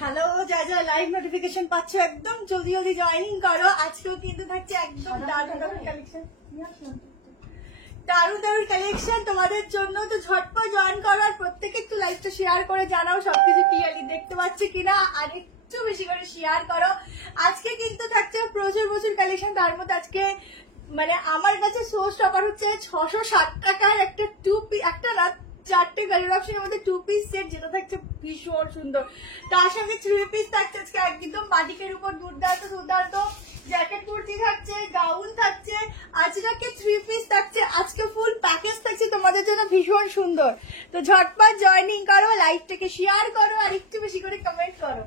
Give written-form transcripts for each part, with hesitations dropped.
Hello, যা যা live notification পাচ্ছ একদম জলদি জলদি জয়েনিং করো। আজকেও কিন্তু থাকছে একদম দারুণ দারুণ কালেকশন, দারুণ দারুণ কালেকশন তোমাদের জন্য। তো ঝটপট জয়েন করো আর প্রত্যেকে একটু লাইভটা শেয়ার করে জানাও সবকিছু ক্লিয়ারলি দেখতে পাচ্ছি কিনা, আর একটু বেশি করে শেয়ার করো। আজকে কিন্তু থাকছে প্রচুর প্রচুর কালেকশন, তার মধ্যে আজকে মানে আমার কাছে শো স্টপার হচ্ছে 660 টাকার একটা একটা রাত 4টে কালার অপশনের মধ্যে 2 পিস সেট, যেটা থাকছে ভীষণ সুন্দর। তার সঙ্গে 3 পিস থাকছে আজকে একদম বাটিকের উপর দুর্দান্ত দুর্দান্ত জ্যাকেট কুর্তি থাকছে, গাউন থাকছে, আজরাকে 3 পিস থাকছে। আজকে ফুল প্যাকেজ থাকছে তোমাদের জন্য ভীষণ সুন্দর। তো ঝটপট জয়েনিং করো, লাইভটাকে শেয়ার করো আর একটু বেশি করে কমেंट करो।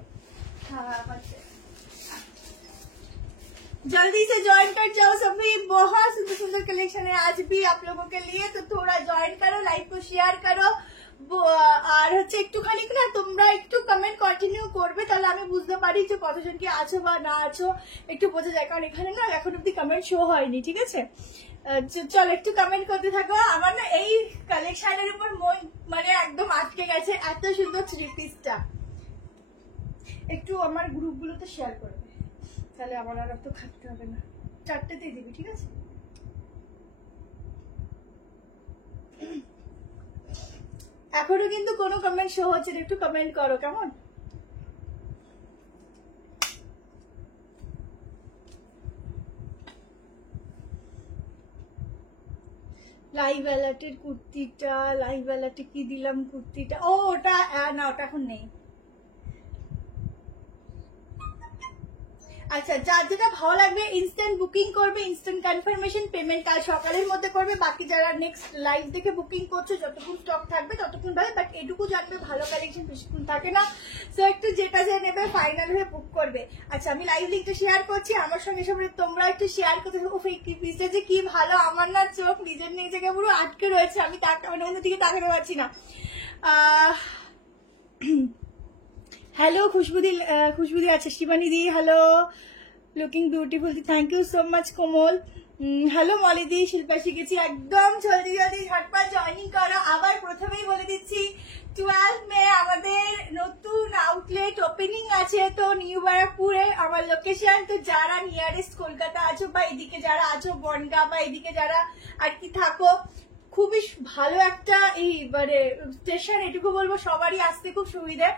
जल्दी से ज्वाइन कर जाओ सभी, बहुत सुंदर सुंदर कलेक्शन है आज भी आप लोगों के लिए। तो थोड़ा ज्वाइन करो, लाइव को शेयर करो আর হচ্ছে একটুখানি না তোমরা একটু কমেন্ট কন্টিনিউ করবে, তাহলে আমি বুঝতে পারি যে কতজন কি আছো বা না আছো, একটু বোঝা যায়। কারণ এখানে না এখন অব্দি কমেন্ট শো হয়নি, ঠিক আছে? চলো একটু কমেন্ট করতে থাকো। আমার না এই কালেকশনের উপর মন মানে একদম আটকে গেছে, এত সুন্দর 3 পিসটা। একটু আমার গ্রুপগুলোতে শেয়ার করবে, তাহলে আমার আর তো খাটতে হবে না। 4টেতেই দিবি, ঠিক আছে? এখনো কিন্তু কোনো কমেন্ট শো হচ্ছে না, একটু কমেন্ট করো কেমন। লাইভ অ্যালার্টের কুর্তিটা, লাইভ অ্যালার্টে কি দিলাম কুর্তিটা, ও ওটা না, ওটা এখন নেই। আচ্ছা, যার যেটা ভালো লাগবে ইনস্ট্যান্ট বুকিং করবে, ইনস্ট্যান্ট কনফার্মেশন পেমেন্ট কাল সকালের মধ্যে করবে। বাকি যারা নেক্সট লাইভ দেখে বুকিং করছো, যতক্ষণ স্টক থাকবে ততক্ষণ ভাবে, বাট এটুকু জানবে ভালো কালেকশন বেশিক্ষণ থাকে না। সো একটু যেটা যে নেবে ফাইনাল হয়ে বুক করবে। আচ্ছা, আমি লাইভ লিঙ্কটা শেয়ার করছি, আমার সঙ্গে সঙ্গে তোমরা একটু শেয়ার করতে থাকো। এই পিসটা যে কি ভালো, আমার না চোখ নিজের নিজেকে পুরো আটকে রয়েছে, আমি মানে অন্যদিকে তাকাতে পারছি না। হ্যালো খুশবুদি আছে, Shivani di hello, looking beautiful দি, thank you so much Komal. Hello মলিদি, শিল্পা শিখেছি। একদম জলদি জলদি ঝটপট জয়েনিং করো। আবার প্রথমেই বলে দিচ্ছি 12 মে আমাদের নতুন আউটলেট ওপেনিং আছে, তো নিউ ব্যারাকপুরে আমার লোকেশন। তো যারা নিয়ারেস্ট কলকাতা আছো বা এদিকে যারা আছো বনগা বা এদিকে যারা আর কি থাকো, খুবই ভালো একটা এই মানে স্টেশন, এটুকু বলবো সবারই আসতে খুব সুবিধে।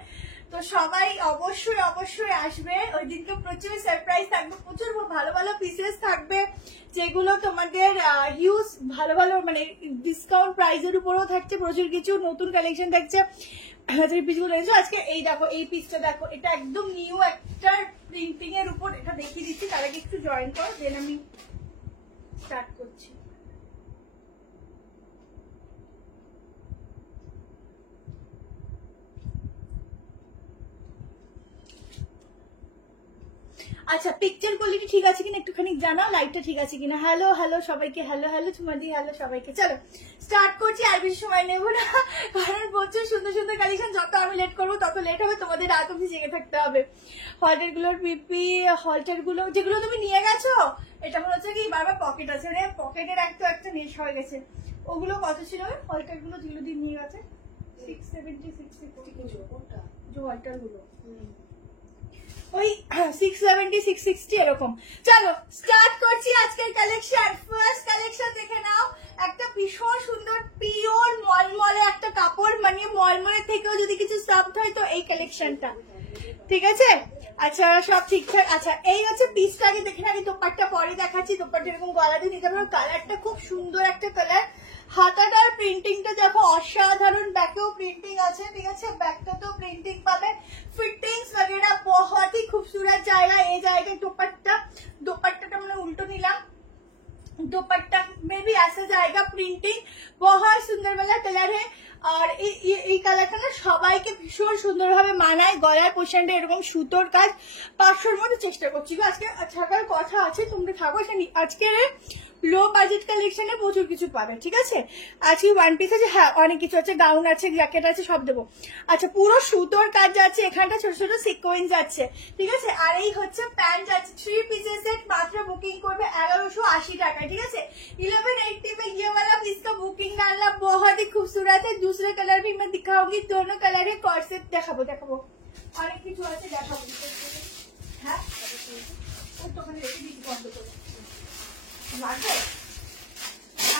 তো সবাই অবশ্যই অবশ্যই আসবে, ওই দিনকে প্রচুর সারপ্রাইজ থাকবে, প্রচুর ভালো ভালো পিসেস থাকবে, যেগুলো তোমাদের হিউজ ভালো ভালো মানে ডিসকাউন্ট প্রাইসের উপরেও থাকছে, প্রচুর কিছু নতুন কালেকশন থাকছে। পিসগুলো আজকে এই দেখো, এই পিসটা দেখো, এটা একদম নিউ একটা প্রিন্টিং এর উপর, এটা দেখিয়ে দিচ্ছি। তার আগে একটু জয়েন করো, দেন আমি স্টার্ট করছি। আচ্ছা, পিকচার কোয়ালিটি ঠিক আছে কিনা একটুখানি জানাও, লাইটটা ঠিক আছে কিনা। হ্যালো হ্যালো সবাইকে, হ্যালো হ্যালো চুমাদি, হ্যালো সবাইকে। চলো স্টার্ট করছি, আর বেশি সময় নেবো না, কারণ প্রচুর সুন্দর সুন্দর কালেকশন। যত আমি লেট করবো তত লেট হবে, তোমাদের রাত অব্দি জেগে থাকতে হবে। হলটার গুলোর পিপি, হলটার গুলো যেগুলো তুমি নিয়ে গেছো, এটা মনে হচ্ছে কি বারবার পকেট আছে, মানে পকেটের একটা নেশ হয়ে গেছে। ওগুলো কত ছিল হলটার গুলো যেগুলো দিয়ে নিয়ে গেছে? 670 660 হলটার গুলো ওই 670 660 এরকম। চলো স্টার্ট করছি আজকের কালেকশন। ফার্স্ট কালেকশন দেখে নাও, একটা ভীষণ সুন্দর পিওর মলমলে একটা কাপড়, মানে মলমলের থেকেও যদি কিছু সফট হয় তো এই কালেকশনটা, ঠিক আছে? আচ্ছা সব ঠিকঠাক। আচ্ছা, এই হচ্ছে পিসটা, আগে দেখে না, আমি দোপাট্টা পরে দেখাচ্ছি। দোপাট্টা এরকম গলা দিয়ে নিতে পারো, কালারটা খুব সুন্দর একটা কালার। হাতাটার প্রিন্টিংটা দেখো অসাধারণ, ব্যাকেও প্রিন্টিং আছে, ঠিক আছে? ব্যাকটাতেও প্রিন্টিং পাবে, फिटिंग्स वगैरह बहुत ही खूबसूरत जाएगा। ये जाएगा दुपट्टा मैंने उल्टो नीला, दुपट्टा में भी ऐसा जाएगा प्रिंटिंग, बहुत सुंदर वाला कलर है। আর এই কালারটা না সবাইকে ভীষণ সুন্দরভাবে মানায়। গলার পোর্শনটা এরকম সুতোর কাজ, 500-র মধ্যে চেষ্টা করছি। আজকে থাকার কথা আছে, তোমরা থাকো। আজকে লো বাজেট কালেকশনে প্রচুর কিছু পাবে, ঠিক আছে? আজকে ওয়ান পিস আছে, হ্যাঁ অনেক কিছু আছে, গাউন আছে, জ্যাকেট আছে, সব দেবো। আচ্ছা, পুরো সুতোর কাজ যাচ্ছে, এখানটা ছোট ছোট সিকোয়েন্স আছে, ঠিক আছে? আর এই হচ্ছে প্যান্ট আছে, 3 পিসের সেট, মাত্র বুকিং করবে 1180 টাকায়, ঠিক আছে? 1180 में ये वाला पीस का बुकिंग डालना बहुत ही खूबसूरत है। दूसरे कलर भी मैं दिखाऊंगी, दोनों कलर है। कॉर्सेट देखाबो অনেক কিছু আছে দেখাবো। হ্যাঁ ওখানে রেখে দিচ্ছি বন্ধ করে লাগবে।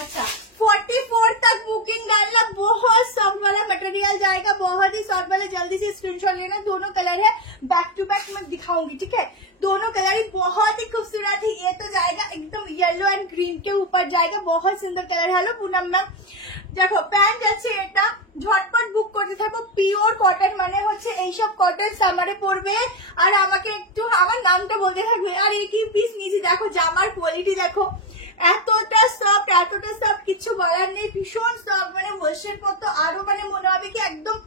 अच्छा 44 तक बुकिंग डालना, बहुत सॉफ्ट वाला मटेरियल जाएगा, बहुत ही सॉफ्ट वाला। जल्दी से स्क्रीनशॉट लेना। दोनों कलर है, बैक टू बैक मैं दिखाऊंगी, ठीक है। दोनों कलर ही बहुत ही खूबसूरत है। ये तो जाएगा एकदम येलो एंड ग्रीन के ऊपर जाएगा, बहुत सुंदर कलर। हेलो पूनम मैम, দেখো প্যান্ট আছে এটা, ঝটপট বুক করতে থাকো। পিওর কটন মানে হচ্ছে এইসব কটন সামারে পরবে আর আমাকে একটু আমার নামটা বলতে থাকবে। আর এই কি পিস নিয়েছি দেখো, জামার কোয়ালিটি দেখো, এতটা সফট কিছু বলার নেই, ভীষণ সফট, মানে ওয়াশের মতো আরো মানে মনে হবে কি একদম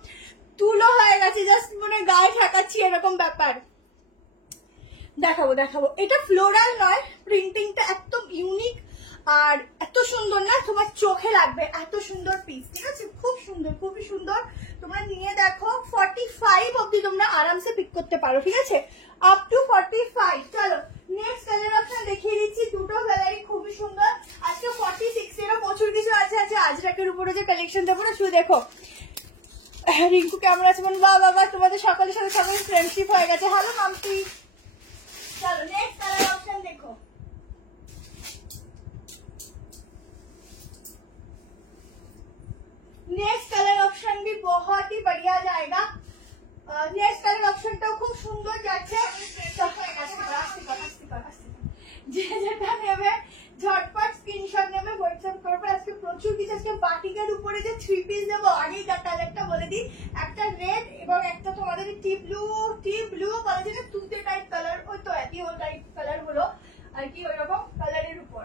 তুলো হয়ে গেছে, জাস্ট মানে গায়ে ঠেকাচ্ছি এরকম ব্যাপার। দেখাবো দেখাবো, এটা ফ্লোরাল নয়, প্রিন্টিংটা একদম ইউনিক আর এত সুন্দর না, তোমার চোখে লাগবে, এত সুন্দর পিস, ঠিক আছে। খুব সুন্দর, খুবই সুন্দর। তোমরা নিয়ে দেখো, 45 অব্দি তোমরা আরামসে পিক করতে পারো, ঠিক আছে, আপ টু 45। চলো নেক্সট কালার অপশন দেখিয়ে দিচ্ছি। দুটো কালারই খুবই সুন্দর। আজকে 46 এরও প্রচুর কিছু আছে। আজরাকের উপরে যে কালেকশন দেবো না, শুধু দেখো। রিঙ্কু কেমন আছে? বাবা তোমাদের সকলের সাথে সকলের ফ্রেন্ডশিপ হয়ে গেছে। হ্যালো মাম্পি। चलो नेक्स्ट कलर ऑप्शन देखो, नेक्स्ट कलर ऑप्शन भी बहुत ही बढ़िया जाएगा। नेक्स्ट कलर ऑप्शन तो खूब सुंदर যাচ্ছে। যেটা নেবে ঝটপট স্ক্রিনশট নেবে, হোয়াটসঅ্যাপ করবে। আজকে প্রচুর কিছু, আজকে বাটিকের উপরে যে 3 পিস দেবো, আগেই কালারটা বলে দিই, একটা রেড এবং একটা তোমাদের টিপ ব্লু বলে যে তুতে টাইপ কালার, ওই তো একই ও টাইপ কালার হলো আর কি, ওইরকম কালারের উপর।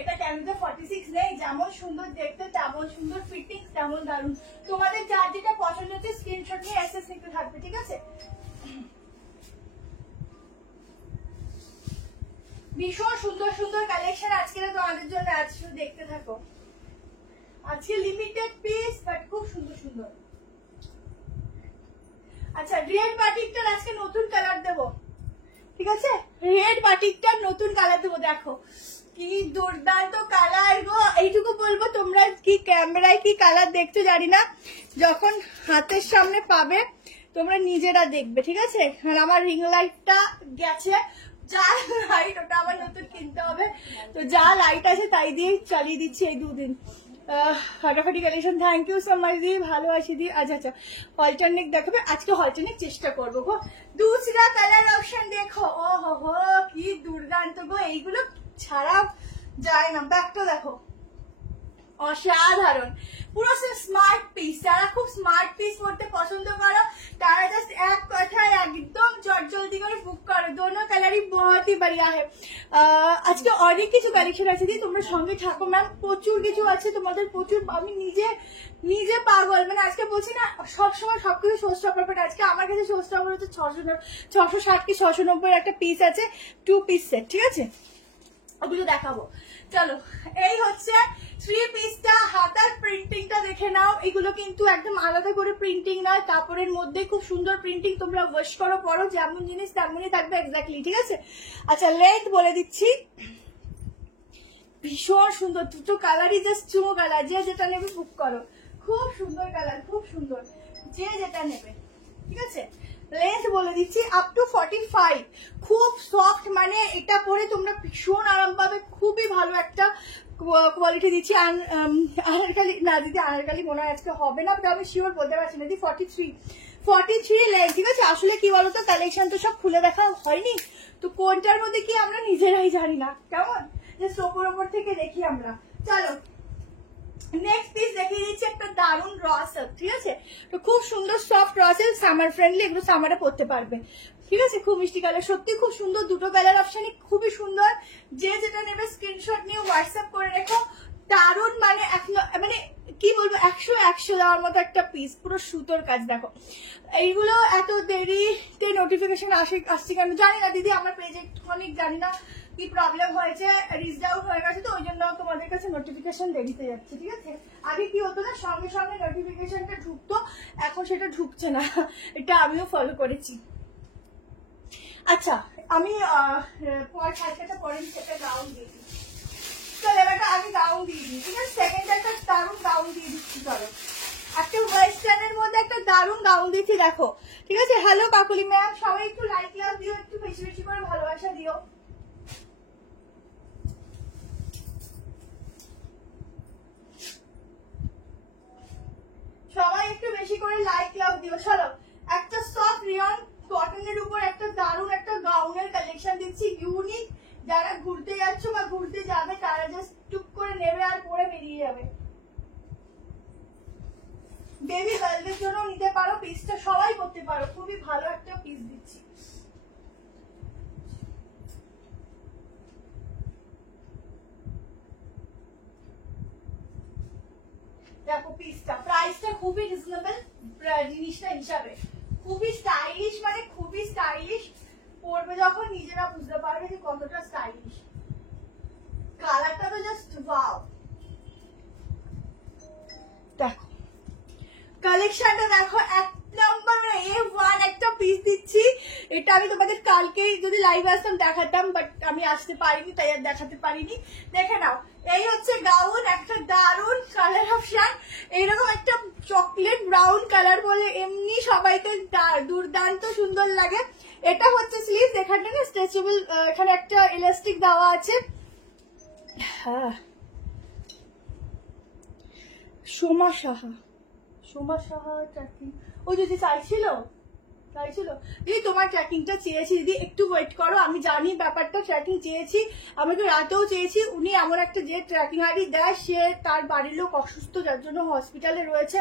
এটা ক্যামেরাতে 46 নেই, যেমন সুন্দর দেখতে তেমন সুন্দর ফিটিং, তেমন দারুণ। তোমাদের যার যেটা পছন্দ হচ্ছে স্ক্রিনশট নিয়ে এসএস নিতে থাকবে, ঠিক আছে। ভীষণ সুন্দর সুন্দর কালেকশন আজকে তোমাদের জন্য আছে, শুধু দেখতে থাকো। আজকে লিমিটেড পিস বাট খুব সুন্দর সুন্দর। আচ্ছা রেড বাটিকটার আজকে নতুন কালার দেবো, ঠিক আছে, রেড বাটিকটার নতুন কালার দেবো। দেখো কি দুর্দান্ত কালার গো। এইটুকু বলবো, তোমরা কি ক্যামেরায় কি কালার দেখছো জানি না, যখন হাতের সামনে পাবে তোমরা নিজেরা দেখবে, ঠিক আছে। আর আমার রিং লাইটটা গেছে, যা লাইট ওটা আবার নতুন কিনতে হবে, তো যা লাইট আছে তাই দিয়ে চালিয়ে দিচ্ছি এই দুদিন। ফাটাফাটি কালেকশন, থ্যাংক ইউ সো মাচ দি, ভালো আছি দি। আচ্ছা অল্টারনেট দেখাবে, আজকে অল্টারনেট চেষ্টা করবো গো। দুসরা কালার অপশন দেখো, ও হো কি দুর্দান্ত গো, এইগুলো ছাড়া যায় না। ব্যাগটা দেখো, অসাধারণ, পুরো স্মার্ট পিস। যারা খুব স্মার্ট পিস পড়তে পছন্দ করো তারা জাস্ট এক কথায় একদম জলদি করে বুক করো। দোনো কালারই বহুত হি বড়িয়া है। আজকে অনেক কিছু কালেকশন আছে, দিয়ে তোমরা সঙ্গে থাকো ম্যাম, প্রচুর কিছু আছে তোমাদের, প্রচুর। আমি নিজে পাগল, মানে আজকে বলছি না সবসময় সবকিছু শোস্টপার, বাট আজকে আমার কাছে শোস্টপার হচ্ছে 660 কি 690 একটা পিস আছে, 2 পিস সেট, ঠিক আছে, ওগুলো দেখাবো। চলো এই হচ্ছে 3 পিসটা। হাতার প্রিন্টিংটা দেখে নাও, এগুলো কিন্তু একদম আলাদা করে প্রিন্টিং নয়, কাপড়ের মধ্যে খুব সুন্দর প্রিন্টিং। তোমরা ওয়াশ করো পরো, যেমন জিনিস তেমনই থাকবে এক্স্যাক্টলি, ঠিক আছে। আচ্ছা লেন্থ বলে দিচ্ছি, ভীষণ সুন্দর, দুটো কালারই জাস্ট চুমো কালার। যে যেটা নেবে বুক করো, খুব সুন্দর কালার, খুব সুন্দর, যে যেটা নেবে, ঠিক আছে। লেন্থ বলে দিচ্ছি আপ টু 45, খুব সফট, মানে এটা পরে তোমরা ভীষণ আরাম পাবে, খুবই ভালো একটা কোয়ালিটি দিচ্ছি। আনারকালি না দিদি, আনারকালি মনে হয় আজকে হবে না, আমি শিওর বলতে পারছি না দিদি। 43 লেন্থ, ঠিক আছে। আসলে কি বলতো, কালেকশন তো সব খুলে দেখা হয়নি, তো কোনটার মধ্যে কি আমরা নিজেরাই জানি না, কেমন যে ওপর থেকে দেখি আমরা। চলো নেক্সট পিস দেখিয়ে দিচ্ছি, একটা দারুণ র সিল্ক, ঠিক আছে, তো খুব সুন্দর soft raw silk, summer friendly, এগুলো সামারে পরতে পারবে, ঠিক আছে। খুব মিষ্টি কালার, সত্যি খুব সুন্দর, দুটো কালার অপশনই খুবই সুন্দর। যে যেটা নেবে স্ক্রিনশট নিয়ে হোয়াটসঅ্যাপ করে রেখো। দারুণ, মানে কি বলবো, 100 দেওয়ার মতো একটা পিস, পুরো সুতোর কাজ। দেখো এইগুলো এত দেরিতে নোটিফিকেশন আসছে কেন জানি না দিদি, আমার পেজে অনেক জানি না কি প্রবলেম হয়েছে, রিচ আউট হয়ে গেছে, তো ওই জন্য তোমাদের কাছে নোটিফিকেশন দেরিতে যাচ্ছে, ঠিক আছে। আগে কি হতো না, সঙ্গে সঙ্গে নোটিফিকেশনটা ঢুকতো, এখন সেটা ঢুকছে না, এটা আমিও ফলো করেছি। আচ্ছা আমি একটা পরে সেটা গাউন দিয়ে দিই, চলো এবারটা আমি গাউন দিয়ে দিই, ঠিক আছে। সেকেন্ড একটা দারুণ গাউন দিয়ে দিচ্ছি, চলো একটা ওয়েস্টার্নের মধ্যে একটা দারুণ গাউন দিচ্ছি। দেখো ঠিক আছে। হ্যালো কাকুলি ম্যাম, সবাই একটু লাইক লাভ দিও, একটু বেশি বেশি করে ভালোবাসা দিও। সবাই একটু বেশি করে লাইক লাভ দিও। চলো একটা সফট রিয়ন কটনের উপর একটা দারুণ একটা গাউনের কালেকশন দিচ্ছি, ইউনিক। যারা ঘুরতে যাচ্ছ বা ঘুরতে যাবে তারা জাস্ট টুক করে নেবে আর পরে বেরিয়ে যাবে। বেবি গার্লদের জন্য নিতে পারো, পিসটা সবাই করতে পারো, খুবই ভালো একটা পিস দিচ্ছি। দেখো পিসটা, প্রাইসটা খুবই রিজনেবল জিনিসটা হিসাবে, খুবই স্টাইলিশ, মানে খুবই স্টাইলিশ। পরবে যখন নিজেরা বুঝতে পারবে যে কতটা স্টাইলিশ। কালারটা তো জাস্ট ওয়াও। দেখো কালেকশনটা দেখো, এক নাম্বার A1 একটা পিস দিচ্ছি। এটা আমি তোমাদের কালকে যদি লাইভ আসতাম দেখাতাম, বাট আমি আসতে পারিনি তাই আর দেখাতে পারিনি। দেখে নাও, এই হচ্ছে গাউন, একটা দারুন কালার অপশন, এইরকম একটা চকলেট ব্রাউন কালার বলে এমনি সবাইকে দুর্দান্ত সুন্দর লাগে। এটা হচ্ছে স্লিভ, এখানে না স্ট্রেচেবল, এখানে একটা ইলাস্টিক দেওয়া আছে। হ্যাঁ, সোমা সাহা ট্র্যাকিং, ওই যদি চাইছিল দিদি তোমার ট্র্যাকিংটা চেয়েছি, দিদি একটু ওয়েট করো, আমি জানি ব্যাপারটা, ট্র্যাকিং চেয়েছি, আমাকে রাতেও চেয়েছি। উনি এমন একটা যে ট্র্যাকিং আইডি দেয়, সে তার বাড়ির লোক অসুস্থ, যার জন্য হসপিটালে রয়েছে,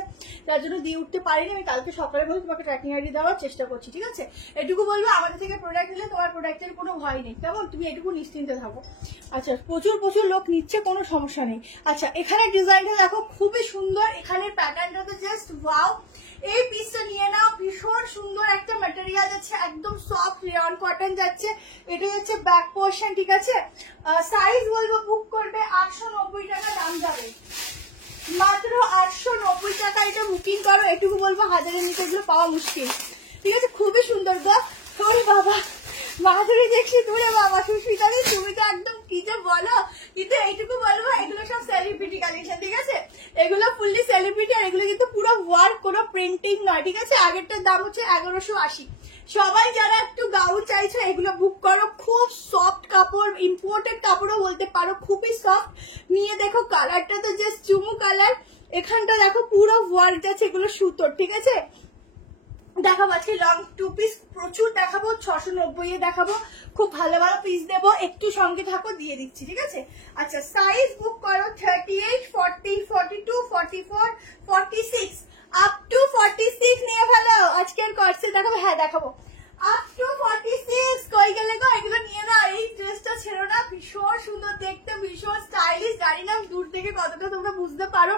তার জন্য দিয়ে উঠতে পারিনি। আমি কালকে সকালে বলে তোমাকে ট্র্যাকিং আইডি দেওয়ার চেষ্টা করছি, ঠিক আছে। এটুকু বলবো, আমাদের থেকে প্রোডাক্ট নিলে তোমার প্রোডাক্টের কোনো ভয় নেই, কেমন, তুমি এটুকু নিশ্চিন্তে থাকো। আচ্ছা, প্রচুর লোক নিচ্ছে, কোনো সমস্যা নেই। আচ্ছা, এখানে ডিজাইনটা দেখো খুবই সুন্দর, এখানে প্যাটার্নটা তো জাস্ট ওয়াও। এই পিসটা নিয়ে নাও, ভীষণ সুন্দর একটা ম্যাটেরিয়াল যাচ্ছে, একদম সফট রেয়ন কটন যাচ্ছে। এটা হচ্ছে ব্যাক পোর্শন, ঠিক আছে। সাইজ বলবো বুক করবে 890 টাকা দাম যাবে, মাত্র 890 টাকা এটা বুকিং করো। এটুকু বলবো, হাজারের নিচে এগুলো পাওয়া মুশকিল, ঠিক আছে। খুবই সুন্দর গো। ওরে বাবা, মাধুরী দেখছি দূরে, বাবা সুস্মিতাদি তুমি তো একদম কি যে বলো। কিন্তু এইটুকু বলবো, এগুলো সব সেলিব্রিটি কালেকশন, ঠিক আছে। এগুলো ফুললি সেলিব্রিটি, আর এগুলো কিন্তু পুরো ওয়ার্ক, কোনো প্রিন্টিং নয়, ঠিক আছে। আগেরটার দাম হচ্ছে 1180। সবাই যারা একটু গাউন চাইছো এগুলো বুক করো, খুব সফট কাপড়, ইম্পোর্টেড কাপড়ও বলতে পারো, খুবই সফট। নিয়ে দেখো কালারটা তো জাস্ট চুমু কালার, এখানটা দেখো পুরো ওয়ার্ক যাচ্ছে, এগুলো সুতোর, ঠিক আছে। দেখাবো আজকে লং টু পিস প্রচুর দেখাবো, 690 দেখাবো, খুব ভালো ভালো পিস দেবো, একটু সঙ্গে থাকো, দিয়ে দিচ্ছি, ঠিক আছে। আচ্ছা, সাইজ বুক করো 38, 40, 42, 44, 46 আপ টু 46 নিয়ে ফেলো। আজকের কোর্সে দেখাবো, হ্যাঁ দেখাবো আপ টু 46। কই গেলে গো, এগুলো নিয়ে না, এই ড্রেসটা ছেড়ো না, ভীষণ সুন্দর দেখতে, ভীষণ স্টাইলিশ। জানি না দূর থেকে কতটা তোমরা বুঝতে পারো,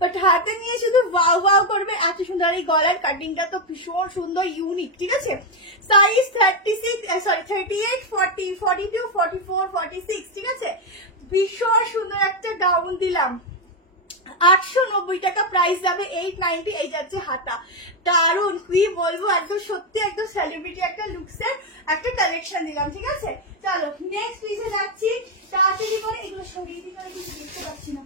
বাট হাতে নিয়ে শুধু ওয়াও ওয়াও করবে, এত সুন্দর। এই গলার কাটিংটা তো ভীষণ সুন্দর, ইউনিক, ঠিক আছে। সাইজ 38, 40, 42, 44, 46, ঠিক আছে। ভীষণ সুন্দর একটা গাউন দিলাম, 890 টাকা প্রাইস যাবে, 890। এই যাচ্ছে হাতা, দারুন, কি বলবো, একদম সত্যি একদম সেলিব্রিটি একটা লুকসের একটা কালেকশন দিলাম, ঠিক আছে। চলো নেক্সট পিসে যাচ্ছি, তাড়াতাড়ি করে এগুলো সরিয়ে দিতে হবে, কিছু দেখতে পাচ্ছি না।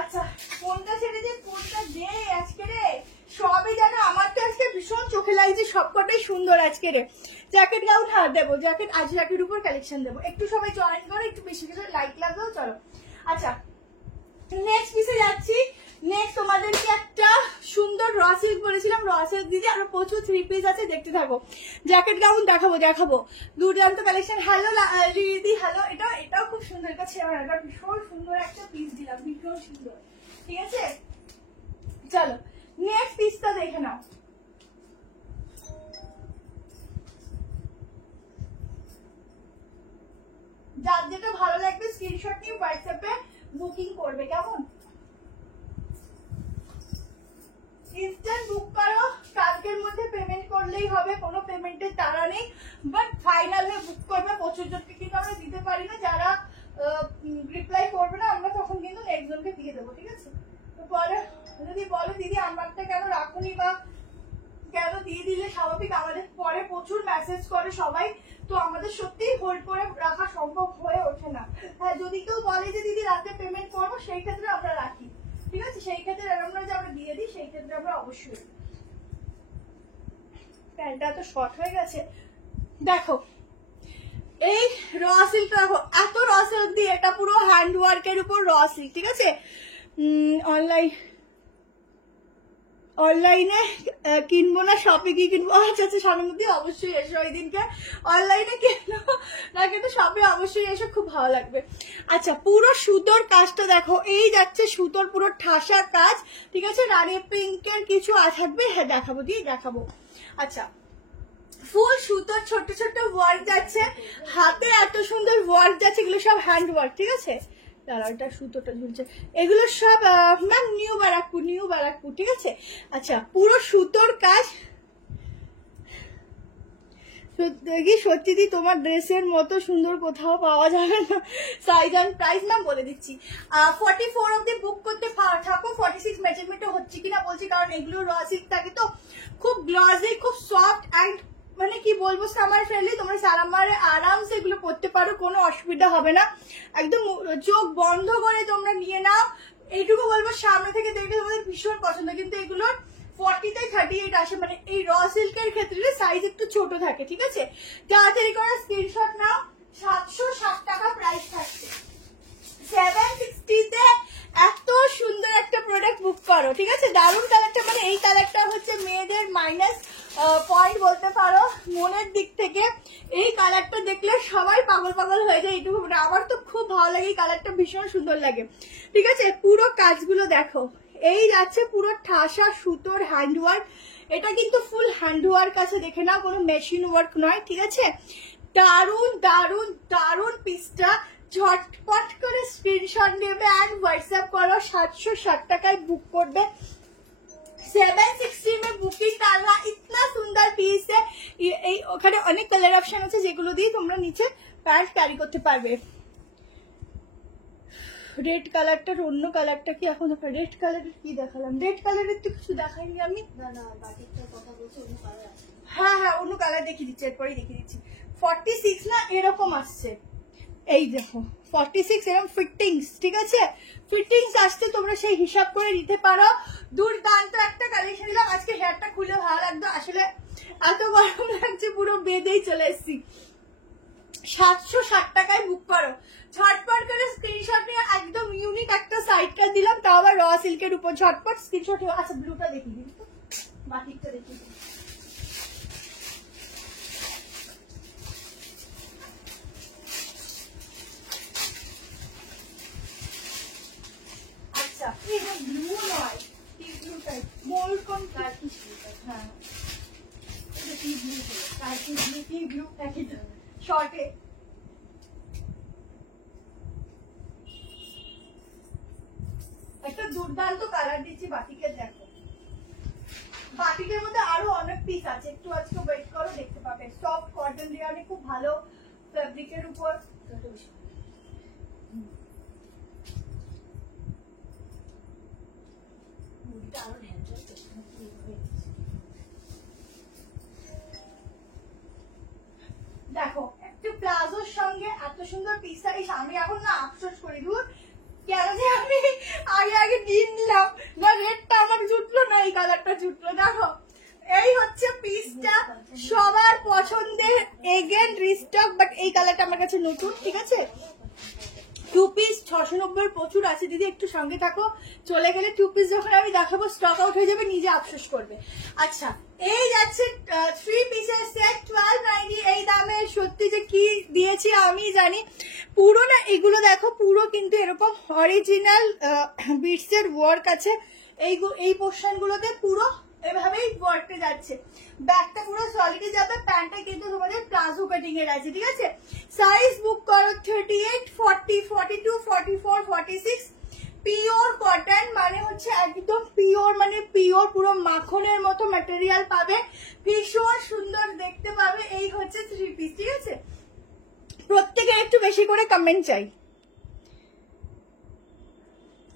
আচ্ছা, কোনটা ছেড়ে যে কোনটা দে আজকে রে, সবই জানো আমার তো আজকে ভীষণ চোখে লাগছে, সবকটাই সুন্দর আজকে রে। জ্যাকেট গাউন হ্যাঁ দেবো, জ্যাকেট আজ জ্যাকেট উপর কালেকশন দেবো, একটু সবাই জয়েন করো, একটু বেশি করে লাইক লাগাও। চলো আচ্ছা, নেক্সট পিসে যাচ্ছি। নেক্সট তোমাদেরকে একটা সুন্দর র সিল্ক বলেছিলাম, র সিল্ক দিদি আরো প্রচুর 3 পিস আছে, দেখতে থাকো। জ্যাকেট গাউন দেখাবো, দুর্দান্ত কালেকশন। হ্যালো দিদি, হ্যালো। এটাও খুব সুন্দর, এটা ছেড়ে না, এটা ভীষণ সুন্দর একটা পিস দিলাম, ভীষণ সুন্দর, ঠিক আছে। চলো নেক্সট পিসটা দেখে নাও। যার যেটা ভালো লাগবে স্ক্রিনশট নিয়ে হোয়াটসঅ্যাপে বুকিং করবে, কেমন। ইনস্ট্যান্ট বুক করো, কালকের মধ্যে পেমেন্ট করলেই হবে, কোনো পেমেন্টের তাড়া নেই, বাট ফাইনালে বুক করবে। প্রচুর জনকে কিন্তু আমরা দিতে পারি না, যারা রিপ্লাই করবে না আমরা তখন কিন্তু নেক্সট জনকে দিয়ে দেবো, ঠিক আছে। তো পরে যদি বলো দিদি আমারটা কেন রাখুনি বা কেন দিয়ে দিলে, স্বাভাবিক আমাদের পরে প্রচুর মেসেজ করে সবাই, তো আমাদের সত্যিই হোল্ড করে রাখা সম্ভব হয়ে ওঠে না। হ্যাঁ, যদি কেউ বলে যে দিদি রাতে পেমেন্ট করবো, সেই ক্ষেত্রে আমরা রাখি, ঠিক আছে। সেই ক্ষেত্রে আমরা যে আমরা দিয়ে দিই, সেই ক্ষেত্রে আমরা অবশ্যই। প্যান্টটা তো শর্ট হয়ে গেছে। দেখো এই র সিল্ক, দেখো এত র সিল্ক দিয়ে, এটা পুরো হ্যান্ড ওয়ার্কের উপর র সিল্ক, ঠিক আছে। অনলাইনে কিনবো না, শপে গিয়ে কিনবো? আচ্ছা আচ্ছা, স্বর্ণমতি অবশ্যই এসো ওই দিনকে, অনলাইনে কিনবো না কিন্তু শপে অবশ্যই এসো, খুব ভালো লাগবে। আচ্ছা পুরো সুতোর কাজটা দেখো, এই যাচ্ছে সুতোর পুরো ঠাসার কাজ, ঠিক আছে। রানী পিঙ্কের কিছু থাকবে, হ্যাঁ দেখাবো, দিয়ে দেখাবো। আচ্ছা ফুল সুতোর ছোট ছোট ওয়ার্ক যাচ্ছে, হাতে এত সুন্দর ওয়ার্ক যাচ্ছে, এগুলো সব হ্যান্ড ওয়ার্ক, ঠিক আছে। দাঁড়াটা সুতোটা ঝুলছে, এগুলো সব ম্যাম নিউ ব্যারাকপুর, ঠিক আছে। আচ্ছা পুরো সুতোর কাজ, দেখি সত্যি দি তোমার ড্রেসের মতো সুন্দর কোথাও পাওয়া যাবে না। সাইজ অ্যান্ড প্রাইস ম্যাম বলে দিচ্ছি, 44 অব্দি বুক করতে থাকো, 46 মেজারমেন্টে হচ্ছে কিনা বলছি, কারণ এগুলো র সিল্ক থাকে তো, খুব গ্লসি, খুব সফট অ্যান্ড মানে কি বলবো সামার ফ্রেন্ডলি। তোমরা সামারে আরামসে এগুলো পরতে পারো, কোনো অসুবিধা হবে না, একদম চোখ বন্ধ করে তোমরা নিয়ে নাও। এইটুকু বলবো সামনে থেকে দেখলে তোমাদের ভীষণ পছন্দ, কিন্তু এগুলোর 40-38 আসে, মানে এই র সিল্কের ক্ষেত্রে সাইজ একটু ছোট থাকে, ঠিক আছে। তাড়াতাড়ি করে স্ক্রিনশট নাও, 760 টাকা প্রাইস থাকছে। 760-তে এত সুন্দর একটা প্রোডাক্ট বুক করো, ঠিক আছে। দারুণ কালারটা, মানে এই কালারটা হচ্ছে মেয়েদের মাইনাস পয়েন্ট বলতে পারো মনের দিক থেকে। এই কালারটা দেখলে সবাই পাগল পাগল হয়ে যায়, এইটুকু মানে আমার তো খুব ভালো লাগে, এই কালারটা ভীষণ সুন্দর লাগে, ঠিক আছে। পুরো কাজগুলো দেখো, এই যাচ্ছে পুরো ঠাসা সুতোর হ্যান্ড ওয়ার্ক, এটা কিন্তু ফুল হ্যান্ড ওয়ার্ক আছে, দেখে নাও, কোনো মেশিন ওয়ার্ক নয়, ঠিক আছে। দারুণ দারুণ দারুণ পিসটা, ঝটপট করে স্ক্রিনশট নেবে অ্যান্ড হোয়াটসঅ্যাপ করো, 760 টাকায় বুক করবে। 760 में बुकिंग डालना, इतना सुंदर पीस है। এই ওখানে অনেক কালার অপশন আছে, যেগুলো দিয়ে তোমরা নিচে প্যান্ট ক্যারি করতে পারবে। রেড কালারটার অন্য কালারটা কি এখন রেড কালারের কি দেখালাম? রেড কালারের তো কিছু দেখাইনি আমি, না না বাটিকটার কথা বলছি, অন্য কালার আছে। হ্যাঁ হ্যাঁ অন্য কালার দেখিয়ে দিচ্ছি, এরপরেই দেখিয়ে দিচ্ছি। 46 না এরকম আসছে, এই দেখো 46 এরকম ফিটিংস, ঠিক আছে। ফিটিংস আসছে, তোমরা সেই হিসাব করে নিতে পারো। দুর্দান্ত একটা কালেকশন দিলাম আজকে, হেয়ারটা খুলে ভালো লাগতো, আসলে এত গরম লাগছে পুরো বেঁধেই চলে এসেছি। 760 টাকায় বুক করো, ঝটপট করে স্ক্রিনশট নিয়ে, একদম ইউনিক একটা সাইডটা দিলাম, তাও আবার র সিল্কের উপর, ঝটপট স্ক্রিনশট। আচ্ছা ব্লুটা দেখিয়ে দিন তো, বাটিকটা দেখিয়ে দিন। আচ্ছা এটা ব্লু নয়, টি ব্লু টাইপ, গোল্ড কোন টার্কি ব্লু, হ্যাঁ এটা টি ব্লু, টার্কি ব্লু, টি ব্লু প্যাকেট শর্টে। একটা দুর্দান্ত কালার দিচ্ছি বাটিকের, দেখো বাটিকের মধ্যে আরো অনেক পিস আছে, একটু আজকে ওয়েট করো দেখতে পাবে। সফট কটন রিয়ানে, খুব ভালো ফেব্রিকের উপর, দেখো একটা প্লাজোর সঙ্গে এত সুন্দর পিসটা। আমি এখন না আফসোস করি, দূর কেন যে আমি আগে আগে দিয়ে নিলাম না, রেডটা আমার জুটলো না, এই কালারটা জুটলো। দেখো এই হচ্ছে পিসটা, সবার পছন্দের, এগেন রিস্টক, বাট এই কালারটা আমার কাছে নতুন, ঠিক আছে। 2 পিস 690 প্রচুর আছে দিদি, একটু সঙ্গে থাকো, চলে গেলে 2 পিস যখন আমি দেখাবো স্টক আউট হয়ে যাবে, নিজে আফসোস করবে। আচ্ছা এই যাচ্ছে 3 পিসের সেট 1290, এই দামে সত্যি যে কি দিয়েছি আমি জানি। পুরো না এগুলো দেখো, পুরো কিন্তু এরকম অরিজিনাল বিটস এর ওয়ার্ক আছে, এই পোর্শন গুলোতে পুরো এভাবেই ওয়ার্কটা যাচ্ছে। ব্যাকটা পুরো সলিডে যাবে, প্যান্টটা কিন্তু তোমাদের প্লাজো কাটিং এর আছে, ঠিক আছে। সাইজ বুক করো 38, 40, 42, 44, 46। পিওর কটন, মানে হচ্ছে একদম পিওর, মানে পিওর পুরো মাখনের মতো ম্যাটেরিয়াল পাবে, ভীষণ সুন্দর দেখতে পাবে। এই হচ্ছে 3 পিস, ঠিক আছে। প্রত্যেকের একটু বেশি করে কমেন্ট চাই,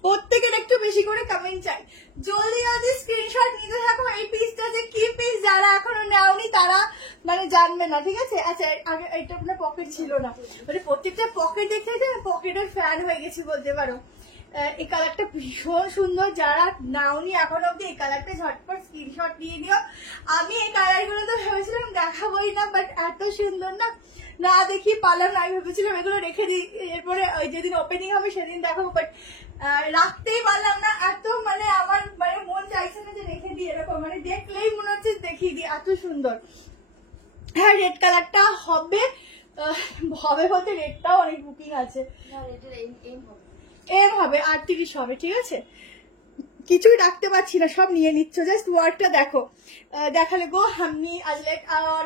প্রত্যেকের একটু বেশি করে কমেন্ট চাই, জলদি জলদি স্ক্রিনশট নিতে থাকো। এই পিসটা যে কি পিস, যারা এখনো নেওনি তারা মানে জানবে না, ঠিক আছে। আচ্ছা আগে এটা আপনার পকেট ছিল না, মানে প্রত্যেকটা পকেট দেখতে পকেটের ফ্যান হয়ে গেছি বলতে পারো। এই কালারটা ভীষণ সুন্দর, যারা নাওনি এখন অব্দি এই কালারটা ঝটপট স্ক্রিনশট নিয়ে নিও। আমি এই কালারগুলো তো ভেবেছিলাম দেখাবোই না, বাট এত সুন্দর না, না দেখি পারলাম না। আমি ভেবেছিলাম এগুলো রেখে দিই, এরপরে ওই যেদিন ওপেনিং হবে সেদিন দেখাবো, বাট রাখতেই পারলাম না। এত মানে আমার মানে মন চাইছে না যে রেখে দিই, এরকম মানে দেখলেই মনে হচ্ছে দেখিয়ে দিই, এত সুন্দর। হ্যাঁ রেড কালারটা হবে, হবে বলতে রেডটাও অনেক বুকিং আছে, এম হবে 38 হবে, ঠিক আছে। কিছুই রাখতে পারছি না, সব নিয়ে নিচ্ছ, জাস্ট ওয়ার্কটা দেখো। দেখালে গো আমি আসলে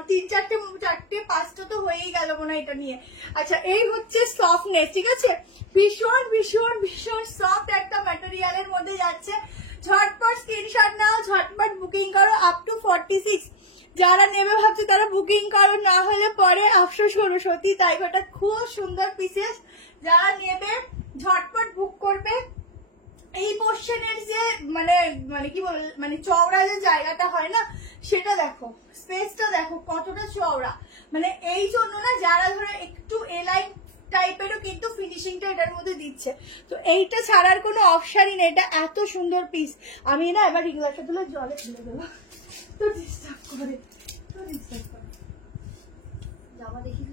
3-4-5টা তো হয়েই গেল মনে হয় এটা নিয়ে। আচ্ছা এই হচ্ছে সফটনেস, ঠিক আছে, ভীষণ ভীষণ ভীষণ সফট একটা ম্যাটেরিয়ালের মধ্যে যাচ্ছে। ঝটপট স্ক্রিনশট নাও, ঝটপট বুকিং করো, আপ টু 46। যারা নেবে ভাবছে তারা বুকিং করো, না হলে পরে আফসোস করো, সত্যি তাই। ওটা খুব সুন্দর পিসেস, যারা নেবে ঝটপট বুক করবে। এই পোর্শনের যে মানে মানে কি বল মানে চওড়া যে জায়গাটা হয় না, সেটা দেখো, স্পেসটা দেখো কতটা চওড়া, মানে এই জন্য না যারা ধরো একটু এলাইন টাইপেরও কিন্তু ফিনিশিংটা এটার মধ্যে দিচ্ছে। তো এইটা ছাড়ার কোনো অপশনই নেই, এটা এত সুন্দর পিস। আমি না এবার রিগুলারটা তুলে জলে ফেলে দেবো, তো ডিস্টার্ব করে, তো ডিস্টার্ব করে। জামা দেখি,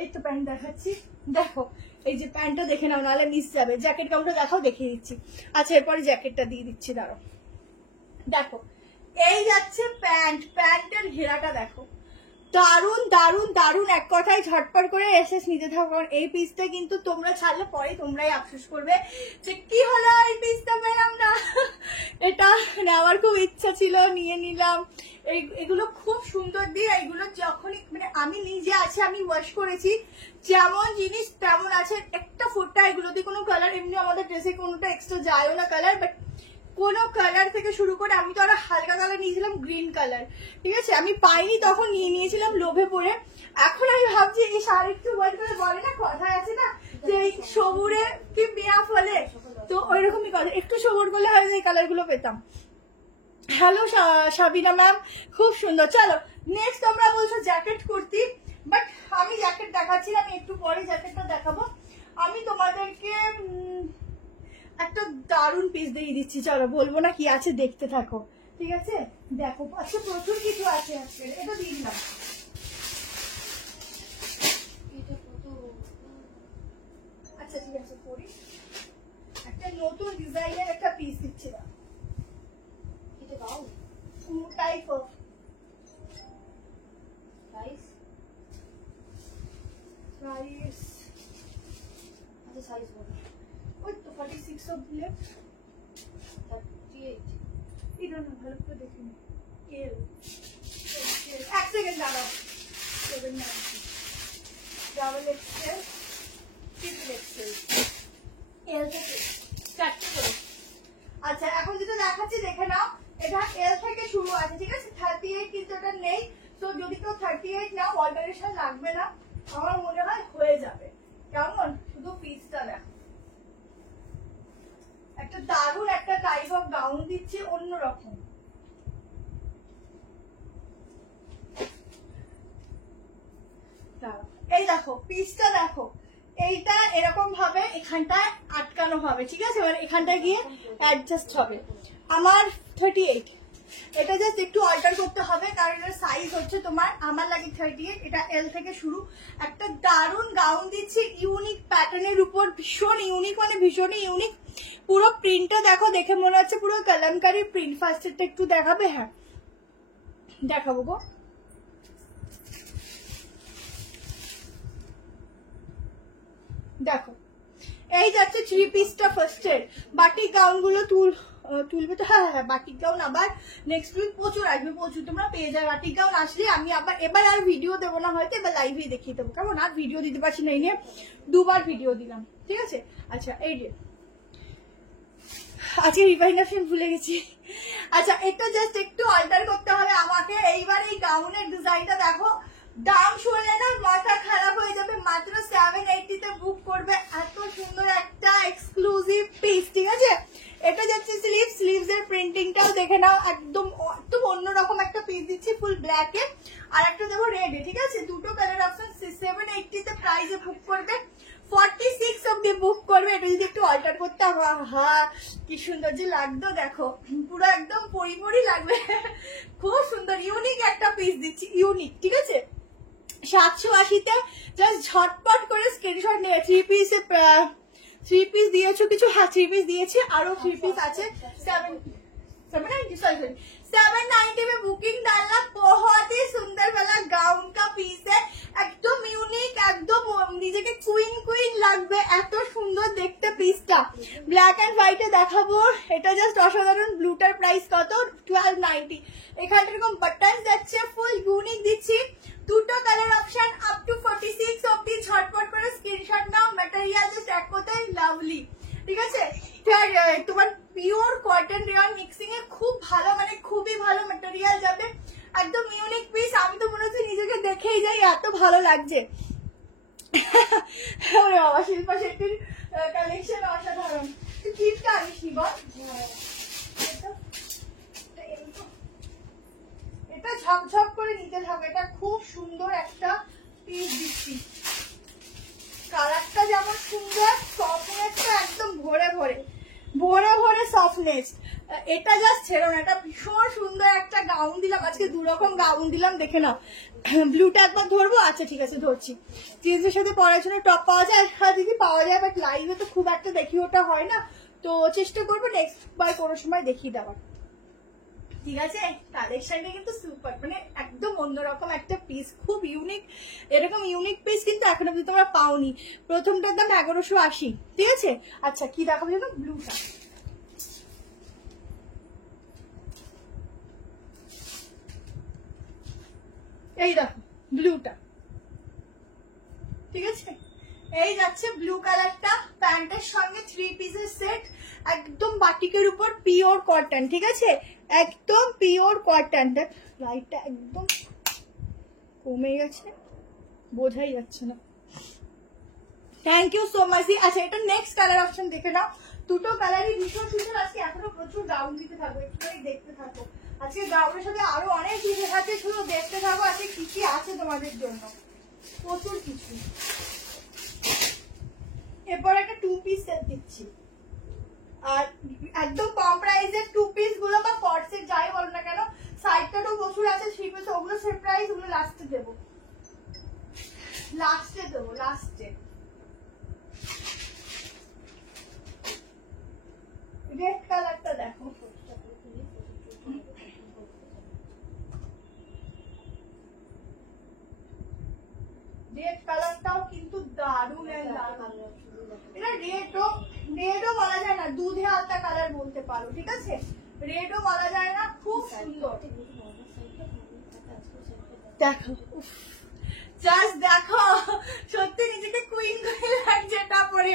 এই তো প্যান্ট দেখাচ্ছি, দেখো এই যে প্যান্টটা দেখে নাও, নাহলে মিস যাবে। জ্যাকেট কাউন্টা দেখাও, দেখিয়ে দিচ্ছি। আচ্ছা এরপরে জ্যাকেটটা দিয়ে দিচ্ছি, দাঁড়াও। দেখো এই যাচ্ছে প্যান্ট, প্যান্টের ঘেরাটা দেখো, দারুন দারুন দারুন, এক কথায় ঝটপট করে এসএস নিতে থাকো। কারণ এই পিসটা কিন্তু তোমরা ছাড়লে পরে তোমরাই আফসোস করবে যে কি হলো এই পিসটা পেলাম না। এটা নেওয়ার খুব ইচ্ছা ছিল, নিয়ে নিলাম। এগুলো খুব সুন্দর দিয়ে, এগুলো যখনই মানে আমি নিজে আছে, আমি ওয়াশ করেছি, যেমন জিনিস তেমন আছে, একটা ফোটা এগুলোতে কোনো কালার, এমনি আমাদের ড্রেসে কোনোটা এক্সট্রা যায়ও না কালার, বাট কোনো কালার থেকে শুরু করে, আমি তো আরো হালকা কালার নিয়েছিলাম, গ্রিন কালার, ঠিক আছে, আমি পাইনি তখন নিয়ে নিয়েছিলাম লোভে পড়ে। এখন আমি ভাবছি এই শাড়ি একটু ওয়ার্ড করে বলে না, কথা আছে না যে সবুরে কি পেয়া ফলে, তো ওই রকমই কথা, একটু সবুর করলে হয়তো এই কালার গুলো পেতাম। হ্যালো সাবিনা ম্যাম, খুব সুন্দর। চলো নেক্সট তোমরা বলছো জ্যাকেট কুর্তি, বাট আমি জ্যাকেট দেখাচ্ছি না, আমি একটু পরে জ্যাকেটটা দেখাবো। আমি তোমাদেরকে একটা দারুণ পিস দিয়ে দিচ্ছি, চলো বলবো না কি আছে, দেখতে থাকো, ঠিক আছে। দেখো আচ্ছা প্রচুর কিছু আছে আজকে, এটা দিয়ে দিলাম। আচ্ছা ঠিক আছে, পরি একটা নতুন ডিজাইনের একটা পিস দিচ্ছি না, এটা দাও টাইপ অফ সাইজ, সাইজ আচ্ছা সাইজ বলো, ওই তো 46 অফ দিলে 38, এটা না ভালো করে দেখে নি, এল এক সেকেন্ড দাঁড়াও, 790 double XL triple XL L থেকে চারটে করে। আচ্ছা এখন যেটা দেখাচ্ছি দেখে নাও, এটা এল থেকে শুরু আছে, ঠিক আছে, 38 কিন্তু এটা নেই। তো যদি কেউ 38 নাও, অল্টারেশন লাগবে না, আমার মনে হয় হয়ে যাবে। কেমন, শুধু পিসটা দেখো, একটা দারুণ একটা টাইপ অফ গাউন দিচ্ছে, অন্যরকম। এই দেখো পিসটা দেখো, এইটা এরকম ভাবে এখানটায় আটকানো হবে, ঠিক আছে, এবার এখানটায় গিয়ে অ্যাডজাস্ট হবে। আমার 38, এটা জাস্ট একটু অল্টার করতে হবে, কারণ এটার সাইজ হচ্ছে তোমার, আমার লাগে 38, এটা এল থেকে শুরু। একটা দারুণ গাউন দিচ্ছি ইউনিক প্যাটার্নের উপর, ভীষণ ইউনিক, মানে ভীষণই ইউনিক। পুরো প্রিন্টটা দেখো, দেখে মনে হচ্ছে পুরো কালামকারি প্রিন্ট। ফার্স্টেরটা একটু দেখাবে, হ্যাঁ দেখাবো গো। দেখো এই যাচ্ছে 3 পিসটা ফার্স্টের। বাটিক গাউন গুলো তুলবে তো, হ্যাঁ হ্যাঁ বাটিক গাউন আবার নেক্সট উইক প্রচুর আসবে, প্রচুর তোমরা পেয়ে যাবে। বাটিক গাউন আসলে আমি আবার এবার আর ভিডিও দেবো না, হয়তো এবার লাইভেই দেখিয়ে দেবো, কেমন, আর ভিডিও দিতে পারছি না, এই নিয়ে 2 বার ভিডিও দিলাম, ঠিক আছে। আচ্ছা এই যে আজকে রিভাইন্ডার ভুলে গেছি। আচ্ছা এটা জাস্ট একটু অল্টার করতে হবে আমাকে। এইবার এই গাউনের ডিজাইনটা দেখো, দাম শুনলে না মাথা খারাপ হয়ে যাবে, মাত্র 780 তে বুক করবে। এত সুন্দর একটা এক্সক্লুসিভ পিস, ঠিক আছে। এটা যাচ্ছে স্লিভস এর প্রিন্টিংটাও দেখে নাও, একদম একদম অন্যরকম একটা পিস দিচ্ছি, ফুল ব্ল্যাকে, আর একটা দেবো রেডে, ঠিক আছে। দুটো কালার অপশন, 780 তে প্রাইসে বুক করবে, 46 অব্দি বুক করবে। এটা যদি একটু অল্টার করতে হা কি সুন্দর যে লাগতো দেখো, পুরো একদম পরি লাগবে। খুব সুন্দর ইউনিক একটা পিস দিচ্ছি, ইউনিক, ঠিক আছে। 780-তে জাস্ট ঝটপট করে স্ক্রিনশট নিয়ে 3 পিস দিয়েছো কিছু, হ্যাঁ 3 পিস দিয়েছি, আরো 3 পিস আছে। 790 में बुकिंग डालना, बहुत ही सुंदर वाला गाउन का पीस है, একদম ইউনিক, একদম নিজেকে কুইন লাগবে, এত সুন্দর দেখতে পিসটা। ব্ল্যাক এন্ড হোয়াইটে দেখাবো, এটা জাস্ট অসাধারণ। ব্লুটার প্রাইস কত? 1290। এখানে এরকম বাটন যাচ্ছে, ফুল ইউনিক দিচ্ছি। দুটো কালার অপশন আপ টু 46 অবধি, ঝটপট করে স্ক্রিনশট নাও। ম্যাটেরিয়াল জাস্ট এক কথায় লাভলি, ঠিক আছে। তোমার পিওর কটন রেয়ন মিক্সিং এ খুব ভালো, মানে খুবই ভালো ম্যাটেরিয়াল যাবে, একদম ইউনিক পিস। আমি তো মনে হচ্ছে নিজেকে দেখেই যাই, এত ভালো লাগছে। বাবা শিল্পা শেট্টির কালেকশন অসাধারণ। তুই কিটটা আনিস নি বল? এটা ঝকঝক করে নিতে হবে, এটা খুব সুন্দর একটা পিস দিচ্ছি। কালারটা যেমন সুন্দর, সফটনেসটা একদম ভরে সফটনেস। এটা জাস্ট ছেড়ো না, এটা ভীষণ সুন্দর একটা গাউন দিলাম আজকে, 2 রকম গাউন দিলাম, দেখে নাও। ব্লুটা একবার ধরবো, আচ্ছা ঠিক আছে ধরছি। জিন্সের সাথে পরার জন্য টপ পাওয়া যায়, হ্যাঁ দিদি পাওয়া যায়, বাট লাইভে তো খুব একটা দেখি ওটা হয় না, তো চেষ্টা করবো নেক্সট বার কোনো সময় দেখিয়ে দেওয়ার, ঠিক আছে। কালেকশনটা কিন্তু সুপার, মানে একদম অন্যরকম একটা পিস, খুব ইউনিক। এরকম ইউনিক পিস কিন্তু এখন অব্দি তোমরা পাওনি। প্রথমটার দাম 1180, ঠিক আছে। আচ্ছা কি দেখাবো জানো? ব্লুটা, এই দেখো ব্লুটা, ঠিক আছে। এই যাচ্ছে ব্লু কালারটা, প্যান্টের সঙ্গে 3 পিসের সেট, একদম বাটিকের উপর পিওর কটন, ঠিক আছে, একদম পিওর কটন। লাইটটা একদম কমে গেছে, বোঝাই যাচ্ছে না। Thank you so much. আচ্ছা এটা নেক্সট কালার অপশন দেখে নাও, দুটো কালারই ভীষণ সুন্দর। আজকে এখনো প্রচুর গাউন দিতে থাকবো, একটুখানি দেখতে থাকো। আজকে গাউনের সাথে আরো অনেক জিনিস আছে, শুধু দেখতে থাকো আজকে কি কি আছে তোমাদের জন্য, প্রচুর কিছু। এরপর একটা 2 পিস সেট দিচ্ছি, আর একদম কম প্রাইসের 2 পিস গুলো বা কটসেট যাই বলো না কেন, সাইড কাটও প্রচুর আছে 3 পিস, ওগুলো সেট প্রাইস, ওগুলো লাস্টে দেবো, লাস্টে। রেড কালারটা দেখো, রেড কালারটাও কিন্তু দারুণ, এটা রেডও বলা যায় না, দুধে আলতা কালার বলতে পারো, ঠিক আছে। রেডও বলা যায় না, খুব সুন্দর। দেখো জাস্ট দেখো, সত্যি নিজেকে কুইন লাগছে, এটা পরে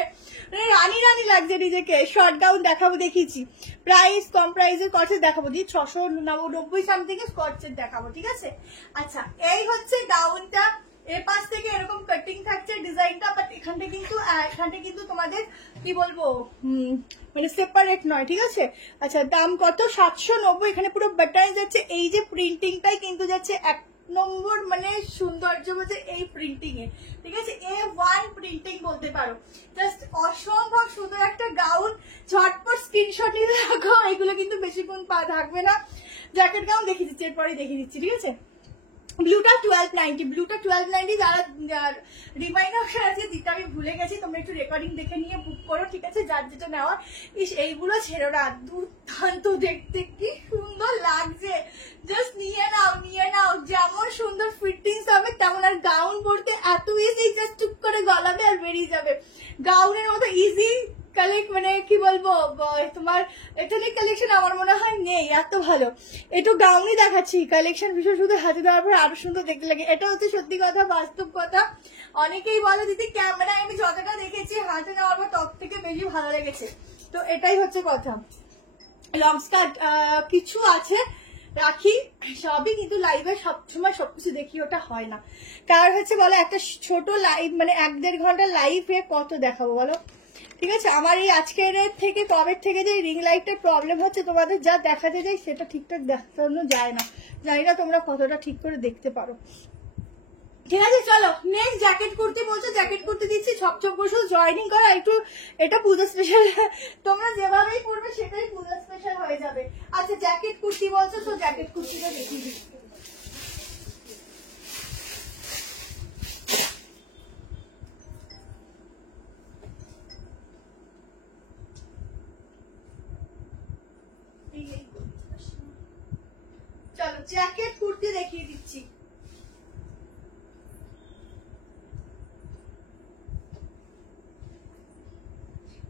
রানী লাগছে নিজেকে। শর্ট গাউন দেখাবো, দেখিয়েছি প্রাইস কম প্রাইসের কটসেট দেখাবো, দিয়ে 690 সামথিং এর কটসেট দেখাবো, ঠিক আছে। আচ্ছা এই হচ্ছে গাউনটা, এর পাশ থেকে এরকম কাটিং থাকছে ডিজাইনটা, বাট এখানটা কিন্তু তোমাদের কি বলবো, মানে সেপারেট নয়, ঠিক আছে। আচ্ছা দাম কত? 790। এখানে পুরো বাটন যাচ্ছে, এই যে প্রিন্টিংটাই কিন্তু যাচ্ছে 1 নম্বর, মানে সৌন্দর্য বলছে এই প্রিন্টিং এ, ঠিক আছে। A1 প্রিন্টিং বলতে পারো, জাস্ট অসম্ভব সুন্দর একটা গাউন। ঝটপট স্ক্রিনশট নিয়ে রাখো, এগুলো কিন্তু বেশিক্ষণ থাকবে না। জ্যাকেট গাউন দেখিয়ে দিচ্ছি, এরপরে দেখিয়ে দিচ্ছি, ঠিক আছে। ব্লুটা 1290, যারা রিমাইন্ড অপশন আছে দিতে আমি ভুলে গেছি, তোমরা একটু রেকর্ডিং দেখে নিয়ে বুক করো, ঠিক আছে, যার যেটা নেওয়ার। এইগুলো ছেড়ো না, দুর্দান্ত দেখতে, কি সুন্দর লাগছে, জাস্ট নিয়ে নাও। যেমন সুন্দর ফিটিংস হবে তেমন, আর গাউন পরতে এত ইজি, জাস্ট চুপ করে গলাবে আর বেরিয়ে যাবে। গাউনের মতো ইজি মানে কি বলবো, তোমার এথনিক কালেকশন আমার মনে হয় নেই, এত ভালো। একটু গাউনই দেখাচ্ছি, কালেকশন ভীষণ শুধু হাতে দেওয়ার পর আরো সুন্দর দেখতে লাগে, এটা হচ্ছে সত্যি কথা, বাস্তব কথা। অনেকেই বলে দিদি ক্যামেরায় আমি যতটা দেখেছি হাতে নেওয়ার পর তত থেকে বেশি ভালো লেগেছে, তো এটাই হচ্ছে কথা। লং স্কার্ট কিছু আছে রাখি, সবই কিন্তু লাইভে সবসময় সবকিছু দেখি ওটা হয় না, কারণ হচ্ছে বলো একটা ছোট লাইভ মানে 1-1.5 ঘন্টা লাইভে কত দেখাবো বলো, ঠিক আছে। আমার এই আজকের থেকে কবের থেকে যে রিং লাইটের প্রবলেম হচ্ছে, তোমাদের যা দেখাতে যাই সেটা ঠিকঠাক দেখানো যায় না, জানি না তোমরা কতটা ঠিক করে দেখতে পারো। ঠিক আছে চলো নেক্সট জ্যাকেট কুর্তি বলছো, জ্যাকেট কুর্তি দিচ্ছি, ঝকঝক করে শুধু জয়েনিং করা একটু, এটা পূজা স্পেশাল, তোমরা যেভাবেই পড়বে সেটাই পূজা স্পেশাল হয়ে যাবে। আচ্ছা জ্যাকেট কুর্তি বলছো, তো জ্যাকেট কুর্তিটা দেখিয়ে দিচ্ছি। চলো জ্যাকেট কুর্তি দেখিয়ে দিচ্ছি।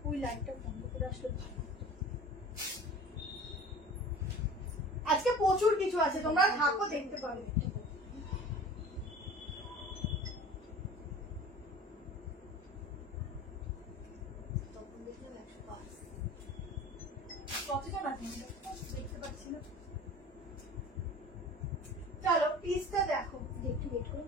ওই লাইনটা বন্ধ করে আসলে ভালো। আজকে প্রচুর কিছু আছে, তোমরা থাকো দেখতে পারো। দেখতে পাচ্ছি না। চলো পিসটা দেখো, একটু ওয়েট করো,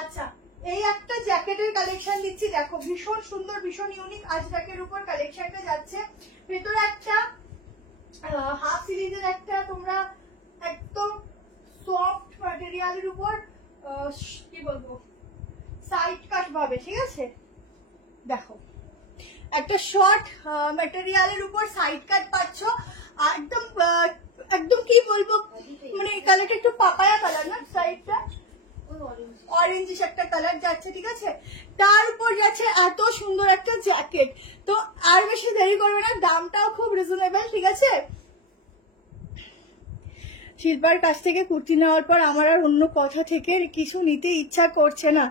আচ্ছা এই একটা জ্যাকেটের কালেকশন দিচ্ছি, দেখো ভীষণ সুন্দর, ভীষণ ইউনিক আজরাকের উপর কালেকশনটা যাচ্ছে। ভেতরে একটা হাফ সিরিজের একটা তোমরা একদম সফট ম্যাটেরিয়ালের উপর কি বলবো সাইড কাট পাবে, ঠিক আছে দেখো একটা শর্ট ম্যাটেরিয়ালের উপর সাইড কাট পাচ্ছ, একদম একদম কি বলবো মানে এই কালারটা একটু পাপায়া কালার না, সাইডটা অরেঞ্জিশ একটা কালার যাচ্ছে, ঠিক আছে তার উপর যাচ্ছে এত সুন্দর একটা জ্যাকেট। তো আর বেশি দেরি করবে না, দামটাও খুব রিজনেবল, ঠিক আছে। শিল্পার কাছ থেকে কুর্তি নেওয়ার পর আমার আর অন্য কথা থেকে কিছু নিতে ইচ্ছা করছে না,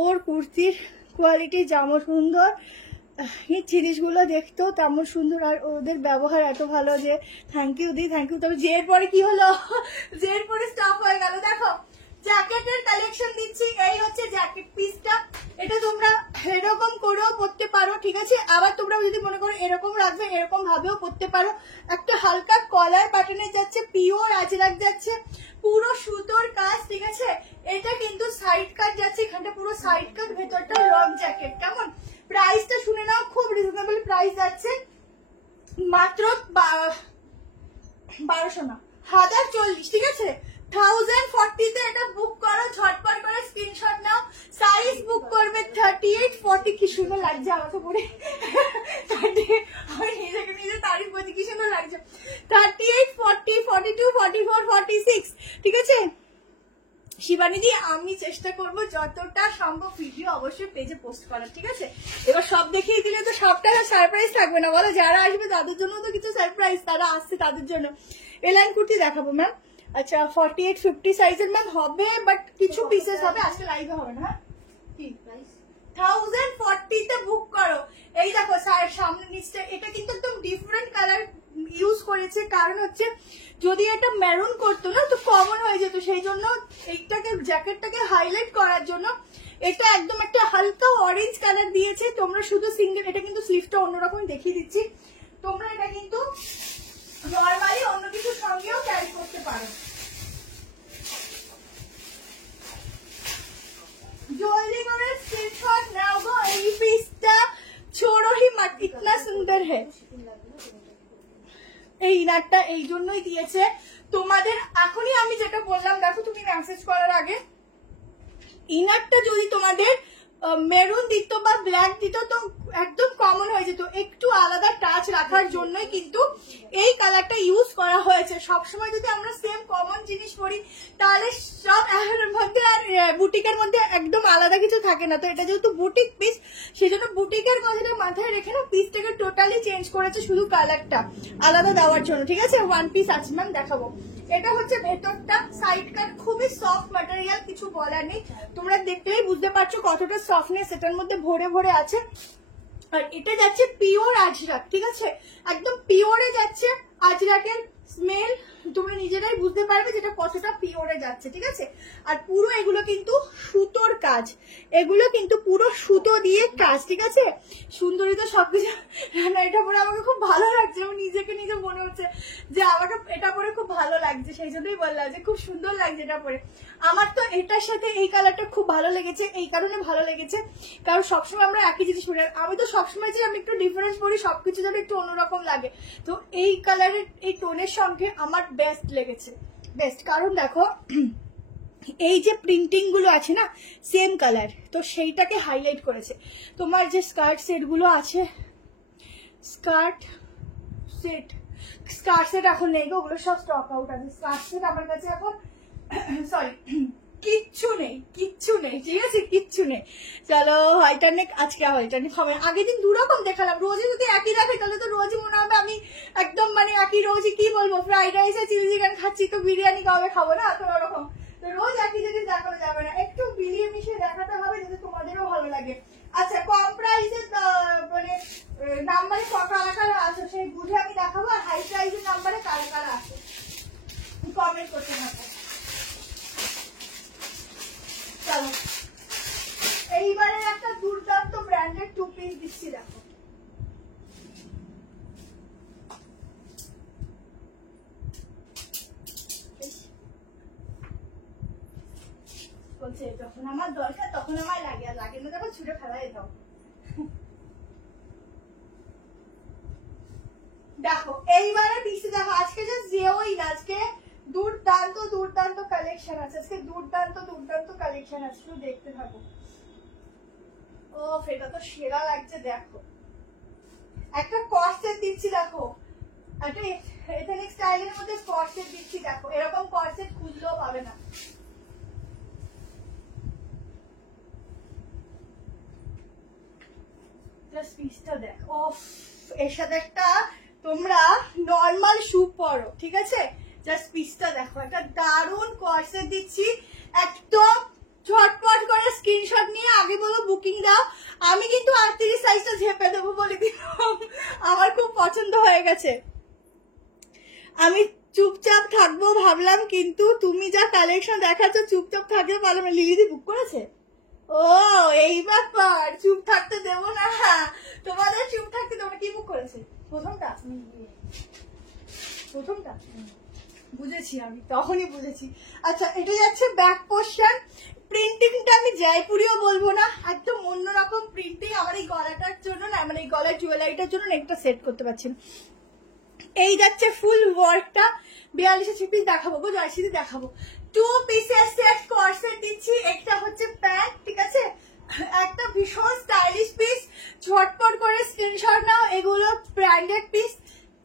ওর কুর্তির কোয়ালিটি যেমন সুন্দর এই জিনিসগুলো দেখতেও তেমন সুন্দর, আর ওদের ব্যবহার এত ভালো যে থ্যাংক ইউ দি থ্যাংক ইউ। তবে জের পরে কি হলো, জের পরে স্টপ হয়ে গেল। দেখো জ্যাকেটের কালেকশন দিচ্ছি, এই হচ্ছে জ্যাকেট পিসটা, এটা তোমরা এরকম করেও পরতে পারো, ঠিক আছে। আবার তোমরা যদি মনে করো এরকম রাখবে, এরকম ভাবেও পরতে পারো। একটা হালকা কলার প্যাটার্নে যাচ্ছে, পিওর আজরাক যাচ্ছে, পুরো সুতোর কাজ, ঠিক আছে। এটা কিন্তু সাইড কাট যাচ্ছে, এখানটা পুরো সাইড কাট, ভেতরটা লং জ্যাকেট। কেমন প্রাইসটা শুনে নাও, খুব রিজনেবল প্রাইস যাচ্ছে, মাত্র 1200 না 1040, ঠিক আছে 1040 তে এটা বুক করো, ঝটপট করে স্ক্রিনশট নাও, সাইজ বুক করবে 38 40। কি সুন্দর লাগছে আমাকে পরে, আমি নিজেকে নিজে তারিফ করছি, কি সুন্দর লাগছে। 38 40 42 44 46, ঠিক আছে। শিবানীদি আমি চেষ্টা করব যতটা সম্ভব ভিডিও অবশ্যই পেজে পোস্ট করার, ঠিক আছে। এবার সব দেখিয়ে দিলে তো সবটা সারপ্রাইজ থাকবে না, বলো যারা আসবে তাদের জন্য তো কিছু সারপ্রাইজ, তারা আসছে তাদের জন্য। এলাইন কুর্তি দেখাবো ম্যাম। আচ্ছা 48 50 সাইজের ম্যাম হবে, বাট কিছু পিসেস হবে, আজকে লাইভে হবে না। হ্যাঁ কি 1040 তে বুক করো। এই দেখো সামনে নিচটা, এটা কিন্তু একদম ডিফারেন্ট কালার ইউজ করেছে, কারণ হচ্ছে যদি এটা মেরুন করতো না তো কমন হয়ে যেত, সেই জন্য এইটাকে জ্যাকেটটাকে হাইলাইট করার জন্য এটা একদম একটা হালকা অরেঞ্জ কালার দিয়েছে। তোমরা শুধু সিঙ্গেল, এটা কিন্তু স্লিভটা অন্যরকম দেখিয়ে দিচ্ছি, তোমরা এটা কিন্তু নর্মালি অন্য কিছুর সঙ্গেও ক্যারি করতে পারো। জলদি করে স্ক্রিনশট নাও গো, এই পিসটা ছোড়ো হি মত, ইতনা সুন্দর है। এই ইনারটা এই জন্যই দিয়েছে তোমাদের, এখনই আমি যেটা বললাম দেখো, তুমি মেসেজ করার আগে ইনারটা যদি তোমাদের মেরুন দিত বা ব্ল্যাক দিত তো একদম কমন হয়ে যেত, একটু আলাদা টাচ রাখার জন্যই কিন্তু এই কালারটা ইউজ করা হয়েছে। সবসময় যদি আমরা সেম কমন জিনিস পরি তাহলে সব মধ্যে আর বুটিকের মধ্যে একদম আলাদা কিছু থাকে না, তো এটা যেহেতু বুটিক পিস সেই জন্য বুটিকের কথাটা মাথায় রেখে না পিসটাকে টোটালি চেঞ্জ করেছে, শুধু কালারটা আলাদা দেওয়ার জন্য, ঠিক আছে। ওয়ান পিস আছে ম্যাম, দেখাবো। এটা হচ্ছে ভেতরটা সাইড কাট, খুবই সফট ম্যাটেরিয়াল, কিছু বলার নেই, তোমরা দেখলেই বুঝতে পারছো কতটা সফটনেস এটার মধ্যে ভরে ভরে আছে। আর এটা যাচ্ছে পিওর আজরাক, ঠিক আছে, একদম পিওরে যাচ্ছে। আজরাকের স্মেল তোমরা নিজেরাই বুঝতে পারবে যেটা কতটা পিওরে যাচ্ছে, ঠিক আছে। আর পুরো এগুলো কিন্তু সুতোর কাজ, এগুলো কিন্তু পুরো সুতো দিয়ে কাজ, ঠিক আছে। সুন্দরী তো সবকিছু, না এটা পরে আমাকে খুব ভালো লাগছে, আমার নিজেকে নিজে মনে হচ্ছে যে আমাকে এটা পরে খুব ভালো লাগছে, সেই জন্যই বললাম যে খুব সুন্দর লাগছে এটা পরে। আমার তো এটার সাথে এই কালারটা খুব ভালো লেগেছে, এই কারণে ভালো লেগেছে কারণ সবসময় আমরা একই জিনিস পরি, আমি তো সবসময় যে আমি একটু ডিফারেন্স পরি, সবকিছু যেন একটু অন্যরকম লাগে, তো এই কালারের এই টোনের সঙ্গে আমার বেস্ট লেগেছে। বেস্ট। কারণ দেখো এই যে প্রিন্টিং গুলো আছে না সেম কালার, তো সেইটাকে হাইলাইট করেছে। তোমার যে স্কার্ট সেট গুলো আছে, স্কার্ট সেট এখন নেই গো, ওগুলো সব স্টক আউট আছে। স্কার্ট সেট আমার কাছে এখন সরি কিচ্ছু নেই, ঠিক আছে, কিচ্ছু নেই। চলো হোয়াইটার নেক, আজকে হোয়াইটার নেক হবে। আগের দিন দুরকম দেখালাম, রোজই যদি একই দেখে তাহলে তো রোজই মনে হবে আমি একদম মানে একই রোজই কি বলবো ফ্রাইড রাইস আর চিলি চিকেন খাচ্ছি, তো বিরিয়ানি কবে খাবো না, তো ওরকম। তো রোজ একই জিনিস দেখানো যাবে না, একটু মিলিয়ে মিশিয়ে দেখাতে হবে যাতে তোমাদেরও ভালো লাগে। আচ্ছা কম প্রাইসের মানে নাম্বারে কারা কারা আছে সেই বুঝে আমি দেখাবো, আর হাই প্রাইসের নাম্বারে কারা কারা আছে কমেন্ট করতে থাকো। চলো এইবারে একটা দুর্দান্ত ব্র্যান্ডেড 2 পিস দিচ্ছি, দেখো বলছে যখন আমার দরকার তখন আমার লাগে, আর লাগে না তখন ছুটে ফেলা যেতাম। দেখো এইবারে পিসে দেখো, আজকে যে যেওই না, আজকে দুর্দান্ত কালেকশন আছে, আজকে দুর্দান্ত কালেকশন আছে, শুধু দেখতে থাকো। ও এটা তো সেরা লাগছে, দেখো একটা কর্সেট দিচ্ছি, দেখো একটা এথনিক স্টাইলের মধ্যে কর্সেট দিচ্ছি, দেখো এরকম কর্সেট খুঁজলেও পাবে না। জাস্ট পিসটা দেখো, এর সাথে একটা তোমরা নরমাল শু পরো, ঠিক আছে, জাস্ট পিসটা দেখো, একটা দারুণ কর্সেট দিচ্ছি, একদম ঝটপট করে স্ক্রিনশট নিয়ে আগে বলো বুকিং দাও। আমি কিন্তু 38 সাইজটা ঝেপে দেবো বলে দিলাম, আমার খুব পছন্দ হয়ে গেছে। আমি চুপচাপ থাকবো ভাবলাম, কিন্তু তুমি যা কালেকশন দেখাচ্ছ চুপচাপ থাকতে পারলাম না। লিলিদি বুক করেছে? ও এই ব্যাপার, চুপ থাকতে দেবো না, তোমাদের চুপ থাকতে দেবো। কি বুক করেছে? প্রথমটা বুঝেছি, আমি তখনই বুঝেছি। আচ্ছা এটা যাচ্ছে ব্যাক পোর্শন, প্রিন্টিংটা আমি জয়পুরিও বলবো না, একদম অন্যরকম প্রিন্টিং। আমার এই গলাটার জন্য না, মানে এই গলার জুয়েলারিটার জন্য একটা সেট করতে পারছি না। এই যাচ্ছে ফুল ওয়ার্কটা, 42 পিস দেখাবো গো, জয়শ্রী দেখাবো। 2 পিসের সেট কর্সেট দিচ্ছি, একটা হচ্ছে প্যান্ট, ঠিক আছে, একটা ভীষণ স্টাইলিশ পিস, ঝটপট করে স্ক্রিনশট নাও। এগুলো ব্র্যান্ডেড পিস,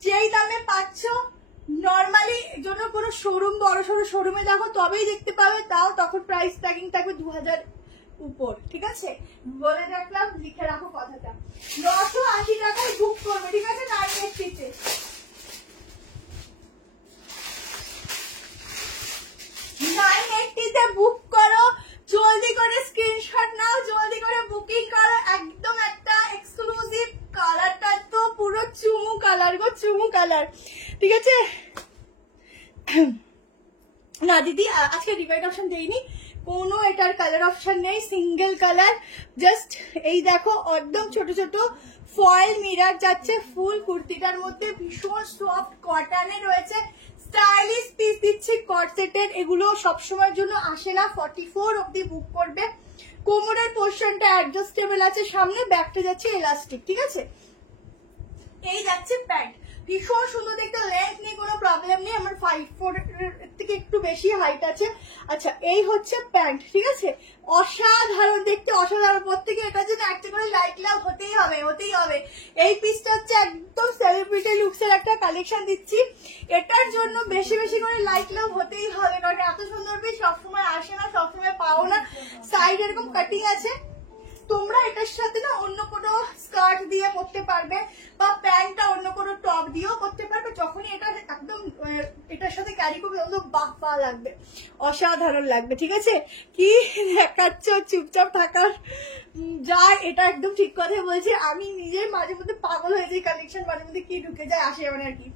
যেই দামে পাচ্ছ নর্মালি জন্য কোনো শোরুম বড় সড়ো শোরুমে দেখো তবেই দেখতে পাবে, তাও তখন প্রাইস ট্যাগিং থাকবে 2000 উপর, ঠিক আছে, বলে রাখলাম, লিখে রাখো কথাটা। 980 টাকায় বুক করবে, ঠিক আছে, 980 980 বুক করো, জলদি করে স্ক্রিনশট নাও, জলদি করে বুকিং করো। একদম একটা এক্সক্লুসিভ কালারটা তো পুরো চুমু কালার গো, চুমু কালার, ঠিক আছে। না দিদি আজকে ডিভাইড অপশন দেইনি, কোনো এটার কালার অপশন নেই, সিঙ্গেল কালার। জাস্ট এই দেখো একদম ছোট ছোট ফয়েল মিরার যাচ্ছে ফুল কুর্তিটার মধ্যে, ভীষণ সফট কটনে রয়েছে, স্টাইলিশ পিস দিচ্ছি কর্সেটের। এগুলো সবসময়ের জন্য আসে না, 44 অব্দি বুক করবে। কোমরের পোর্শনটা অ্যাডজাস্টেবল আছে, সামনে ব্যাকটা যাচ্ছে এলাস্টিক, ঠিক আছে। এই যাচ্ছে প্যান্ট, ভীষণ সুন্দর দেখতে, লেন্থ নিয়ে কোনো প্রবলেম নেই, আমার 5'4" থেকে একটু বেশি হাইট আছে। আচ্ছা এই হচ্ছে প্যান্ট, ঠিক আছে, অসাধারণ দেখতে, অসাধারণ। প্রত্যেকে এটার জন্য একটা করে লাইক লাভ হতেই হবে। এই পিসটা হচ্ছে একদম সেলিব্রিটি লুকসের একটা কালেকশন দিচ্ছি, এটার জন্য বেশি বেশি করে লাইক লাভ হতেই হবে, কারণ এত সুন্দর পিস সবসময় আসে না, সবসময় পাও না। সাইড এরকম কাটিং আছে, তোমরা এটার সাথে না অন্য কোনো স্কার্ট দিয়ে পরতে পারবে, বা প্যান্টটা অন্য কোনো টপ দিয়েও পরতে পারবে। যখনই এটা একদম এটার সাথে ক্যারি করবে তখন বাহ লাগবে, অসাধারণ লাগবে, ঠিক আছে। কি দেখাচ্ছ, চুপচাপ থাকার যা, এটা একদম ঠিক কথাই বলছি, আমি নিজে মাঝে মধ্যে পাগল হয়ে যাই, কালেকশন মাঝে মধ্যে কি ঢুকে যায় আসে মানে আর কি।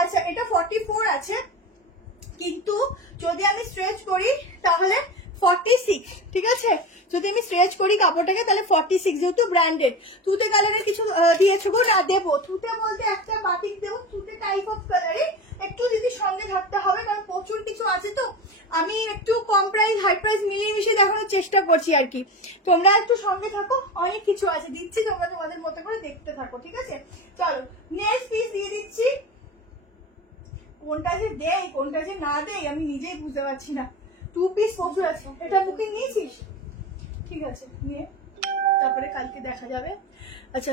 আচ্ছা এটা 44 আছে, কিন্তু যদি আমি স্ট্রেচ করি তাহলে 46, ঠিক আছে, যদি আমি স্ট্রেচ করি কাপড়টাকে তাহলে 46, যেহেতু ব্র্যান্ডেড। তুতে কালারের কিছু দিয়েছো গো? না দেবো, তুতে বলতে একটা বাটিক দেবো, তুতে টাইপ অফ কালারে একটু যদি সঙ্গে থাকতে হবে, কারণ প্রচুর কিছু আছে, তো আমি একটু কম প্রাইস হাই প্রাইস মিলিয়ে মিশিয়ে দেখানোর চেষ্টা করছি আর কি। তোমরা একটু সঙ্গে থাকো, অনেক কিছু আছে দিচ্ছি, তোমরা তোমাদের মতো করে দেখতে থাকো, ঠিক আছে। চলো নেক্সট পিস দিয়ে দিচ্ছি, কোনটা যে দেয় কোনটা যে না দেয় আমি নিজেই বুঝতে পারছি না। 2 পিস প্রচুর আছে। এটা বুকিং নিয়েছিস? ঠিক আছে নিয়ে তারপরে কালকে দেখা যাবে। আচ্ছা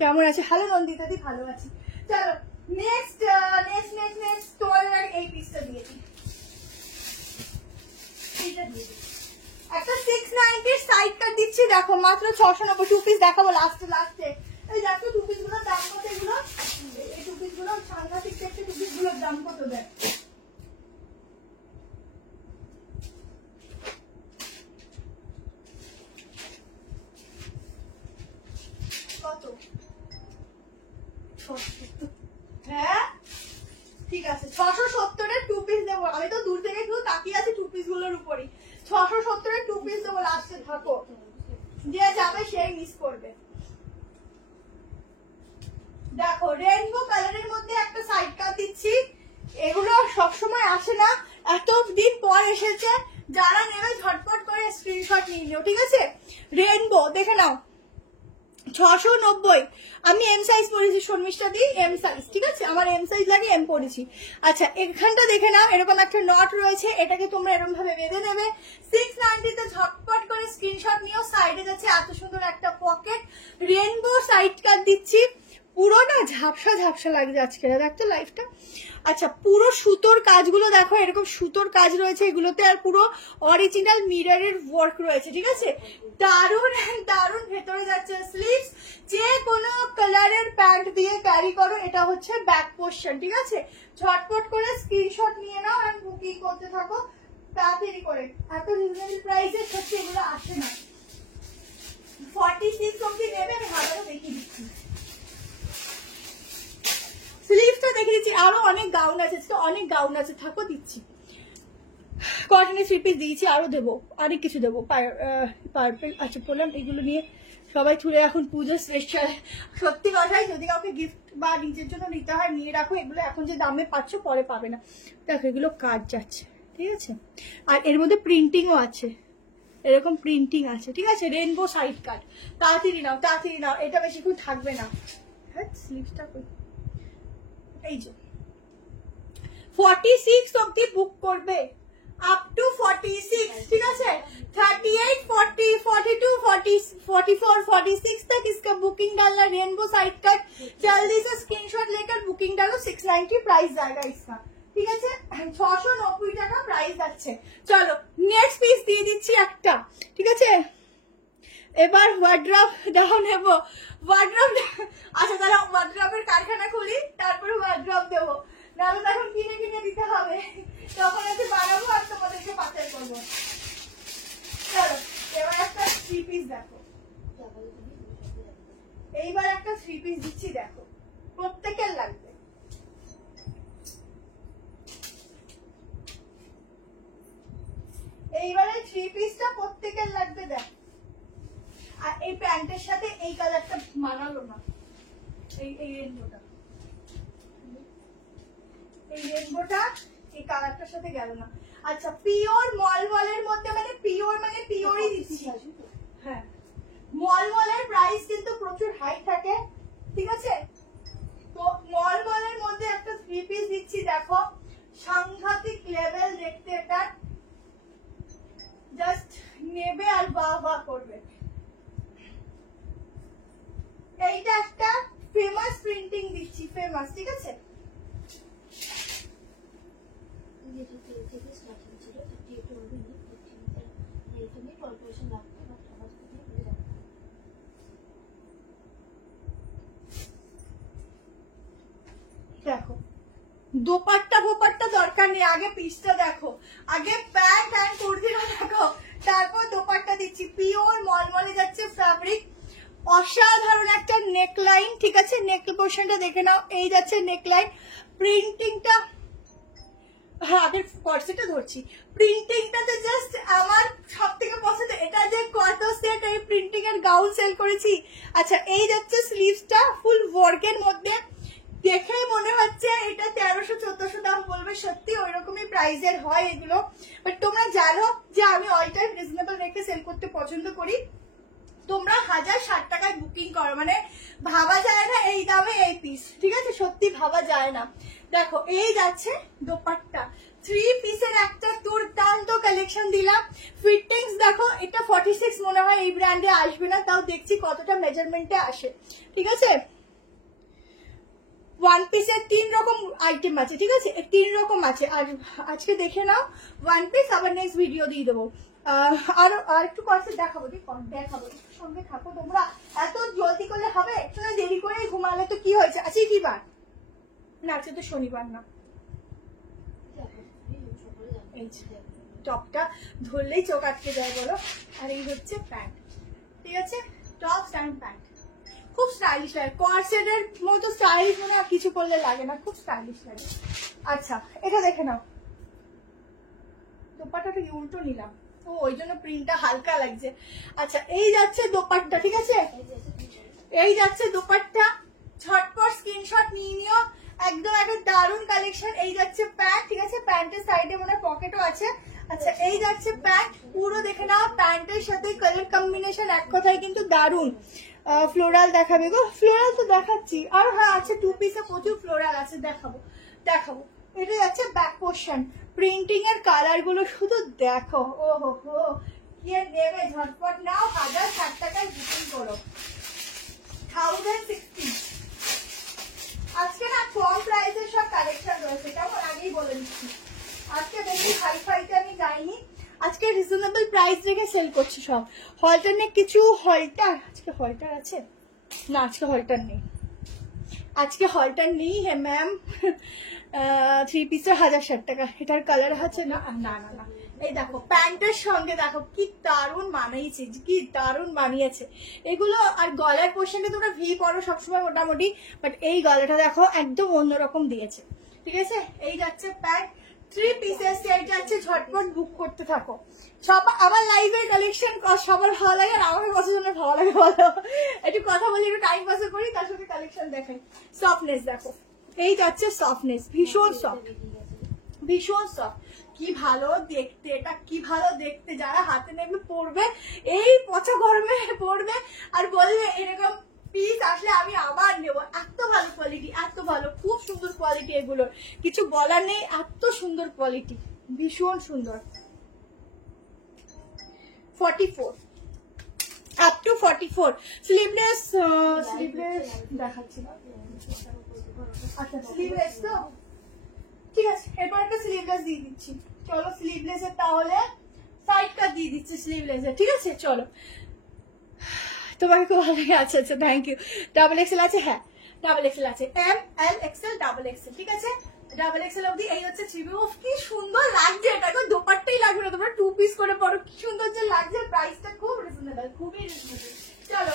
কেমন আছে? হ্যালো নন্দিতা দি, ভালো আছি। চলো নেক্সট তোমার এই পিসটা দিয়ে দিই, এইটা দিয়ে দিই। একটা 690 সাইড কাট দিচ্ছি দেখো, মাত্র 690। 2 পিস দেখাবো লাস্টে। এই দেখো 2 পিস গুলোর দাম কত? এগুলো এই 2 পিস গুলো সাংঘাতিক দেখতে। 2 পিস গুলোর দাম কত দেয়? কত? 670। হ্যাঁ ঠিক আছে, 670-এর 2 পিস দেবো। আমি তো দূর থেকে শুধু তাকিয়ে আছি 2 পিস গুলোর উপরই। 670-এর 2 পিস দেবো লাস্টে, থাকো। যে যাবে সেই মিস করবে। দেখো রেইনবো কালারের মধ্যে একটা সাইড কাট দিচ্ছি। এগুলো সবসময় আসে না, এত দিন পর এসেছে। যারা নেবে ঝটপট করে স্ক্রিনশট নিয়ে নিও, ঠিক আছে? রেইনবো দেখে নাও, 690। আমি এম সাইজ পরেছি, শর্মিষ্ঠা দি এম সাইজ, ঠিক আছে? আমার এম সাইজ লাগে, এম পরেছি। আচ্ছা এখানটা দেখে নাও, এরকম একটা নট রয়েছে, এটাকে তোমরা এরকম ভাবে বেঁধে নেবে। 690-তে ঝটপট করে স্ক্রিনশট নিও। সাইডে যাচ্ছে এত সুন্দর একটা পকেট। রেইনবো সাইড কাট দিচ্ছি। পুরো না ঝাপসা ঝাপসা লাগছে আজকে, দেখতো লাইফটা। আচ্ছা পুরো সুতোর কাজগুলো দেখো, এরকম সুতোর কাজ রয়েছে এগুলোতে, আর পুরো অরিজিনাল মিররের ওয়ার্ক রয়েছে, ঠিক আছে? দারুণ দারুণ। ভেতরে যাচ্ছে স্লিভস। যে কোনো কালারের প্যান্ট দিয়ে ক্যারি করো। এটা হচ্ছে ব্যাক পোর্শন, ঠিক আছে? ঝটপট করে স্ক্রিনশট নিয়ে নাও আর বুকিং করতে থাকো তাড়াতাড়ি করে। এত রিজনেবল প্রাইসে সত্যি এগুলো আসে না। 46 অবধি নেবে, আমি ভালো দেখিয়ে দিচ্ছি। স্লিভসটা দেখে দিচ্ছি। আরো অনেক গাউন আছে, অনেক গাউন আছে, থাকো দিচ্ছি। কটনের 3 পিস দিয়েছি, আরো দেবো, অনেক কিছু দেবো। পারফেক্ট। আচ্ছা বললাম এগুলো নিয়ে সবাই ছুড়ে এখন পুজো স্পেশাল। সত্যি কথাই, যদি কাউকে গিফট বা নিজের জন্য নিতে হয় নিয়ে রাখো। এগুলো এখন যে দামে পাচ্ছ পরে পাবে না। দেখো এগুলো কাজ যাচ্ছে, ঠিক আছে? আর এর মধ্যে প্রিন্টিংও আছে, এরকম প্রিন্টিং আছে, ঠিক আছে? রেইনবো সাইড কাট। তাড়াতাড়ি নাও তাড়াতাড়ি নাও, এটা বেশিক্ষণ থাকবে না। হ্যাঁ স্লিভসটা এই যে 46 অবধি বুক করবে, আপ টু 46, ঠিক আছে? 38, 40, 42, 40, 44, 46 तक इसका बुकिंग डालना। रेनबो साइड कट जल्दी से स्क्रीनशॉट लेकर बुकिंग डालो। 690 प्राइस जाएगा इसका, ঠিক আছে? 690 টাকা প্রাইস যাচ্ছে। চলো নেক্সট পিস দিয়ে দিচ্ছি একটা, ঠিক আছে? এবার ওয়ার্ড্রপ দাও নেবো। ওয়ার্ড্রপ আচ্ছা তাহলে ওয়ার্ড্রপের কারখানা খুলি, তারপরে ওয়ার্ড্রপ দেবো। নাহলে তখন কিনে কিনে দিতে হবে, তখন হচ্ছে বানাবো আর তোমাদেরকে পাচার করবো। চলো এবার একটা 3 পিস দেখো। এইবার একটা 3 পিস দিচ্ছি, দেখো প্রত্যেকের লাগবে। এইবারে 3 পিসটা প্রত্যেকের লাগবে। দেখো আর এই প্যান্টের সাথে এই কালারটা মানালো না, এই রেনবোটা, এই রেনবোটা এই কালারটার সাথে গেল না। আচ্ছা পিওর মলমলের মধ্যে, মানে পিওরই দিচ্ছি। হ্যাঁ মলমলের প্রাইস কিন্তু প্রচুর হাই থাকে, ঠিক আছে? তো মলমলের মধ্যে একটা 3 পিস দিচ্ছি, দেখো সাংঘাতিক লেভেল দেখতে। এটা জাস্ট নেবে আর বাহ করবে। এইটা একটা ফেমাস প্রিন্টিং দিচ্ছি, ফেমাস, ঠিক আছে? দেখো দোপাট্টা ফোপাট্টা দরকার নেই, আগে পিসটা দেখো, আগে প্যান্ট অ্যান্ড কুর্তিটা দেখো, তারপর দোপাট্টা দিচ্ছি। পিওর মলমলে যাচ্ছে ফ্যাব্রিক, অসাধারণ একটা নেকলাইন, ঠিক আছে? নেক পোর্শনটা দেখে নাও, এই যাচ্ছে নেকলাইন। প্রিন্টিংটা, হ্যাঁ আগের কর্সেটটা ধরছি। প্রিন্টিংটাতে জাস্ট আমার সব থেকে পছন্দ। এটা যে কত সেট এই প্রিন্টিং এর গাউন সেল করেছি। আচ্ছা এই যাচ্ছে স্লিভসটা ফুল ওয়ার্কের মধ্যে, দেখেই মনে হচ্ছে এটা 1300-1400 দাম বলবে, সত্যি ওইরকমই প্রাইসের হয় এগুলো। বাট তোমরা জানো যে আমি অল টাইম রিজনেবল রেখে সেল করতে পছন্দ করি। তোমরা 1060 টাকায় বুকিং করো, মানে ভাবা যায় না এই দামে এই পিস, ঠিক আছে? সত্যি ভাবা যায় না। দেখো এই যাচ্ছে দোপাট্টা, 3 পিসের একটা দুর্দান্ত কালেকশন দিলাম। ফিটিংস দেখো, এটা 46 মনে হয় এই ব্র্যান্ডে আসবে না, তাও দেখছি কতটা মেজারমেন্টে আসে। ঠিক আছে, 1 পিসের 3 রকম আইটেম আছে। ঠিক আছে, 3 রকম আছে। আর আজকে দেখে নাও 1 পিস, আবার নেক্সট ভিডিও দিয়ে দেবো। আর একটু কষ্ট দেখাবো, দেখাবো, সঙ্গে থাকো তোমরা। এত জলদি করলে হবে? একটু দেরি করে ঘুমালে তো কি হয়েছে? আজকে কি বার? না আজকে তো শনিবার না। এই টপটা ধরলেই চোখ আটকে যায় বলো। আর এই হচ্ছে প্যান্ট। ঠিক আছে, টপ অ্যান্ড প্যান্ট খুব স্টাইলিশ লাগে। কর্সেটের মতো স্টাইলিশ মনে আর কিছু করলে লাগে না, খুব স্টাইলিশ লাগে। আচ্ছা এটা দেখে নাও, দোপাট্টাটা কি উল্টো নিলাম, ও ওই জন্য প্রিন্টটা হালকা লাগছে। আচ্ছা এই যাচ্ছে দোপাট্টা। ঠিক আছে, এই যাচ্ছে দোপাট্টা, ঝটপট স্ক্রিনশট নিয়ে নিও। একদম একটা দারুণ কালেকশন। এই যাচ্ছে প্যান্ট। ঠিক আছে, প্যান্টের সাইডে মনে হয় পকেটও আছে। আচ্ছা এই যাচ্ছে প্যান্ট, পুরো দেখে নাও। প্যান্টের সাথে কালার কম্বিনেশন এক কথায় কিন্তু দারুণ। ফ্লোরাল দেখাবে গো? ফ্লোরাল তো দেখাচ্ছি, আর হ্যাঁ আছে 2 পিসে প্রচুর ফ্লোরাল আছে, দেখাবো দেখাবো। এটা যাচ্ছে ব্যাক পোর্শন, প্রিন্টিং এর কালার গুলো শুধু দেখো। ও হো হো, কি নেবে? ঝটপট নাও, 1060 টাকায় বুকিং করো। 1060। আজকে না কম প্রাইসের সব কালেকশন রয়েছে, কেমন? আগেই বলে দিচ্ছি, আজকে বেশি হাই ফাইতে আমি যাইনি, আজকে রিজনেবল প্রাইস রেখে সেল করছি সব। হলটার নেই কিছু, হলটার আজকে হলটার আছে না? আজকে হলটার নেই, আজকে হলটার নেই। হ্যাঁ ম্যাম, 3 পিসের 1060 টাকা। এটার কালার আছে না? না না না, এই দেখো প্যান্টের সঙ্গে দেখো কি দারুণ মানিয়েছে, কি দারুণ বানিয়েছে এগুলো। আর গলার পোর্শনে তোমরা ভি পরো সবসময় মোটামুটি, বাট এই গলাটা দেখো একদম অন্যরকম দিয়েছে। ঠিক আছে, এই যাচ্ছে প্যান্ট, 3 পিসের সেট যাচ্ছে, ঝটপট বুক করতে থাকো। সব আমার লাইভের কালেকশন সবার ভালো লাগে, আর আমাকে কত জনের ভালো লাগে বলো? একটু কথা বলি, একটু টাইম পাস করি, তার সাথে কালেকশন দেখাই। সফটনেস দেখো, এই যাচ্ছে সফটনেস, ভীষণ সফট, ভীষণ সফট। কি ভালো দেখতে, এটা কি ভালো দেখতে। যারা হাতে নেবে পরবে, এই পচা গরমে পরবে আর বলবে এরকম পিস আসলে আমি আবার নেবো। এত ভালো কোয়ালিটি, এত ভালো, খুব সুন্দর কোয়ালিটি এগুলোর, কিছু বলার নেই, এত সুন্দর কোয়ালিটি, ভীষণ সুন্দর। 44 আপ টু 44 স্লিভলেস, স্লিভলেস দেখাচ্ছি না। আচ্ছা স্লিভলেস তো ঠিক আছে, এরপর একটা স্লিভলেস দিয়ে দিচ্ছি। চলো স্লিভলেসের তাহলে সাইডটা দিয়ে দিচ্ছি স্লিভলেসের। ঠিক আছে চলো, তোমাকে খুব ভালো লাগে। আচ্ছা আচ্ছা থ্যাংক ইউ। ডাবল এক্সেল আছে? হ্যাঁ ডাবল এক্সেল আছে, M L XL double XL. ঠিক আছে, ডাবল এক্সেল অবধি। এই হচ্ছে 3 পিস, কি সুন্দর লাগছে। এটা তো দোপাট্টাই লাগবে না, তোমরা 2 পিস করে পড়ো, কি সুন্দর যে লাগছে। প্রাইসটা খুব রিজনেবল, খুবই রিজনেবল। চলো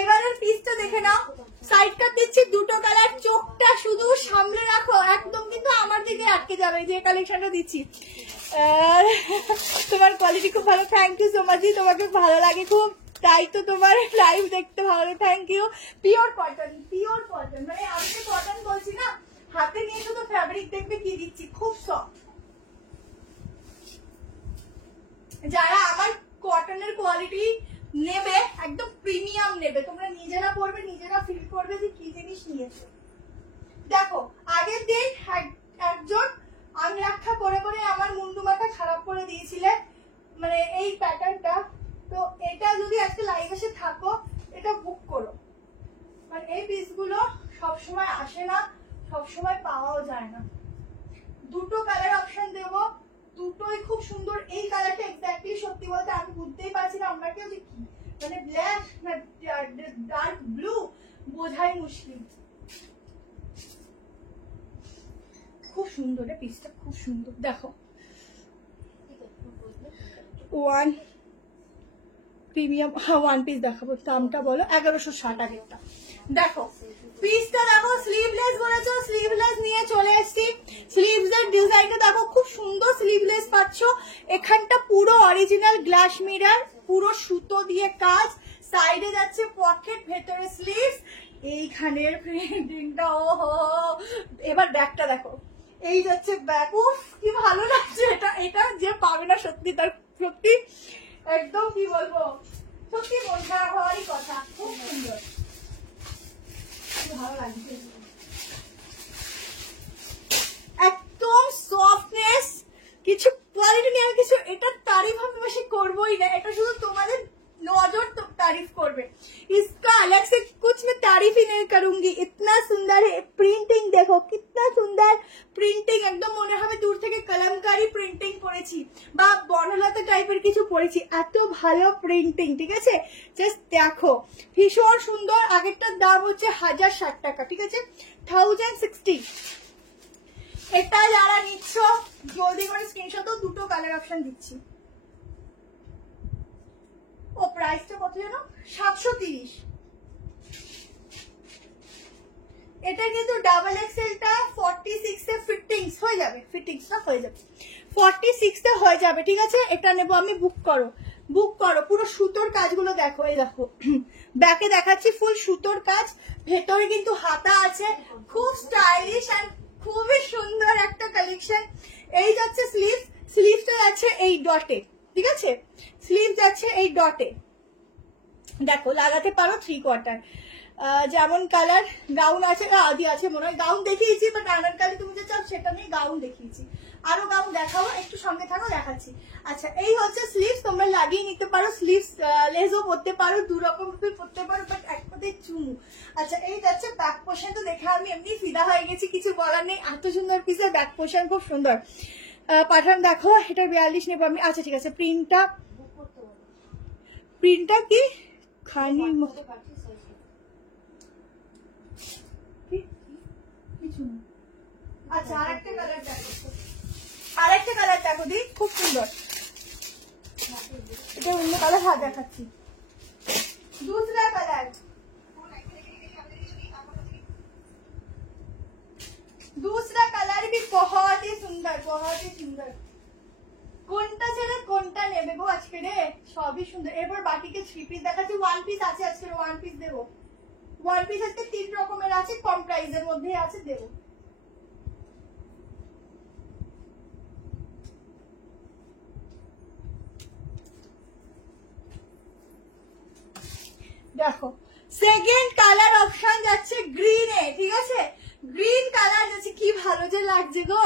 এবারের পিসটা দেখে নাও। সাইডটা দিচ্ছি দুটো কালার, চোখটা শুধু সামনে রাখো, একদম কিন্তু আমার দিকে আটকে যাবে যে কালেকশনটা দিচ্ছি। তোমার কোয়ালিটি খুব ভালো, থ্যাংক ইউ সো মাচ। তোমাকে ভালো লাগে খুব, তাই তো তোমার লাইভ দেখতে ভালো, thank you. Pure cotton, pure cotton, মানে আমি যে কটন বলছি না, হাতে নিয়ে শুধু ফ্যাব্রিক দেখবে কি দিচ্ছি, খুব সফট। যারা আমার কটনের কোয়ালিটি নেবে, একদম প্রিমিয়াম নেবে, তোমরা নিজেরা পড়বে, নিজেরা ফিল করবে যে কি জিনিস নিয়েছো। দেখো আগের দিন একজন আংরাক্ষা করে করে আমার মুন্ডু মাথা খারাপ করে দিয়েছিলে, মানে এই প্যাটার্নটা। তো এটা যদি একটা লাইভ এসে থাকো, এটা বুক করো। মানে এই পিসগুলো সবসময় আসে না, সবসময় পাওয়াও যায় না। দুটো কালার অপশন দেবো, দুটোই খুব সুন্দর। এই কালারটা এক্স্যাক্টলি সত্যি বলতে আমি বুঝতেই পারছি না আমরা কেউ যে কি, মানে ব্ল্যাক না ডার্ক ব্লু বোঝাই মুশকিল। খুব সুন্দর, এই পিসটা খুব সুন্দর। দেখো ওয়ান প্রিমিয়াম, হ্যাঁ 1 পিস দেখাবো। দামটা বলো? 1160 আগেরটা। দেখো পিসটা দেখো, স্লিভলেস বলেছো, স্লিভলেস নিয়ে চলে এসেছি। স্লিভস এর ডিজাইনটা দেখো, খুব সুন্দর স্লিভলেস পাচ্ছ। এখানটা পুরো অরিজিনাল গ্লাস মিরর, পুরো সুতো দিয়ে কাজ, সাইডে যাচ্ছে পকেট, ভেতরে স্লিভস। এইখানের প্রিন্টিংটা ওহো। এবার ব্যাকটা দেখো, এই যাচ্ছে ব্যাক, উফ কি ভালো লাগছে। এটা এটা যে পাবে না সত্যি, তার সত্যি একদম কি বলবো, সত্যি মন খারাপ হওয়ারই কথা। খুব সুন্দর, ভালো লাগছে। अलग से कुछ मैं तारीफ ही नहीं करूंगी, इतना सुंदर है। प्रिंटिंग देखो कितना सुंदर প্রিন্টিং, একদম মনে হবে দূর থেকে কলমকারি প্রিন্টিং করেছি বা বনলতা টাইপের কিছু করেছি, এত ভালো প্রিন্টিং। ঠিক আছে, জাস্ট দেখো ভীষণ সুন্দর। আগেরটার দাম হচ্ছে 1060 টাকা, ঠিক আছে 1060। এটা যারা নিচ্ছ জলদি করে স্ক্রিনশট দাও, দুটো কালার অপশন দিচ্ছি। ও প্রাইসটা কত জানো, 730। এটা কিন্তু ডাবল এক্সেলটা 46 এ ফিটিংস হয়ে যাবে, ফিটিংসটা হয়ে যাবে 46 এ হয়ে যাবে। ঠিক আছে, এটা নেব আমি। বুক করো, বুক করো। পুরো সুতোর কাজগুলো দেখো, এই দেখো ব্যাকে দেখাচ্ছি ফুল সুতোর কাজ, ভেতরে কিন্তু হাতা আছে, খুব স্টাইলিশ এন্ড খুবই সুন্দর একটা কালেকশন। এই যাচ্ছে স্লিভ, স্লিভটা যাচ্ছে এই ডটে, ঠিক আছে স্লিভ যাচ্ছে এই ডটে, দেখো লাগাতে পারো 3/4। যেমন কালার গাউন আছে, আদি আছে মনে হয়, গাউন দেখিয়েছি বাট আনারকালি তুমি যে চাও সেটা নিয়ে গাউন দেখিয়েছি, আরো গাউন দেখাবো, একটু সঙ্গে থাকো দেখাচ্ছি। আচ্ছা এই হচ্ছে স্লিভস, তোমরা লাগিয়ে নিতে পারো, স্লিভস লেসও পরতে পারো, দু রকম পরতে পারো, বাট এক কথায় চুমু। আচ্ছা এই যাচ্ছে ব্যাক পোর্শন, তো দেখে আমি এমনি ফিদা হয়ে গেছি, কিছু বলার নেই, এত সুন্দর পিসের ব্যাক পোর্শন, খুব সুন্দর। পাঠান দেখো, এটা 42 নেবো আমি। আচ্ছা ঠিক আছে, প্রিন্টটা কি খানি কিছু না। আচ্ছা আরেকটা কালার দেখো, আরেকটা কালার দেখো দি, খুব সুন্দর। এটা অন্য কালার, হাত দেখাচ্ছি दूसरा कलर, दूसरा कलर भी बहुत ही सुंदर, बहुत ही सुंदर। কোনটা ছেড়ে কোনটা নেবে গো আজকে রে, সবই সুন্দর। এবার বাকিকে 3 পিস দেখাচ্ছি, 1 পিস আছে আজকে, 1 পিস দেবো। 1 পিস আজকে 3 রকমের আছে, কম প্রাইসের মধ্যে আছে, দেবো। দেখো সেকেন্ড কালার অপশন যাচ্ছে গ্রিনে, ঠিক আছে গ্রিন কালার যাচ্ছে, কি ভালো যে লাগছে গো,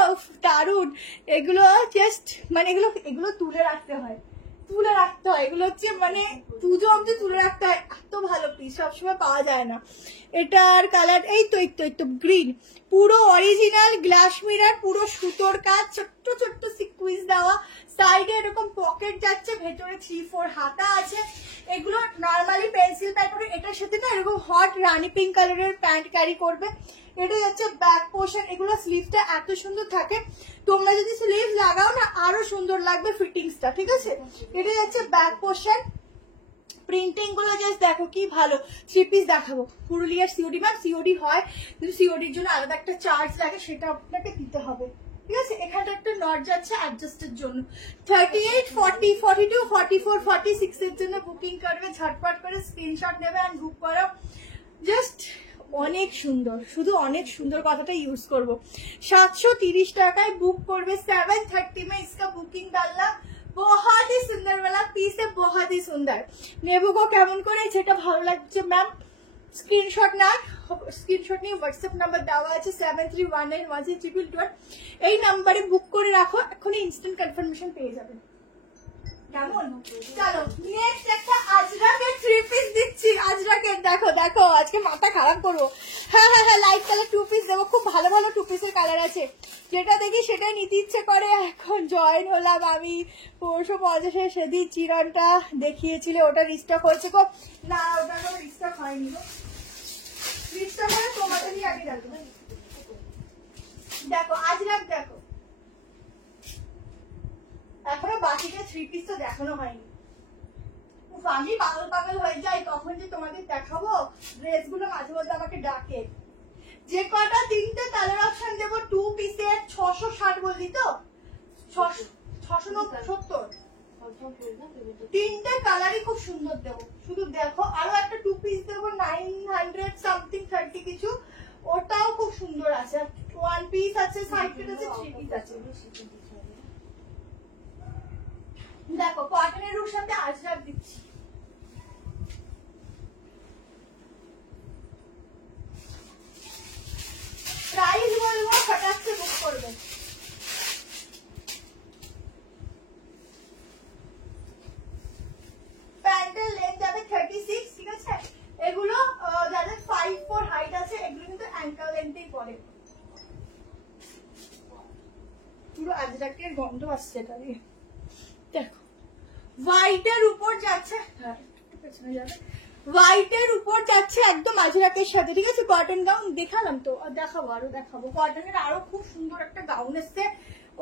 দারুন। এগুলো জাস্ট মানে এগুলো তুলে রাখতে হয়, তুলে রাখতে হয়, এগুলো হচ্ছে মানে পুজো অব্দি তুলে রাখতে হয়, এত ভালো পিস সবসময় পাওয়া যায় না। এটার কালার এই তো গ্রিন, পুরো অরিজিনাল গ্লাস মিরর, পুরো সুতোর কাজ, ছোট্ট ছোট্ট সিকুইন্স দেওয়া, সাইডে এরকম পকেট যাচ্ছে, ভেতরে 3-4 হাতা আছে। এগুলো নর্মালি পেন্সিল প্যাটার্ন, এটার সাথে না এরকম হট রানি পিঙ্ক কালারের প্যান্ট ক্যারি করবে। এটা যাচ্ছে ব্যাক পোর্শন, এগুলো স্লিভটা এত সুন্দর থাকে, তোমরা যদি স্লিভ লাগাও না আরো সুন্দর লাগবে ফিটিংসটা, ঠিক আছে। এটা যাচ্ছে ব্যাক পোর্শন, প্রিন্টিং গুলো জাস্ট দেখো কি ভালো। 3 পিস দেখাবো, পুরুলিয়ার সিওডি ম্যাম, সিওডি হয় কিন্তু সিওডির জন্য আলাদা একটা চার্জ লাগে, সেটা আপনাকে দিতে হবে, ঠিক আছে। এখানে একটা নট যাচ্ছে অ্যাডজাস্টের জন্য। 38, 40, 42, 44, 46 এর জন্য বুকিং করবে, ঝটপট করে স্ক্রিনশট নেবে আর বুক করো। জাস্ট অনেক সুন্দর, শুধু অনেক সুন্দর কথাটা ইউজ করব। 730 টাকায় বুক করবে, 730 में इसका बुकिंग डालना। बहुत ही सुंदर वाला पीस है, बहुत ही सुंदर। नेबू को কেমন করে যেটা ভালো লাগছে ম্যাম স্ক্রিনশট না, স্ক্রিনশট নিয়ে হোয়াটসঅ্যাপ নাম্বার দেওয়া আছে 73191022। এই নাম্বারে বুক করে রাখো, এখনই ইনস্ট্যান্ট কনফার্মেশন পেয়ে যাবেন। কেমন? চলো নেক্সট একটা আজরাকের 3 পিস দিচ্ছি। আজরাকের দেখো দেখো, আজকে মাথা খারাপ করবো। হ্যাঁ লাইট কালার 2 পিস দেবো, খুব ভালো ভালো 2 পিসের কালার আছে, যেটা দেখি সেটাই নিতে ইচ্ছে করে। এখন জয়েন হলাম আমি 450 সেদিন চিরনটা দেখিয়েছিলে, ওটা রিস্টক হয়েছে গো? না ওটা কোনো রিস্টক হয়নি গো, রিস্টক হলে তোমাদেরই আগে দেখো। দেখো আজরাক দেখো, এখনো বাকিটা 3 পিস তো দেখানো হয়নি। আমি পাগল হয়ে যাই কখন যে তোমাদের দেখাবো, ড্রেস গুলো মাঝে মধ্যে আমাকে ডাকে। যে কটা 3টে কালার অপশন দেবো 2 পিসের 660 বললি তো, 670। 3টে কালারই খুব সুন্দর দেবো, শুধু দেখো। আরো একটা 2 পিস দেবো 900 সামথিং 30 কিছু, ওটাও খুব সুন্দর আছে। 1 পিস আছে, সাইড পিস আছে, 3 পিস আছে। দেখো কটনের সাথে আজরাক দিচ্ছি। প্রাইস বলবো, ফটাক সে বুক করবে। প্যান্টের লেন্থ যাবে 36, ঠিক আছে। এগুলো পুরো আজরাকের গন্ধ আসছে এটা দিয়ে। দেখো হোয়াইটের উপর যাচ্ছে, হ্যাঁ পেছনে যাবে, হোয়াইটের উপর যাচ্ছে একদম আজরাকের সাথে, ঠিক আছে। কটন গাউন দেখালাম তো, দেখাবো আরো দেখাবো। কটনের আরো খুব সুন্দর একটা গাউন এসছে,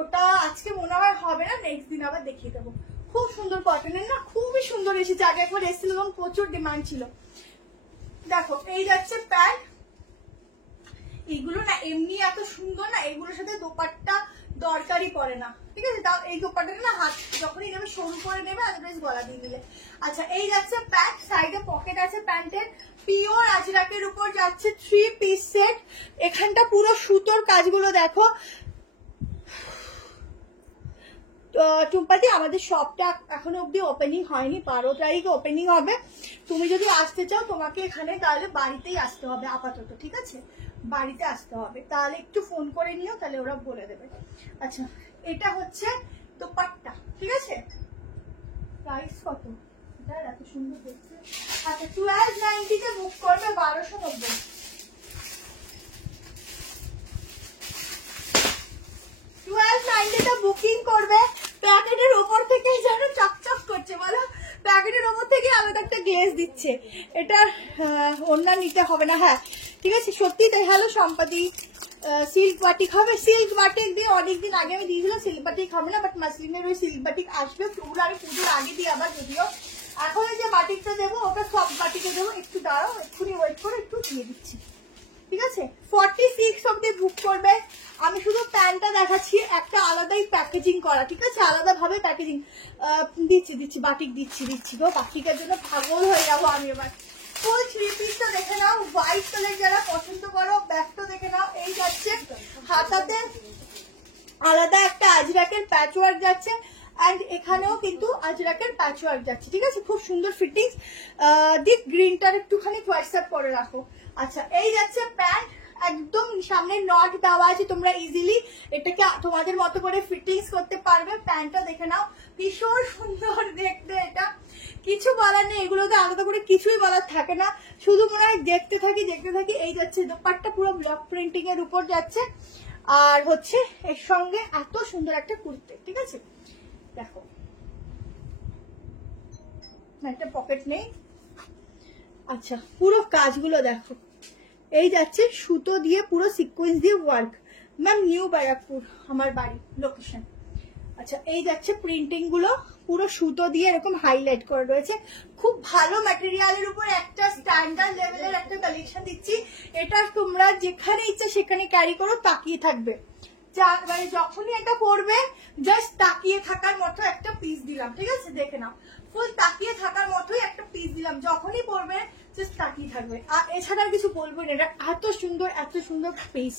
ওটা আজকে মনে হয় হবে না, নেক্সট দিন আবার দেখিয়ে দেবো। খুব সুন্দর কটনের না, খুবই সুন্দর এসেছে, আগে একবার এসেছিল এবং প্রচুর ডিমান্ড ছিল। দেখো এই যাচ্ছে প্যান্ট, এইগুলো না এমনি এত সুন্দর না, এগুলোর সাথে দোপাট্টা দরকারই পড়ে না, ঠিক আছে। তাও এই দোপাট্টাটা না হাত যখনই নেবে সরু করে নেবে, আদারওয়াইজ গলা দিয়ে নিলে। আচ্ছা এই যাচ্ছে প্যান্ট, সাইডে পকেট আছে প্যান্টের, পিওর আজরাকের উপর যাচ্ছে 3 পিস সেট। এখানটা পুরো সুতোর কাজগুলো দেখো। টুম্পাদি আমাদের শপটা এখনো অব্দি ওপেনিং হয়নি, 12 তারিখে ওপেনিং হবে। তুমি যদি আসতে চাও তোমাকে এখানে তাহলে বাড়িতেই আসতে হবে আপাতত, ঠিক আছে, বাড়িতে আসতে হবে। তাহলে একটু ফোন করে নিও, তাহলে ওরা বলে দেবে। আচ্ছা এটা হচ্ছে দোপাট্টা, ঠিক আছে। প্রাইস কত এটা, এত সুন্দর দেখতে। আচ্ছা 1290 তে বুক করবে, 1290। 1290 তে বুকিং করবে। প্যাকেটের ওপর থেকে যেন চকচক করছে, বলো প্যাকেটের ওপর থেকে আলাদা একটা গ্লেজ দিচ্ছে। এটা ওড়না নিতে হবে না, হ্যাঁ ঠিক আছে, সত্যি তাই। হ্যালো সম্পাদি, সিল্ক বাটিক হবে, সিল্ক বাটিক দিয়ে অনেকদিন আগে আমি দিয়েছিলাম, সিল্ক বাটিক হবে না, বাট মাসলিনের ওই সিল্ক বাটিক আসবে, পুরো আমি পুজোর আগে দিই আবার, যদিও এখন যে বাটিকটা দেবো ওটা সব বাটিকে দেবো। একটু দাঁড়াও, এক্ষুনি ওয়েট করে একটু দিয়ে দিচ্ছি, ঠিক আছে। 46 অব্দি বুক করবে। আমি শুধু প্যান্টটা দেখাচ্ছি, একটা আলাদাই প্যাকেজিং করা, ঠিক আছে, আলাদা ভাবে প্যাকেজিং দিচ্ছি বাটিক দিচ্ছি গো, বাটিকের জন্য পাগল হয়ে যাবো আমি এবার। ফুল 3 পিসটা দেখে নাও, হোয়াইট কালার যারা পছন্দ করো, ব্যাগটা দেখে নাও। এই যাচ্ছে হাতাতে আলাদা একটা আজরাকের প্যাচ ওয়ার্ক যাচ্ছে, এন্ড এখানেও কিন্তু আজরাকের প্যাচ ওয়ার্ক যাচ্ছে, ঠিক আছে, খুব সুন্দর ফিটিংস। ডিপ গ্রিনটার একটুখানি হোয়াটসঅ্যাপ করে রাখো। আচ্ছা এই যাচ্ছে প্যান্ট, একদম সামনে নট দেওয়া আছে, তোমরা ইজিলি এটাকে তোমাদের মতো করে ফিটিংস করতে পারবে। প্যান্টটা দেখে নাও, ভীষণ সুন্দর দেখতে, এটা কিছু বলার নেই, এগুলোতে আলাদা করে কিছুই বলার থাকে না, শুধু মনে হয় দেখতে থাকি। এই যাচ্ছে দোপাট্টা পুরো ব্লক প্রিন্টিং এর উপর যাচ্ছে, আর হচ্ছে এর সঙ্গে এত সুন্দর একটা কুর্তি, ঠিক আছে। দেখো একটা পকেট নেই। আচ্ছা পুরো কাজগুলো দেখো, এই যাচ্ছে সুতো দিয়ে পুরো সিকোয়েন্স দিয়ে ওয়ার্ক। ম্যাম নিউ ব্যারাকপুর আমার বাড়ি লোকেশন। আচ্ছা এই যাচ্ছে প্রিন্টিং গুলো, পুরো সুতো দিয়ে এরকম হাইলাইট করে রয়েছে, খুব ভালো ম্যাটেরিয়ালের উপর একটা স্ট্যান্ডার্ড লেভেলের একটা কালেকশন দিচ্ছি। এটা তোমরা যেখানে ইচ্ছা সেখানে ক্যারি করো, তাকিয়ে থাকবে, মানে যখনই এটা পরবে জাস্ট তাকিয়ে থাকার মতো একটা পিস দিলাম, ঠিক আছে, দেখে নাও, ফুল তাকিয়ে থাকার মতোই একটা পিস দিলাম, যখনই পরবে জাস্ট তাকিয়ে থাকবে, আর এছাড়া আর কিছু বলবো না। এটা এত সুন্দর পিস।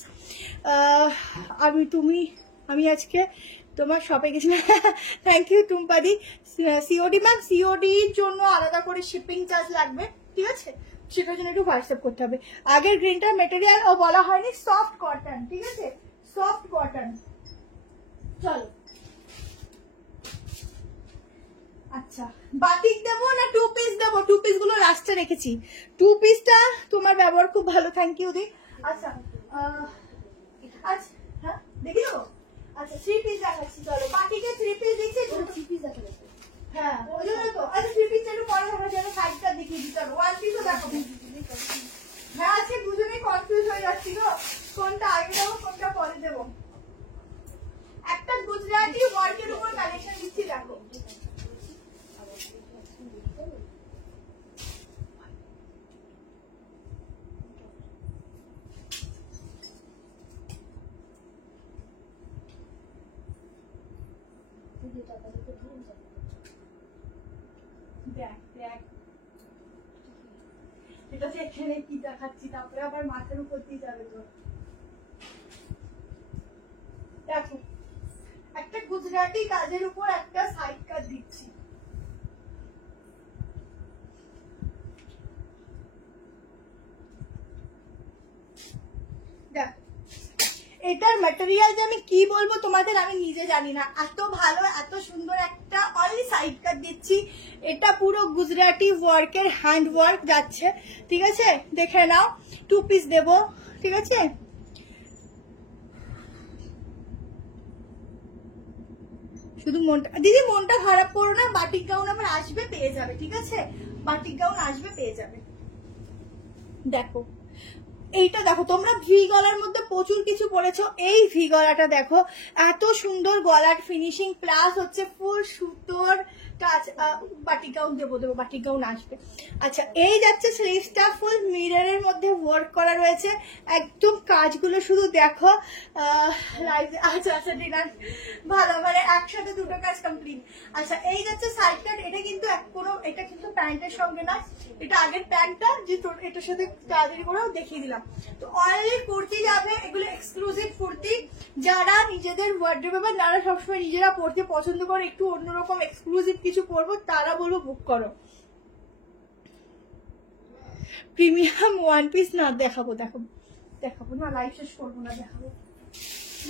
আমি আজকে তোমার শপে গেছিলাম, থ্যাংক ইউ টুম্পাদি। সিওডি ম্যাম, সিওডির জন্য আলাদা করে শিপিং চার্জ লাগবে, ঠিক আছে, সেটার জন্য একটু হোয়াটসঅ্যাপ করতে হবে। আগের গ্রিনটার মেটেরিয়াল ও বলা হয়নি, সফট কটন, ঠিক আছে, সফট কটন। চলো আচ্ছা বাটিক দেবো না 2 পিস দেবো? 2 পিস গুলো লাস্টে রেখেছি, 2 পিসটা তোমার ব্যবহার খুব ভালো, থ্যাংক ইউ দি। আচ্ছা আচ্ছা হ্যাঁ দেখি দেবো। আচ্ছা 3 পিস দেখাচ্ছি, চলো বাটিকে 3 পিস দিচ্ছি, 3 পিস দেখাচ্ছি, হ্যাঁ ওই জন্য তো। আচ্ছা 3 পিস একটু পরে দেখা যাবে, সাইডটা দেখিয়ে দিই, চলো 1 পিসও দেখো। হ্যাঁ আজকে দুজনেই কনফিউজ হয়ে যাচ্ছি গো, কোনটা আগে দেবো কোনটা পরে দেবো। একটা গুজরাটি ওয়ার্কের উপর কালেকশন দিচ্ছি, দেখো এটা তো এখানে কি দেখাচ্ছি, তারপরে আবার মাথার উপর দিয়ে যাবে তো। দেখো একটা গুজরাটি কাজের উপর একটা সাইড কাজ দিচ্ছি, দেখো এটার ম্যাটেরিয়াল যে আমি কি বলবো তোমাদের, আমি নিজে জানি না, এত ভালো এত সুন্দর একটা অনলি সাইড কাট দিচ্ছি। এটা পুরো গুজরাটি ওয়ার্কের হ্যান্ড ওয়ার্ক যাচ্ছে, ঠিক আছে, দেখে নাও। 2 পিস দেবো, ঠিক আছে। শুধু মনটা, দিদি মনটা খারাপ করো না, বাটিক গাউন আবার আসবে, পেয়ে যাবে, ঠিক আছে? বাটিক গাউন আসবে, পেয়ে যাবে। দেখো এইটা দেখো, তোমরা ভি গলার মধ্যে প্রচুর কিছু পরেছো, এই ভি গলাটা দেখো, এত সুন্দর গলার ফিনিশিং, প্লাস হচ্ছে ফুল সুতোর টাচ। বাটিক গাউন দেবো, বাটিক গাউন আসবে। আচ্ছা, এই যাচ্ছে স্লিভসটা ফুল মিররের মধ্যে ওয়ার্ক করা রয়েছে, একদম কাজগুলো শুধু দেখো। আচ্ছা আচ্ছা ডিনার ভালো, মানে একসাথে দুটো কাজ কমপ্লিট। আচ্ছা, এই যাচ্ছে সাইড কাট, এটা কিন্তু এটা কিন্তু প্যান্টের সঙ্গে না, এটা আগের প্যান্টটা যে এটার সাথে তাড়াতাড়ি করেও দেখিয়ে দিলাম। তো অনলি কুর্তি যাবে, এগুলো এক্সক্লুসিভ কুর্তি, যারা নিজেদের ওয়ার্ড্রোবে বা যারা সবসময় নিজেরা পড়তে পছন্দ করে, একটু অন্যরকম এক্সক্লুসিভ কিছু পরবো, তারা বলবো বুক করো। প্রিমিয়াম ওয়ান পিস না দেখাবো, দেখাবো না, লাইভ শেষ করবো না, দেখাবো।